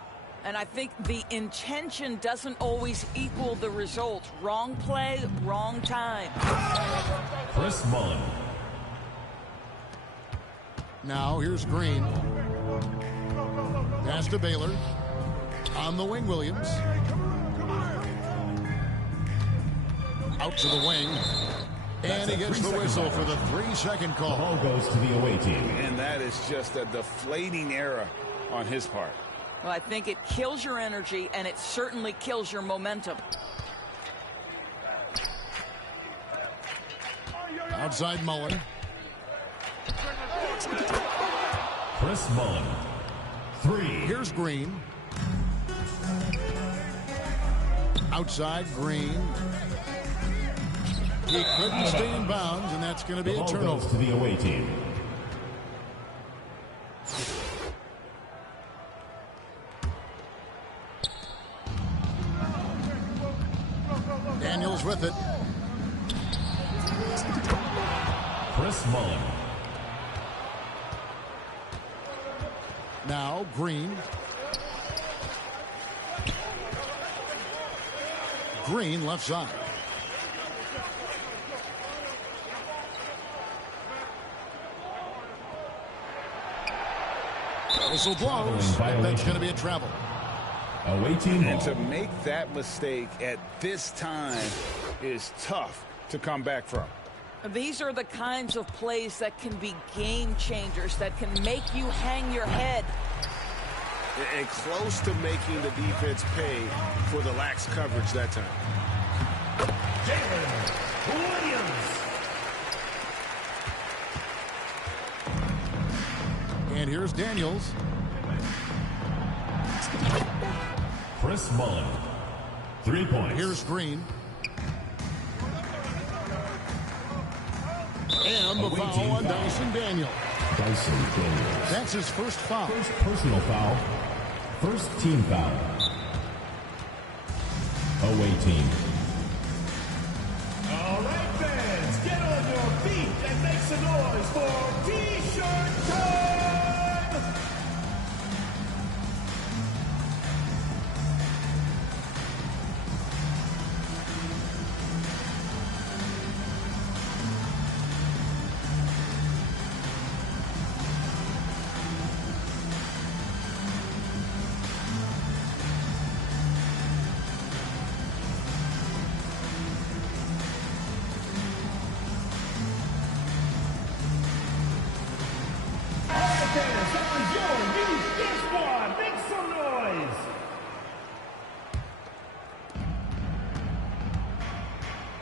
And I think the intention doesn't always equal the result. Wrong play, wrong time. Chris Mullen. Now here's Green. Pass to Baylor. On the wing, Williams. Out to the wing. And he gets the whistle for the 3-second call. The ball goes to the away team. And that is just a deflating error on his part. Well, I think it kills your energy, and it certainly kills your momentum. Outside Mullen. Chris Mullen. 3. Here's Green. Outside Green. He couldn't stay in bounds, and that's going to be a turnover. The ball goes to the away team. Daniels with it. Chris Mullen. Now Green. Green left side. Whistle blows. That's going to be a travel. Away team ball. And to make that mistake at this time is tough to come back from. These are the kinds of plays that can be game changers, that can make you hang your head. And close to making the defense pay for the lax coverage that time. And here's Daniels. Chris Mullen. 3 points. Here's Green. And the foul on Dyson Daniel. Dyson Daniels. That's his first foul. First personal foul. First team foul. Away team. All right, fans, get on your feet and make some noise for T-shirt time!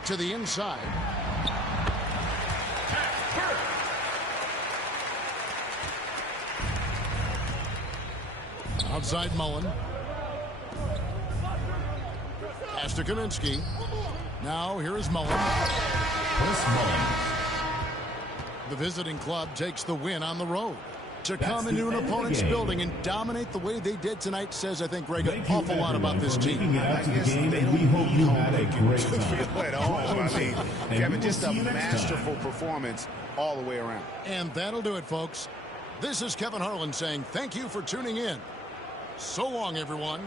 To the inside. Outside Mullen. Pass to Kaminsky. Now here is Mullen. Chris Mullen. The visiting club takes the win on the road. To come into an opponent's building and dominate the way they did tonight says, I think, Greg, an awful lot about this team. I guess they we hope you had a great time. Feel at home. I mean, Kevin, just a masterful performance all the way around. And that'll do it, folks. This is Kevin Harlan saying thank you for tuning in. So long, everyone.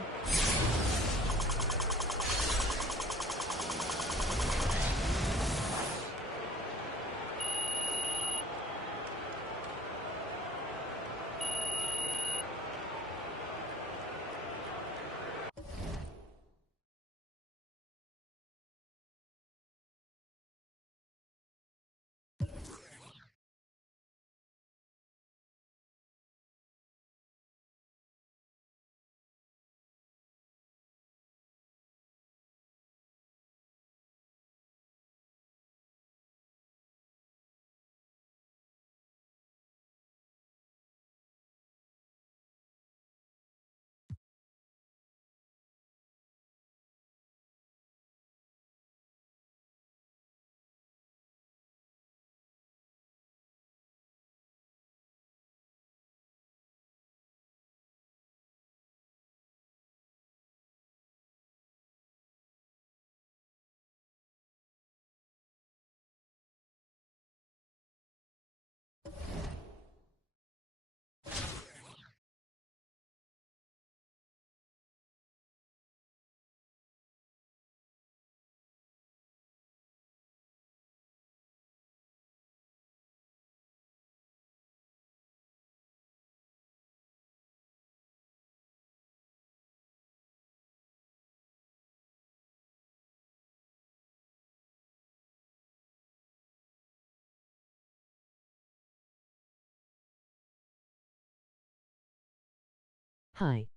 Hi.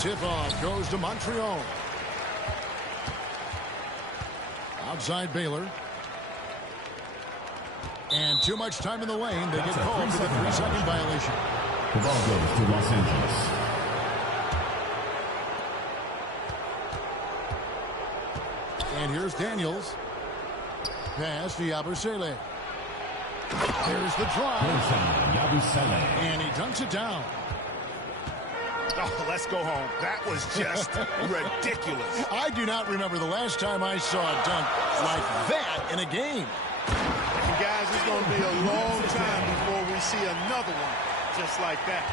Tip-off goes to Montreal. Outside Baylor. And too much time in the lane. They get called for the 3-second violation. The ball goes to Los Angeles. And here's Daniels. Pass to Yabusele. There's the drive. And he dunks it down. Oh, let's go home. That was just ridiculous. I do not remember the last time I saw a dunk like that in a game. guys, it's going to be a long time before we see another one just like that.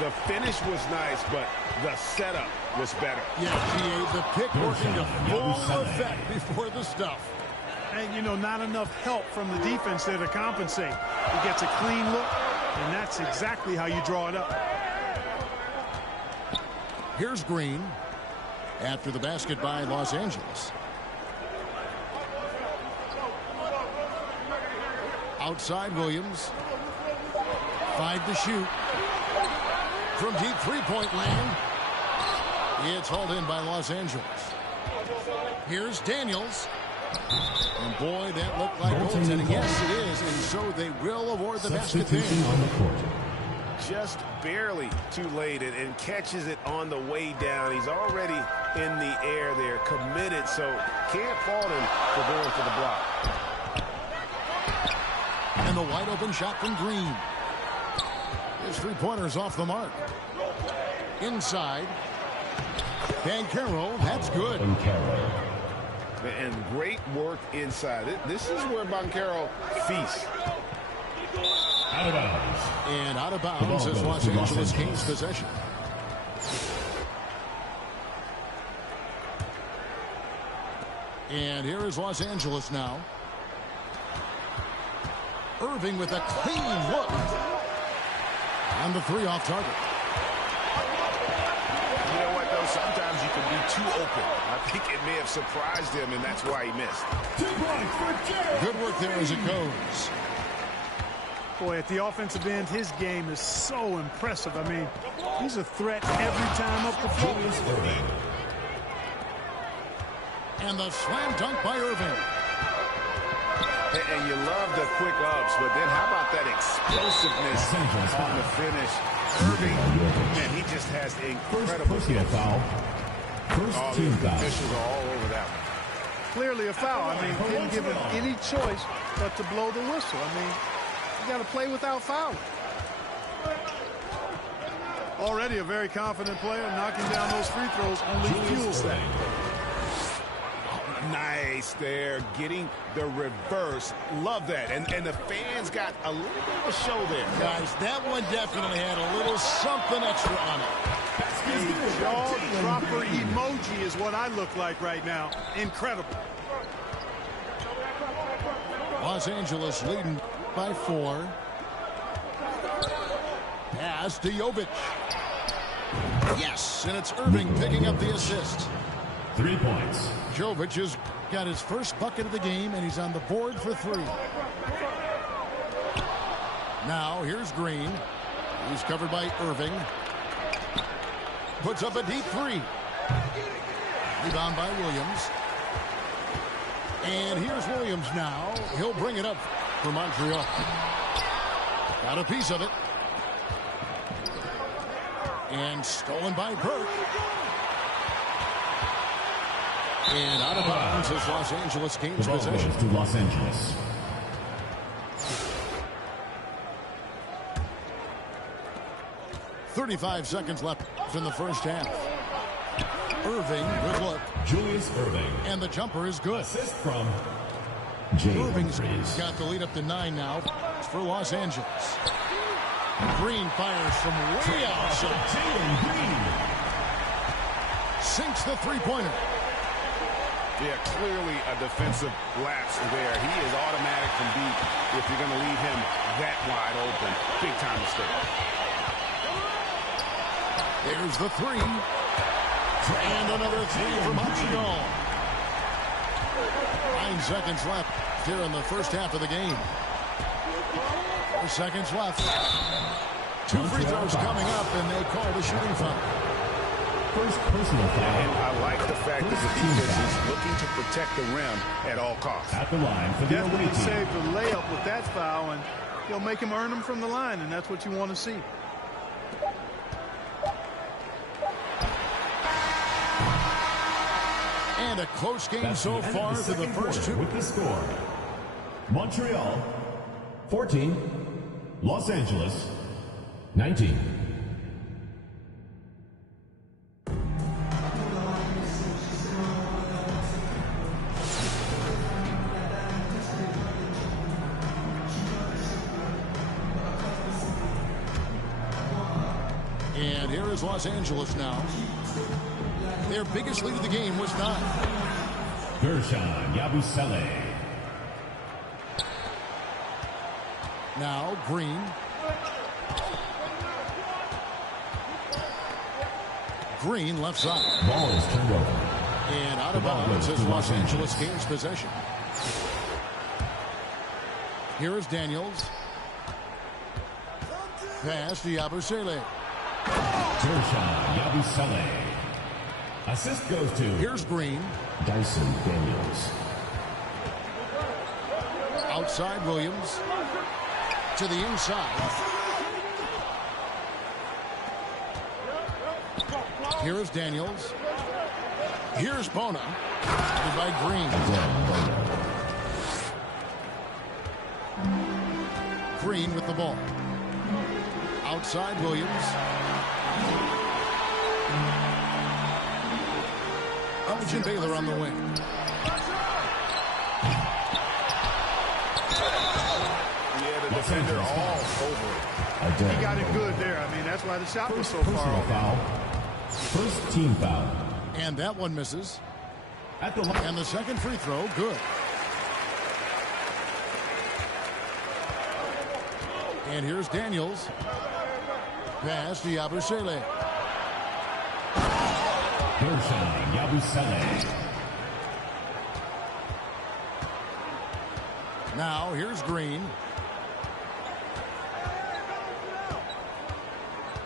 The finish was nice, but the setup was better. Yeah, GA, the pick working to full effect before the stuff. And, you know, not enough help from the defense there to compensate. He gets a clean look, and that's exactly how you draw it up. Here's Green after the basket by Los Angeles. Outside Williams. 5 to shoot. From deep three-point land. It's hauled in by Los Angeles. Here's Daniels. And boy, that looked like goaltending. Yes, it is. And so they will award the basket there. Just barely too late and catches it on the way down. He's already in the air there, committed, so can't fault him for going for the block. And the wide open shot from Green. His three-pointer's off the mark. Inside. Banchero, that's good. And great work inside. This is where Banchero feasts. Out of bounds. And out of bounds is Los Angeles Kings possession. And here is Los Angeles now. Irving with a clean look. And the three off target. You know what, though? Sometimes you can be too open. I think it may have surprised him, and that's why he missed. Good work there as it goes. Boy, at the offensive end, his game is so impressive. I mean, he's a threat every time up the floor. And the slam dunk by Irving. And you love the quick ups, but then how about that explosiveness on the finish? Irving, man, he just has incredible foul. First team the foul. officials are all over that one. Clearly a foul. I mean, didn't give him any choice but to blow the whistle. I mean, you got to play without fouling. Already a very confident player. Knocking down those free throws only fuels that. Nice there, getting the reverse. Love that. And the fans got a little bit of a show there. Guys, that one definitely had a little something extra on it. A jaw-dropper emoji is what I look like right now. Incredible. Los Angeles leading by 4. Pass to Jovic. Yes, and it's Irving picking up the assist. 3 points. Jovic has got his first bucket of the game, and he's on the board for 3. Now, here's Green. He's covered by Irving. Puts up a deep 3. Rebound by Williams. And here's Williams now. He'll bring it up for Montreal. Got a piece of it. And stolen by Burke. And out of bounds is Los Angeles Kings possession. To Los Angeles. .35 seconds left in the first half. Irving, good look. Julius Irving. And the jumper is good. Assist from Jay Irving's Humphries. got the lead up to 9 now for Los Angeles. Green fires from way outside. Sinks the three-pointer. Yeah, clearly a defensive lapse there. He is automatic from deep if you're going to leave him that wide open. Big time mistake. There's the 3. And another 3 for Montreal. 9 seconds left here in the first half of the game. 4 seconds left. 2 free throws coming up, and they call the shooting foul. First personal foul. And I like the fact that the defense is looking to protect the rim at all costs. At the line for the away Definitely team. saved the layup with that foul, and he'll make him earn them from the line, and that's what you want to see. And a close game That's so the end far of the to the second first quarter 2. with the score. Montreal 14, Los Angeles 19. here is Los Angeles now. Their biggest lead of the game was 9. Gershon Yabusele. Now Green. Green left side. Ball is turned over. And out of bounds as Los Angeles gains possession. Here is Daniels. Pass to Yabusele. Gershon Yabusele. Assist goes to. Here's Green. Dyson Daniels. Outside Williams. To the inside. Here is Daniels. Here's Bona. By Green. Green with the ball. Outside Williams. Elgin Baylor on the wing. Yeah, the defender all over it. He got it good there. I mean, that's why the shot was so far off. Foul. First team foul. And that one misses. And the second free throw, good. And here's Daniels. Pass to Yabusele. Gershon Yabusele. Now here's Green.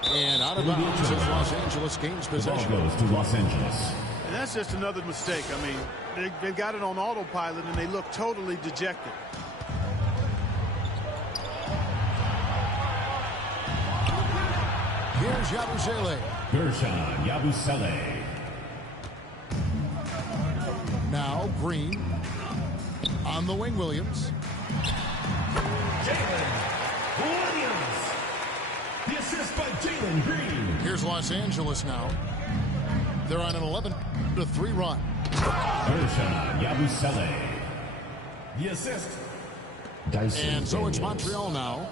And out of bounds as Los Angeles gains possession. Ball goes to Los Angeles. And that's just another mistake. I mean, they've got it on autopilot, and they look totally dejected. Here's Yabusele. Gershon Yabusele. Now Green. On the wing, Williams. Jalen Williams. The assist by Jalen Green. Here's Los Angeles now. They're on an 11-3 run. Gershon Yabusele. The assist. Dyson And so it's Daniels. Montreal now.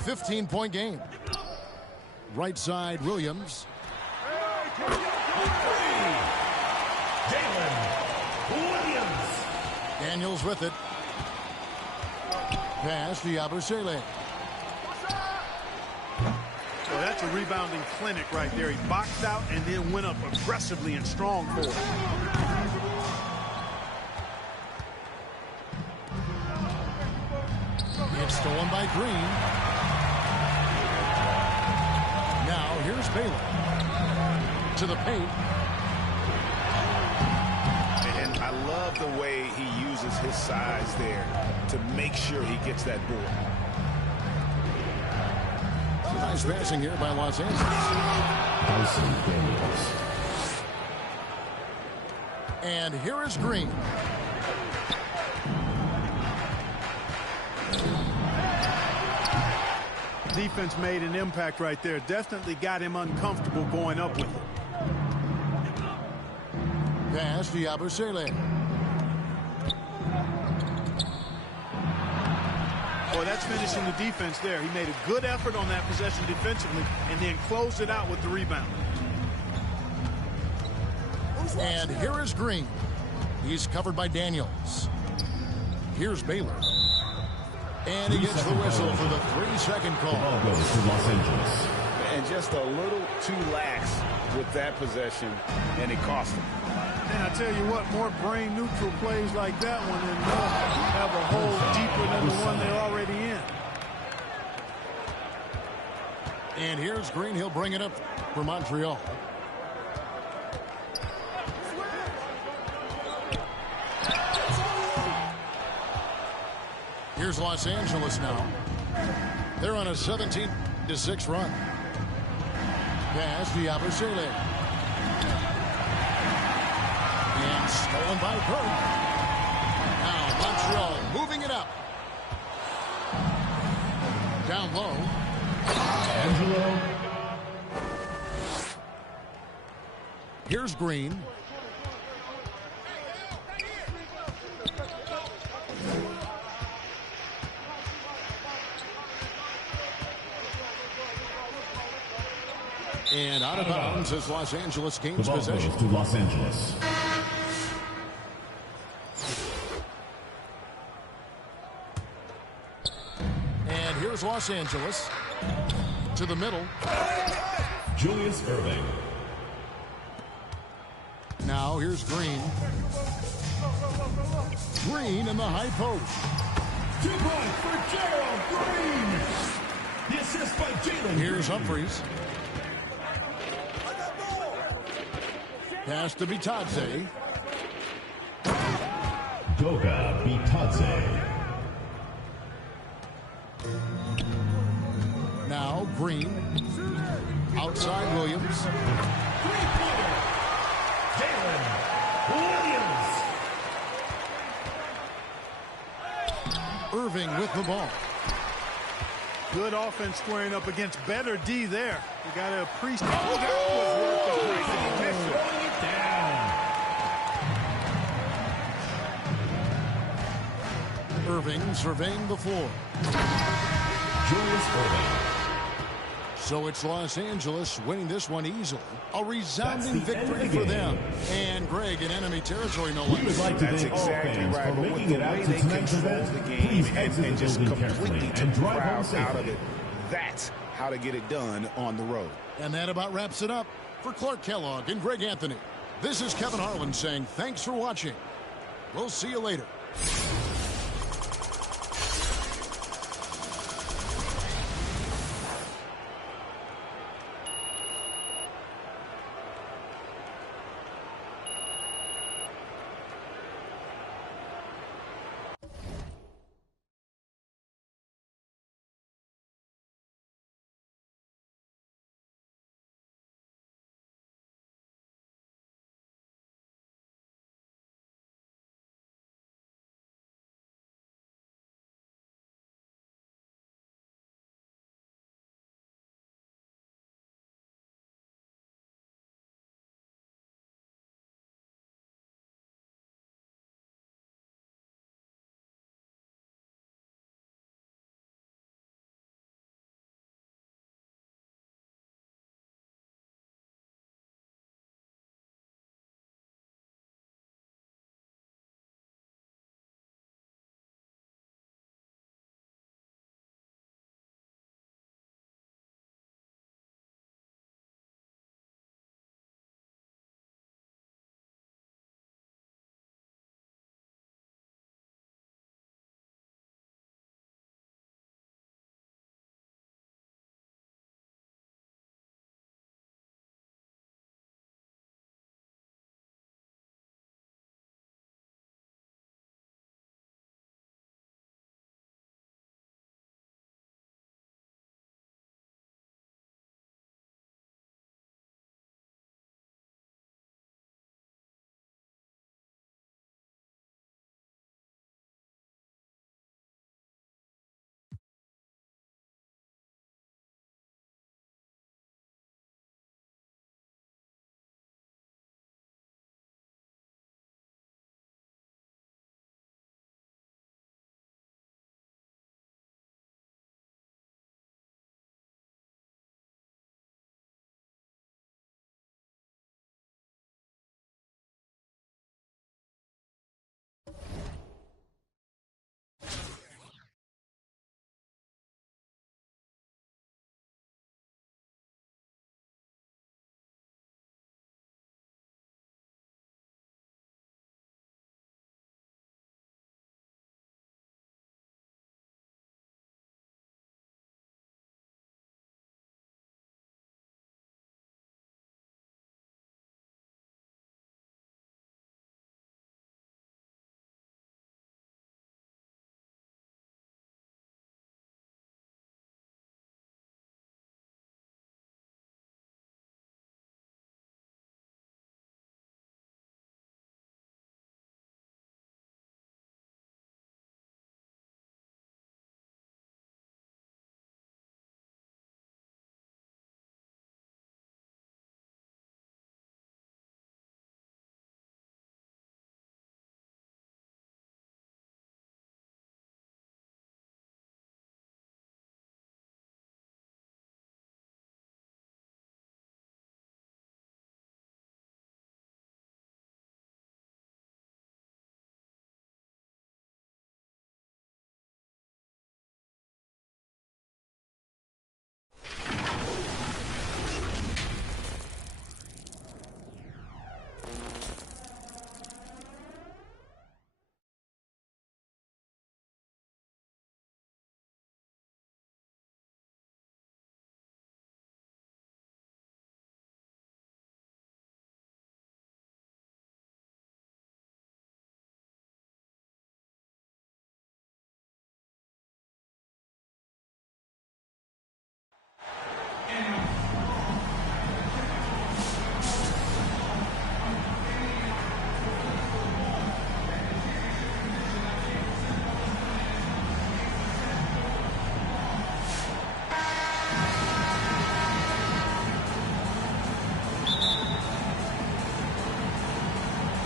15-point game. Right side, Williams. Jalen Williams. Daniels with it. Pass to Yabusele. Well, that's a rebounding clinic right there. He boxed out and then went up aggressively and strong for it. It's stolen by Green. Now here's Baylor. To the paint. And I love the way he uses his size there to make sure he gets that board. Nice passing here by Los Angeles. Dyson Daniels. And here is Green. Defense made an impact right there. Definitely got him uncomfortable going up with it. Pass to Yabusele. Boy, that's finishing the defense there. He made a good effort on that possession defensively and then closed it out with the rebound. And here is Green. He's covered by Daniels. Here's Baylor. And he gets the whistle for the 3-second call. The ball goes to Los Angeles. And just a little too lax with that possession, and it cost him. And I tell you what, more brain-neutral plays like that one, and they'll have a hole deeper than the one they're already in. And here's Green. He'll bring it up for Montreal. Here's Los Angeles now. They're on a 17-6 run. Pass to Yabusele. And stolen by Berg. Now Montreal moving it up. Down low. Angelo. Here's Green. And out of bounds as Los Angeles The gains ball possession. goes to Los Angeles. And here's Los Angeles to the middle. Julius Irving. Now here's Green. Green in the high post. 2 points for Gerald Green. The assist by Jalen. Here's Humphries. Pass to Bitadze. Goga Bitadze. Now Green. Outside Williams. Three-pointer. Jalen Williams. Irving with the ball. Good offense squaring up against better D there. You got to appreciate that was worth the price, and he missed it. Throwing it down. Irving surveying the floor. Julius Irving. So it's Los Angeles winning this one easily. A resounding That's the end of victory the for game. them. And Greg in enemy territory, no We would less. like to That's thank all exactly fans right. for But with making the it out way to they tonight's control event. the game Please exit and the just building completely carefully took and the drive home crowd out of safely. it, that's how to get it done on the road. And that about wraps it up. For Clark Kellogg and Greg Anthony, this is Kevin Harlan saying thanks for watching. We'll see you later.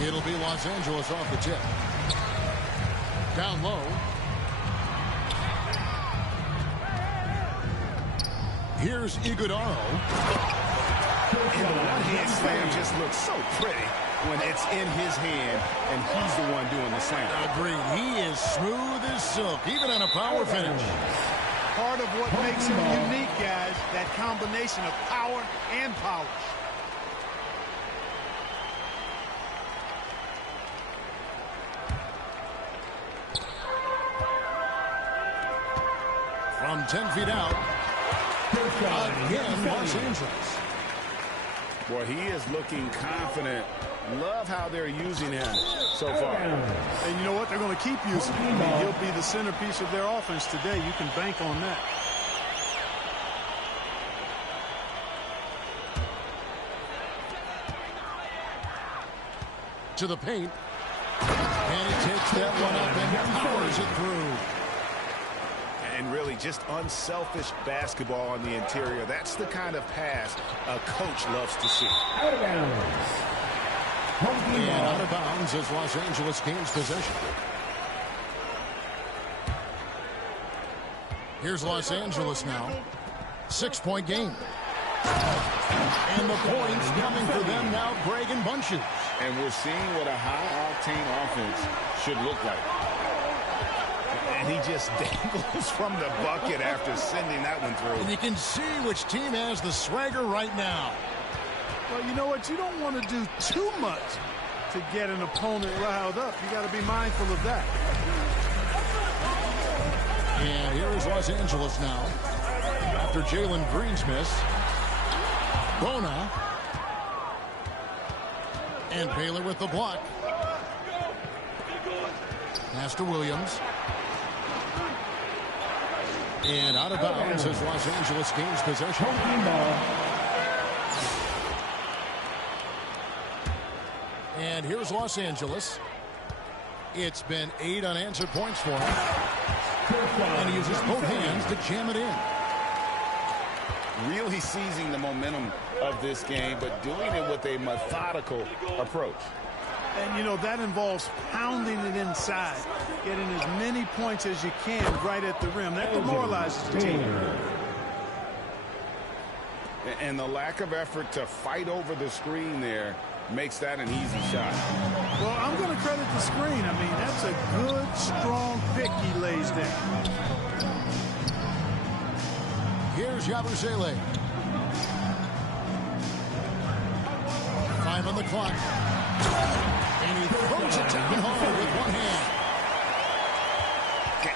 It'll be Los Angeles off the tip. Down low. Here's Iguodaro. And the one-hand slam just looks so pretty when it's in his hand and he's the one doing the slam. Agreed. He is smooth as silk, even on a power finish. Part of what makes him unique, guys, that combination of power and polish. From 10 feet out, again, Los Angeles. Boy, he is looking confident. Love how they're using him so far. And you know what? They're going to keep using him. I mean, he'll be the centerpiece of their offense today. You can bank on that. To the paint. And he takes that one up and powers it through. And really just unselfish basketball on the interior. That's the kind of pass a coach loves to see. Out of bounds. And out of bounds as Los Angeles gains possession. Here's Los Angeles now. 6-point game. And the points coming for them now, Greg and Bunches. And we're seeing what a high-octane offense should look like. And he just dangles from the bucket after sending that one through. And you can see which team has the swagger right now. Well, you know what? You don't want to do too much to get an opponent riled up. You got to be mindful of that. And here is Los Angeles now. After Jalen Green's miss. Bona. And Baylor with the block. Pass to Williams. And out of bounds as Los Angeles gains possession. And here's Los Angeles. It's been 8 unanswered points for him. And he uses both hands to jam it in. Really seizing the momentum of this game, but doing it with a methodical approach. And, you know, that involves pounding it inside, getting as many points as you can right at the rim. That demoralizes the team. And the lack of effort to fight over the screen there makes that an easy shot. Well, I'm going to credit the screen. I mean, that's a good, strong pick he lays down. Here's Yabusele. 5 on the clock. And he throws it down hard with one hand.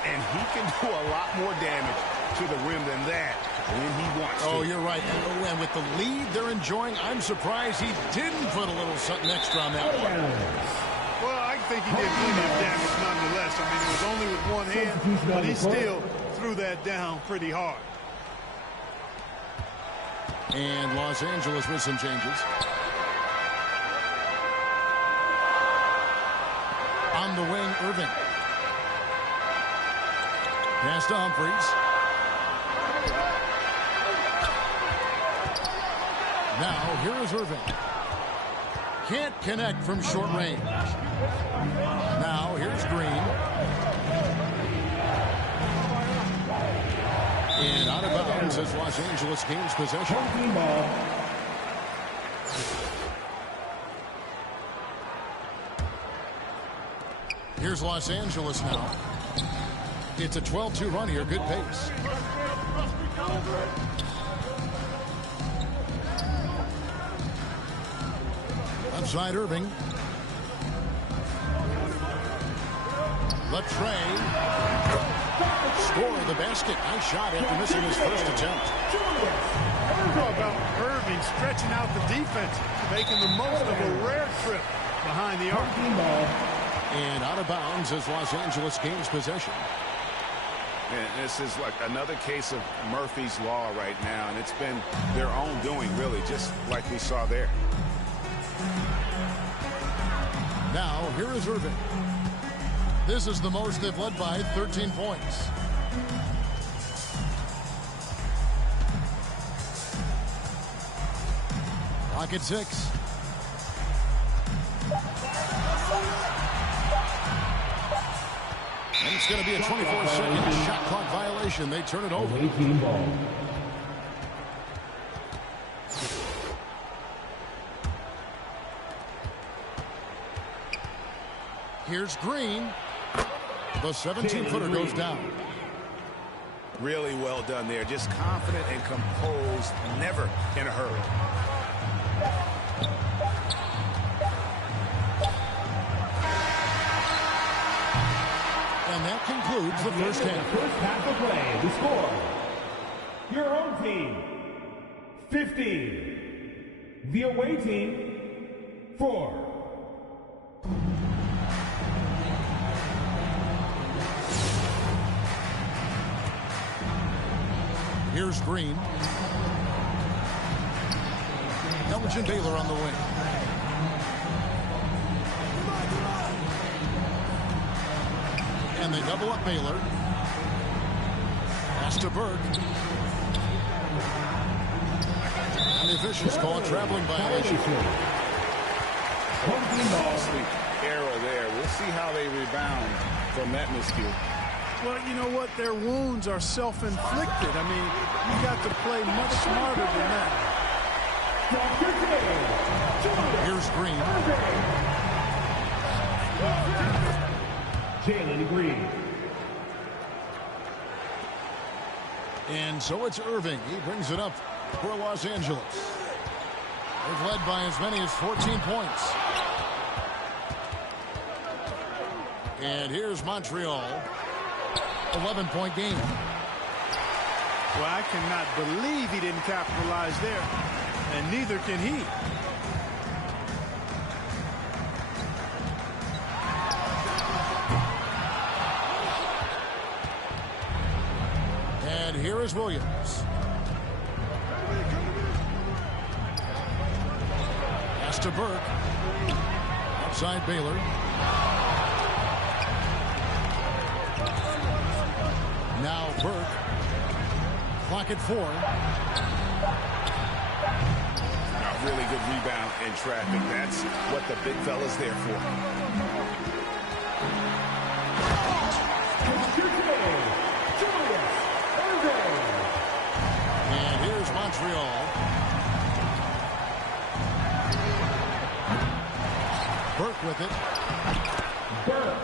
And he can do a lot more damage to the rim than that when he wants to. Oh, you're right. And with the lead they're enjoying, I'm surprised he didn't put a little something extra on that one. Well, I think he did plenty of damage nonetheless. I mean, it was only with one hand, but he still threw that down pretty hard. And Los Angeles with some changes. On the wing, Irving. Pass to Humphries. Now, here is Irving. Can't connect from short range. Now, here's Green. And out of bounds as Los Angeles gains possession. Here's Los Angeles now. It's a 12-2 run here. Good pace. Left side, Irving. Latrey. Score the basket. Nice shot after missing his first attempt. How about Irving stretching out the defense, making the most of a rare trip behind the arc. And out of bounds as Los Angeles gains possession. And this is like another case of Murphy's Law right now, and it's been their own doing, really, just like we saw there. Now, here is Irving. This is the most they've led by, 13 points. Clock at 6. And it's going to be a 24-second shot clock violation. They turn it over. Here's Green. The 17-footer goes down. Really well done there. Just confident and composed, never in a hurry. And that concludes the first half. First half of play. The score. Your home team, 50. The away team, 4. Here's Green. Elgin Baylor on the wing. And they double up Baylor. Pass to Burke. And the officials call a traveling violation. Costly error there. We'll see how they rebound from that miscue. Well, you know what? Their wounds are self-inflicted. I mean, you got to play much smarter than that. Here's Green. Jalen Green. And so it's Irving. He brings it up for Los Angeles. They've led by as many as 14 points. And here's Montreal. 11-point game. Well, I cannot believe he didn't capitalize there. And neither can he. And here is Williams. Pass to Burke. Outside Baylor. Now Burke. Clock at 4. A really good rebound in traffic. That's what the big fella's there for. And here's Montreal. Burke with it. Burke.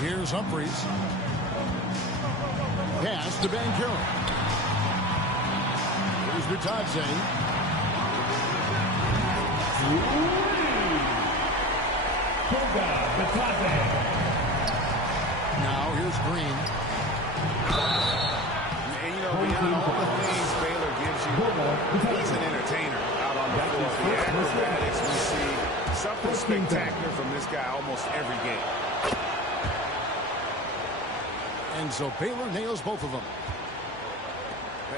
Here's Humphries. Pass to Banchero. Here's Bitadze. Now here's Green. And you know, beyond all the things Baylor gives you, he's an entertainer out on the floor. The acrobatics we see, something spectacular from this guy almost every game. And so Baylor nails both of them.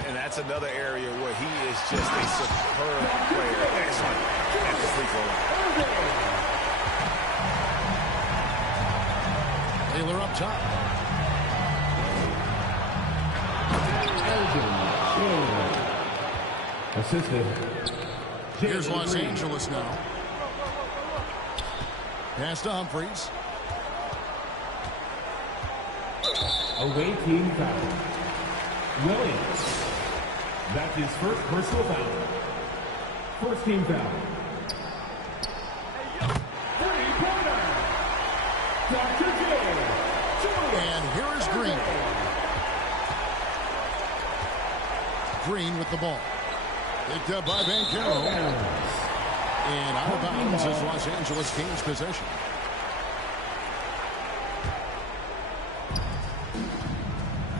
And that's another area where he is just a superb player. Excellent at the free throw line. Baylor up top. Assisted. Here's Los Angeles now. Pass to Humphries. Away team foul. Williams. That's his first personal foul. First team foul. Three-pointer. Dr. J. And here is Green. Green with the ball. Picked up by Banchero. And out of bounds as Los Angeles gains possession.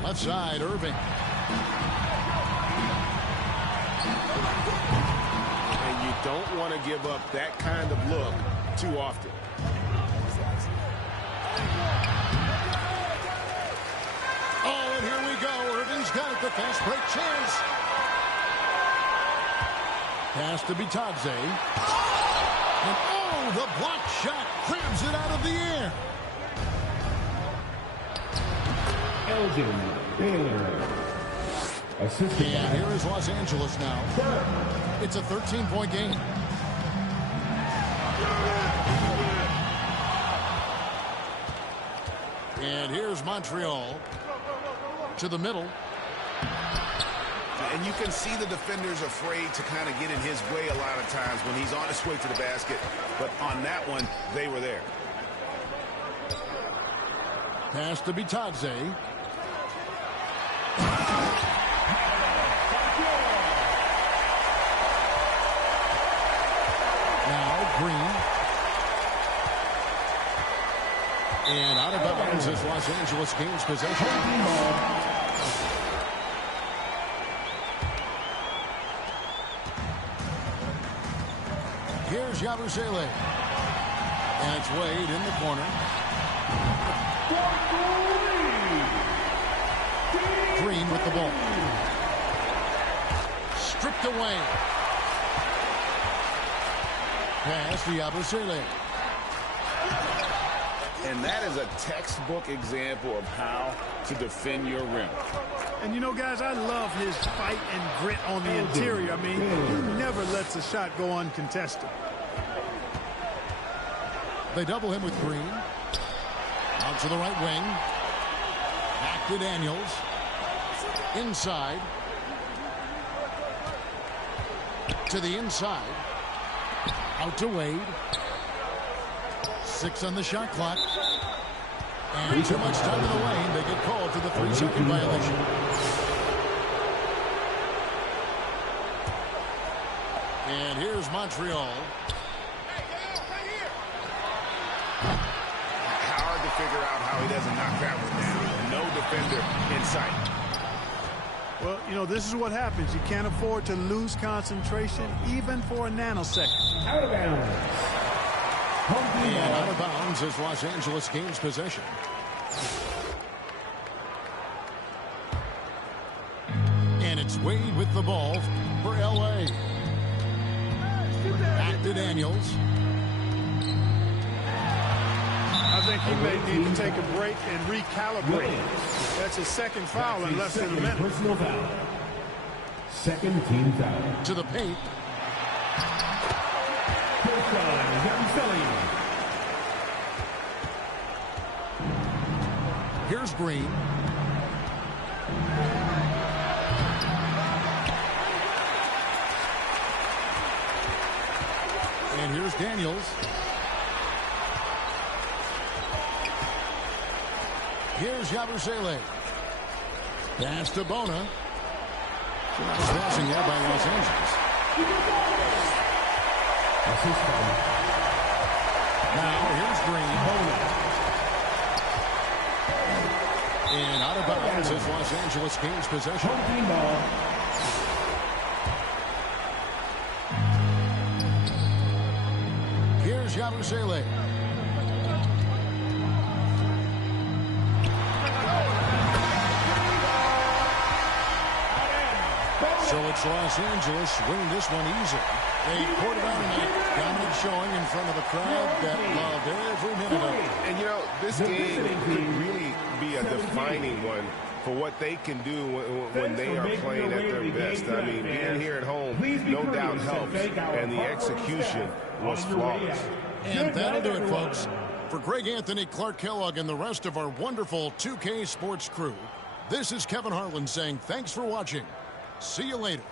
Left side, Irving. And you don't want to give up that kind of look too often. Oh, and here we go. Irving's got it. The fast break chance. Pass to Bitadze. And oh, the block shot grabs it out of the air. Elgin Baylor. Assisted. And here is Los Angeles now. It's a 13-point game. And here's Montreal to the middle. And you can see the defenders afraid to kind of get in his way a lot of times when he's on his way to the basket. But on that one, they were there. Pass to Bitadze. Now Green. And out of bounds as Los Angeles gains possession. Here's Yabusele. And it's Wade in the corner. Green with the ball. Stripped away. Pass to Yabusele. And that is a textbook example of how to defend your rim. And, you know, guys, I love his fight and grit on the interior. I mean, he never lets a shot go uncontested. They double him with Green. Out to the right wing. Back to Daniels. Inside. To the inside. Out to Wade. 6 on the shot clock. And too much time in the lane. They get called for the 3-second violation. And here's Montreal. Hard to figure out how he doesn't knock that one down. No defender in sight. Well, you know, this is what happens. You can't afford to lose concentration even for a nanosecond. Out of bounds. And out of bounds as Los Angeles gains possession. And it's Wade with the ball for L.A. Back to Daniels. I think he may need to take a break and recalibrate. That's his second foul in less than a minute. Personal foul. Second team foul. To the paint. Here's Green. And here's Daniels. Here's Yabusele. Pass to Bona. Nice passing there by Los Angeles. Now here's Green. And out of bounds as Los Angeles gains possession. Here's Yabusele. So it's Los Angeles winning this one easy. They poured it on a dominant showing in front of a crowd that loved every minute of it. And, you know, this game could really be a defining one for what they can do when they are playing at their best. I mean, being here at home, no doubt helps, and the execution was flawless. And that'll do it, folks. For Greg Anthony, Clark Kellogg, and the rest of our wonderful 2K Sports crew, this is Kevin Harlan saying thanks for watching. See you later.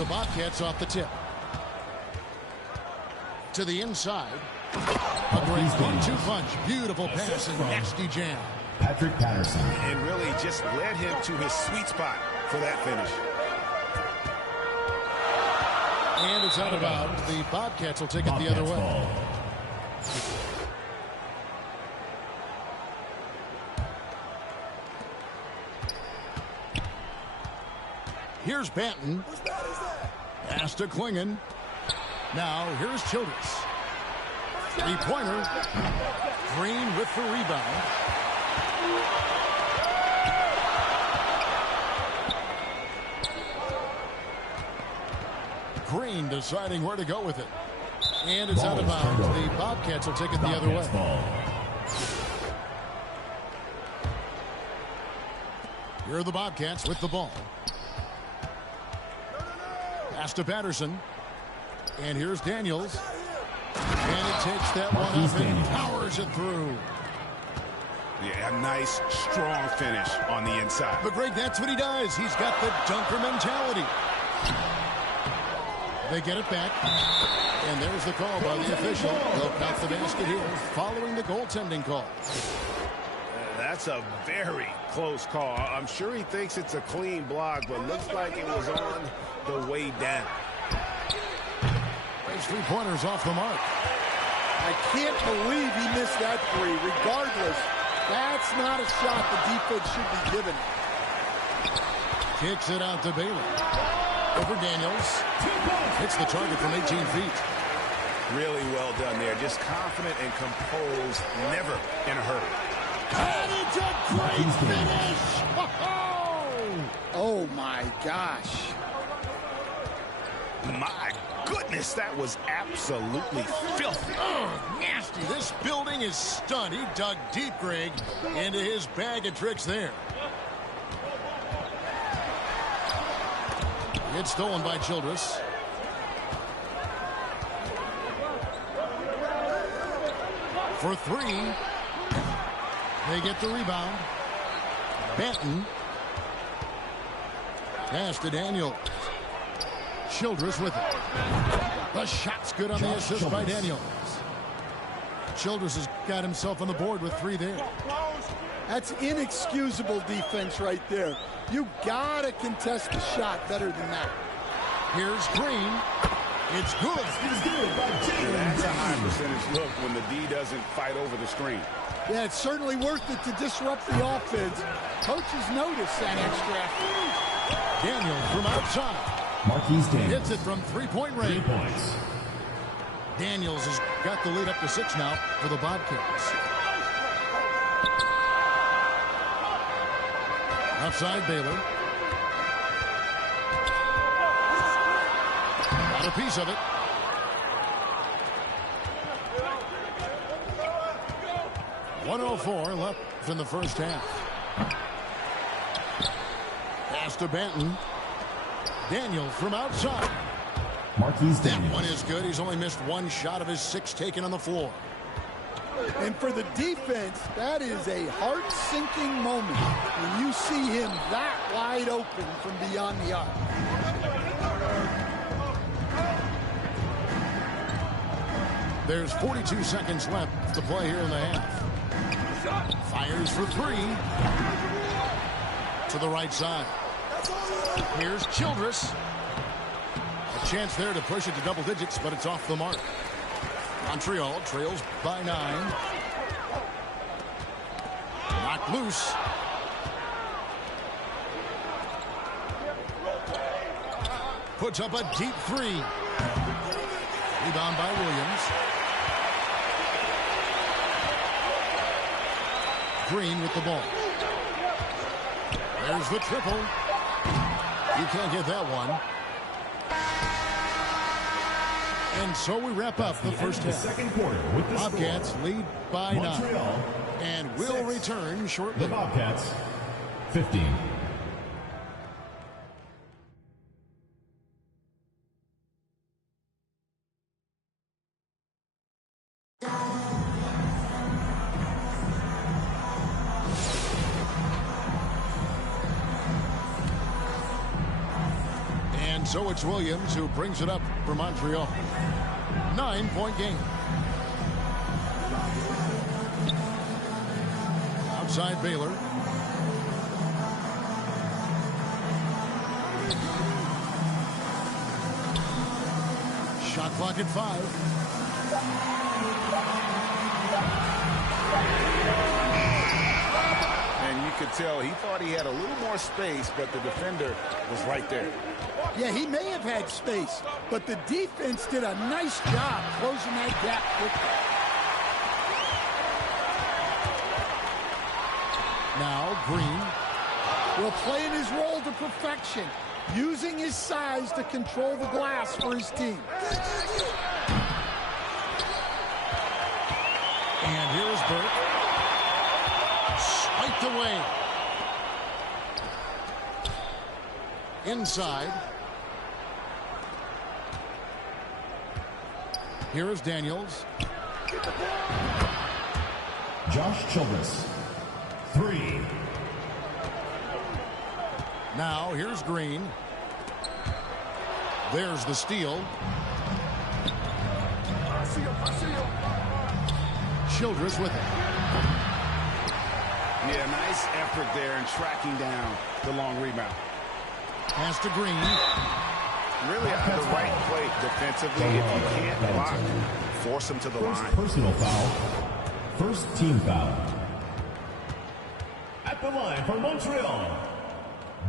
the Bobcats off the tip. To the inside. A great 1-2 punch. Beautiful pass and nasty jam. Patrick Patterson. And really just led him to his sweet spot for that finish. And it's out of bounds. The Bobcats will take it the other way. Here's Banton. Pass to Klingon. Now here's Childress. Three-pointer. Green with the rebound. Green deciding where to go with it. And it's out of bounds. The Bobcats will take it the other way. Here are the Bobcats with the ball. Pass to Patterson. And here's Daniels. And it takes that one up and powers it through. Yeah, a nice, strong finish on the inside. But Greg, that's what he does. He's got the dunker mentality. They get it back. And there's the call by the official. They'll count the basket here following the goaltending call. That's a very close call. I'm sure he thinks it's a clean block, but looks like it was on the way down. Those three-pointers off the mark. I can't believe he missed that three. Regardless, that's not a shot the defense should be given. Kicks it out to Baylor. Over Daniels. Hits the target from 18 feet. Really well done there. Just confident and composed. Never in a hurry. And it's a great finish. Oh, my gosh. My goodness, that was absolutely filthy. Oh, nasty. This building is stunned. He dug deep, Greg, into his bag of tricks there. It's stolen by Childress. For three. They get the rebound. Banton. Pass to Daniel. Childress with it. The shot's good on the assist by Daniels. Childress has got himself on the board with three there. That's inexcusable defense right there. You gotta contest the shot better than that. Here's Green. It's good. That's a high percentage look when the D doesn't fight over the screen. Yeah, it's certainly worth it to disrupt the offense. Coaches notice that extra effort. Daniel from outside. Marquise Daniels. Hits it from three-point range. 3 points. Daniels has got the lead up to 6 now for the Bobcats. Outside Baylor. Got a piece of it. .104 left in the first half. Pass to Banton. Daniels from outside. Marquise That Daniels. one is good. He's only missed one shot of his 6 taken on the floor. And for the defense, that is a heart-sinking moment when you see him that wide open from beyond the arc. There's 42 seconds left to play here in the half. Fires for three. To the right side. Here's Childress. A chance there to push it to double digits, but it's off the mark. Montreal trails by 9. Knocked loose. Puts up a deep three. Rebound by Williams. Green with the ball. There's the triple. You can't get that one. And so we wrap up the first half. Second quarter with the Bobcats score. lead by 9. Montreal, And we'll 6. return shortly. The Bobcats, 15. So it's Williams who brings it up for Montreal. 9-point game. Outside Baylor. Shot clock at 5. And you could tell he thought he had a little more space, but the defender was right there. Yeah, he may have had space, but the defense did a nice job closing that gap quickly. Now Green will play in his role to perfection, using his size to control the glass for his team. And here's Burke. Swiped away. Inside. Here is Daniels. Josh Childress. 3. Now here's Green. There's the steal. Childress with it. Yeah, nice effort there in tracking down the long rebound. Pass to Green. Really at the right play defensively. If you can't block, force him to the line. Personal foul. First team foul. At the line for Montreal,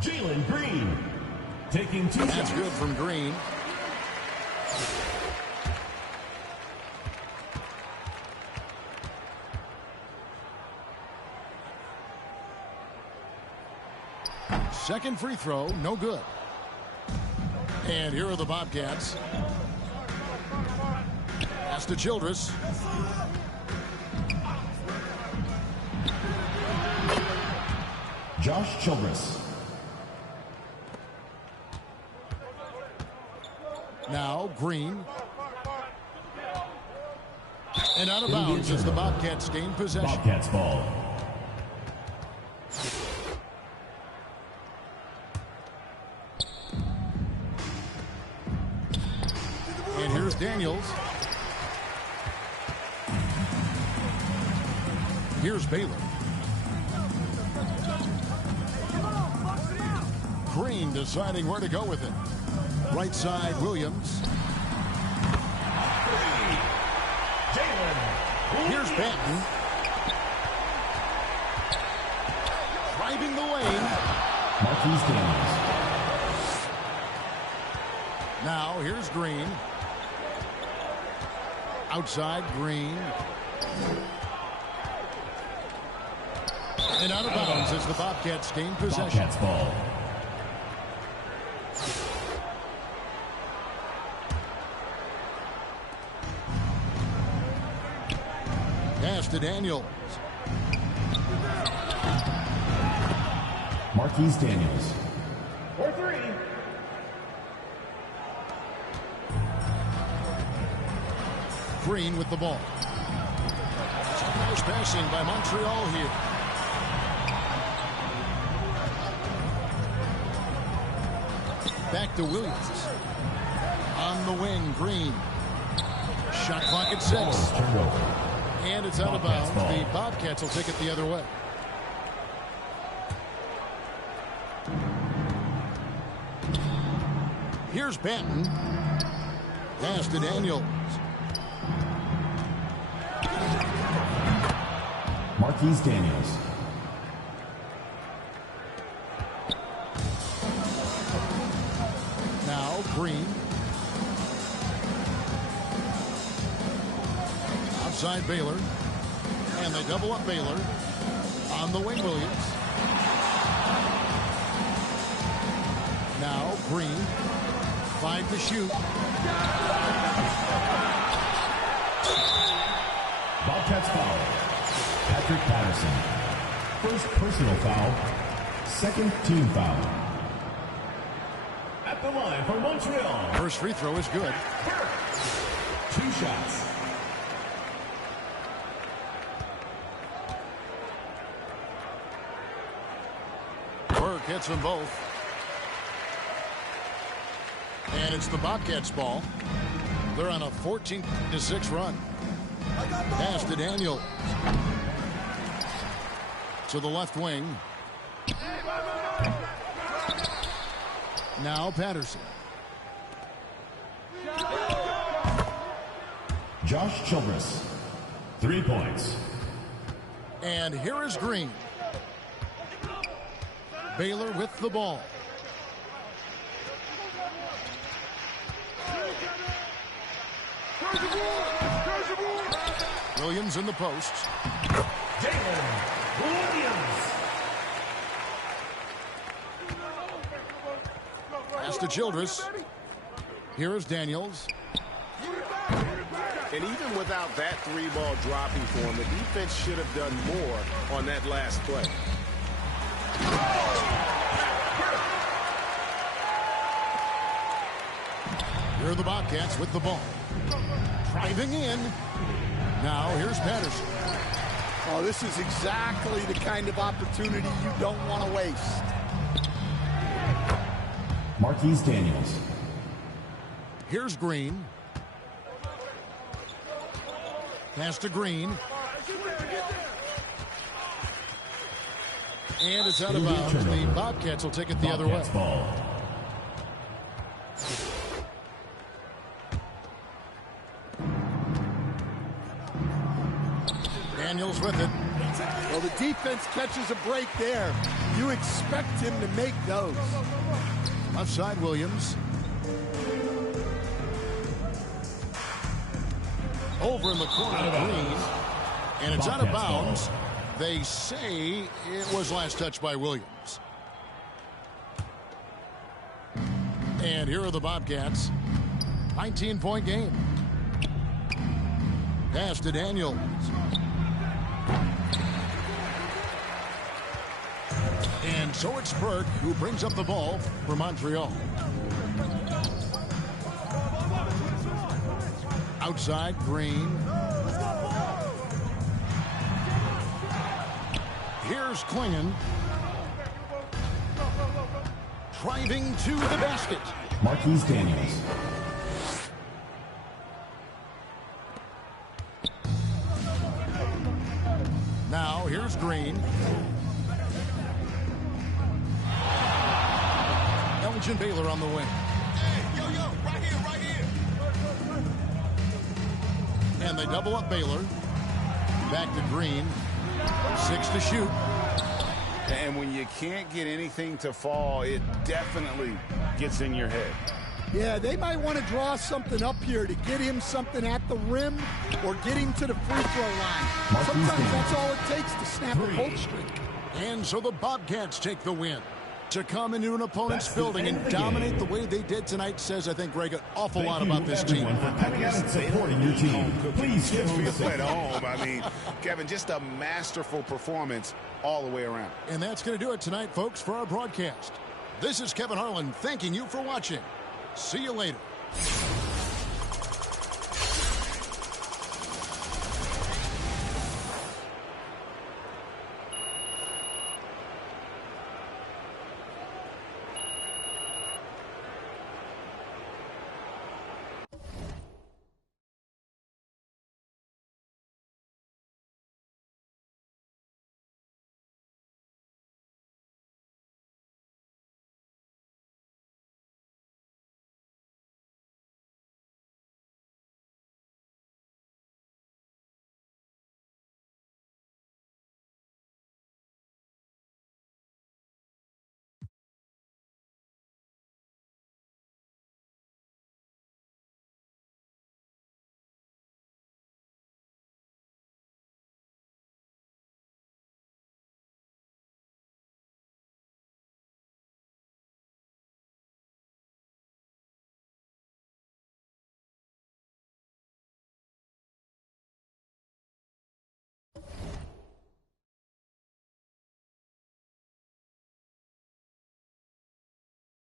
Jalen Green. Taking 2 shots. That's good from Green. Second free throw, no good. And here are the Bobcats. Pass to Childress. Josh Childress. Now Green. And out of bounds as the Bobcats gain possession. Bobcats ball. And here's Daniels. Here's Baylor. Green deciding where to go with it. Right side, Williams. Here's Benton. Driving the lane. Marquise Daniels. Now here's Green. Outside, Green. And out of bounds as the Bobcats gain possession. Bobcats ball. Pass to Daniels. Marquise Daniels. For 3. Green with the ball. Some nice passing by Montreal here. Back to Williams. On the wing, Green. Shot clock at 6. And it's out of bounds. The Bobcats will take it the other way. Here's Benton. Pass to Daniels. Marquise Daniels. Now Green. Outside Baylor. And they double up Baylor. On the wing, Williams. Now Green. 5 to shoot. Bobcats foul. Patrick Patterson. First personal foul. Second team foul. At the line for Montreal. First free throw is good. 2 shots. Burke hits them both. And it's the Bobcats' ball. They're on a 14-6 run. Pass to Daniel. To the left wing. Now Patterson. Josh Childress, 3 points. And here is Green. Baylor with the ball. Williams in the post. Pass to Childress. Here is Daniels. And even without that 3-ball dropping for him, the defense should have done more on that last play. Here are the Bobcats with the ball. Driving in. Now here's Patterson. Oh, this is exactly the kind of opportunity you don't want to waste. Marquise Daniels. Here's Green. Pass to Green. And it's out of bounds. The Bobcats will take it the other way. Ball. Daniels with it. Well, the defense catches a break there. You expect him to make those. Left side, Williams. Over in the corner, Green. And it's out of bounds. They say it was last touched by Williams. And here are the Bobcats. 19-point game. Pass to Daniels. And so it's Burke who brings up the ball for Montreal. Outside, Green. Here's Klingon. Driving to the basket. Marquise Daniels. Now here's Green. Elgin Baylor on the wing. Right here. And they double up Baylor. Back to Green. 6 to shoot. And when you can't get anything to fall, it definitely gets in your head. Yeah, they might want to draw something up here to get him something at the rim or get him to the free throw line. Sometimes that's all it takes to snap a cold streak. And so the Bobcats take the win. To come into an opponent's building and dominate the way they did tonight says, I think, Greg, an awful lot about this team. Supporting your team. Please feel at home. I mean, Kevin, just a masterful performance all the way around. And that's going to do it tonight, folks, for our broadcast. This is Kevin Harlan thanking you for watching. See you later.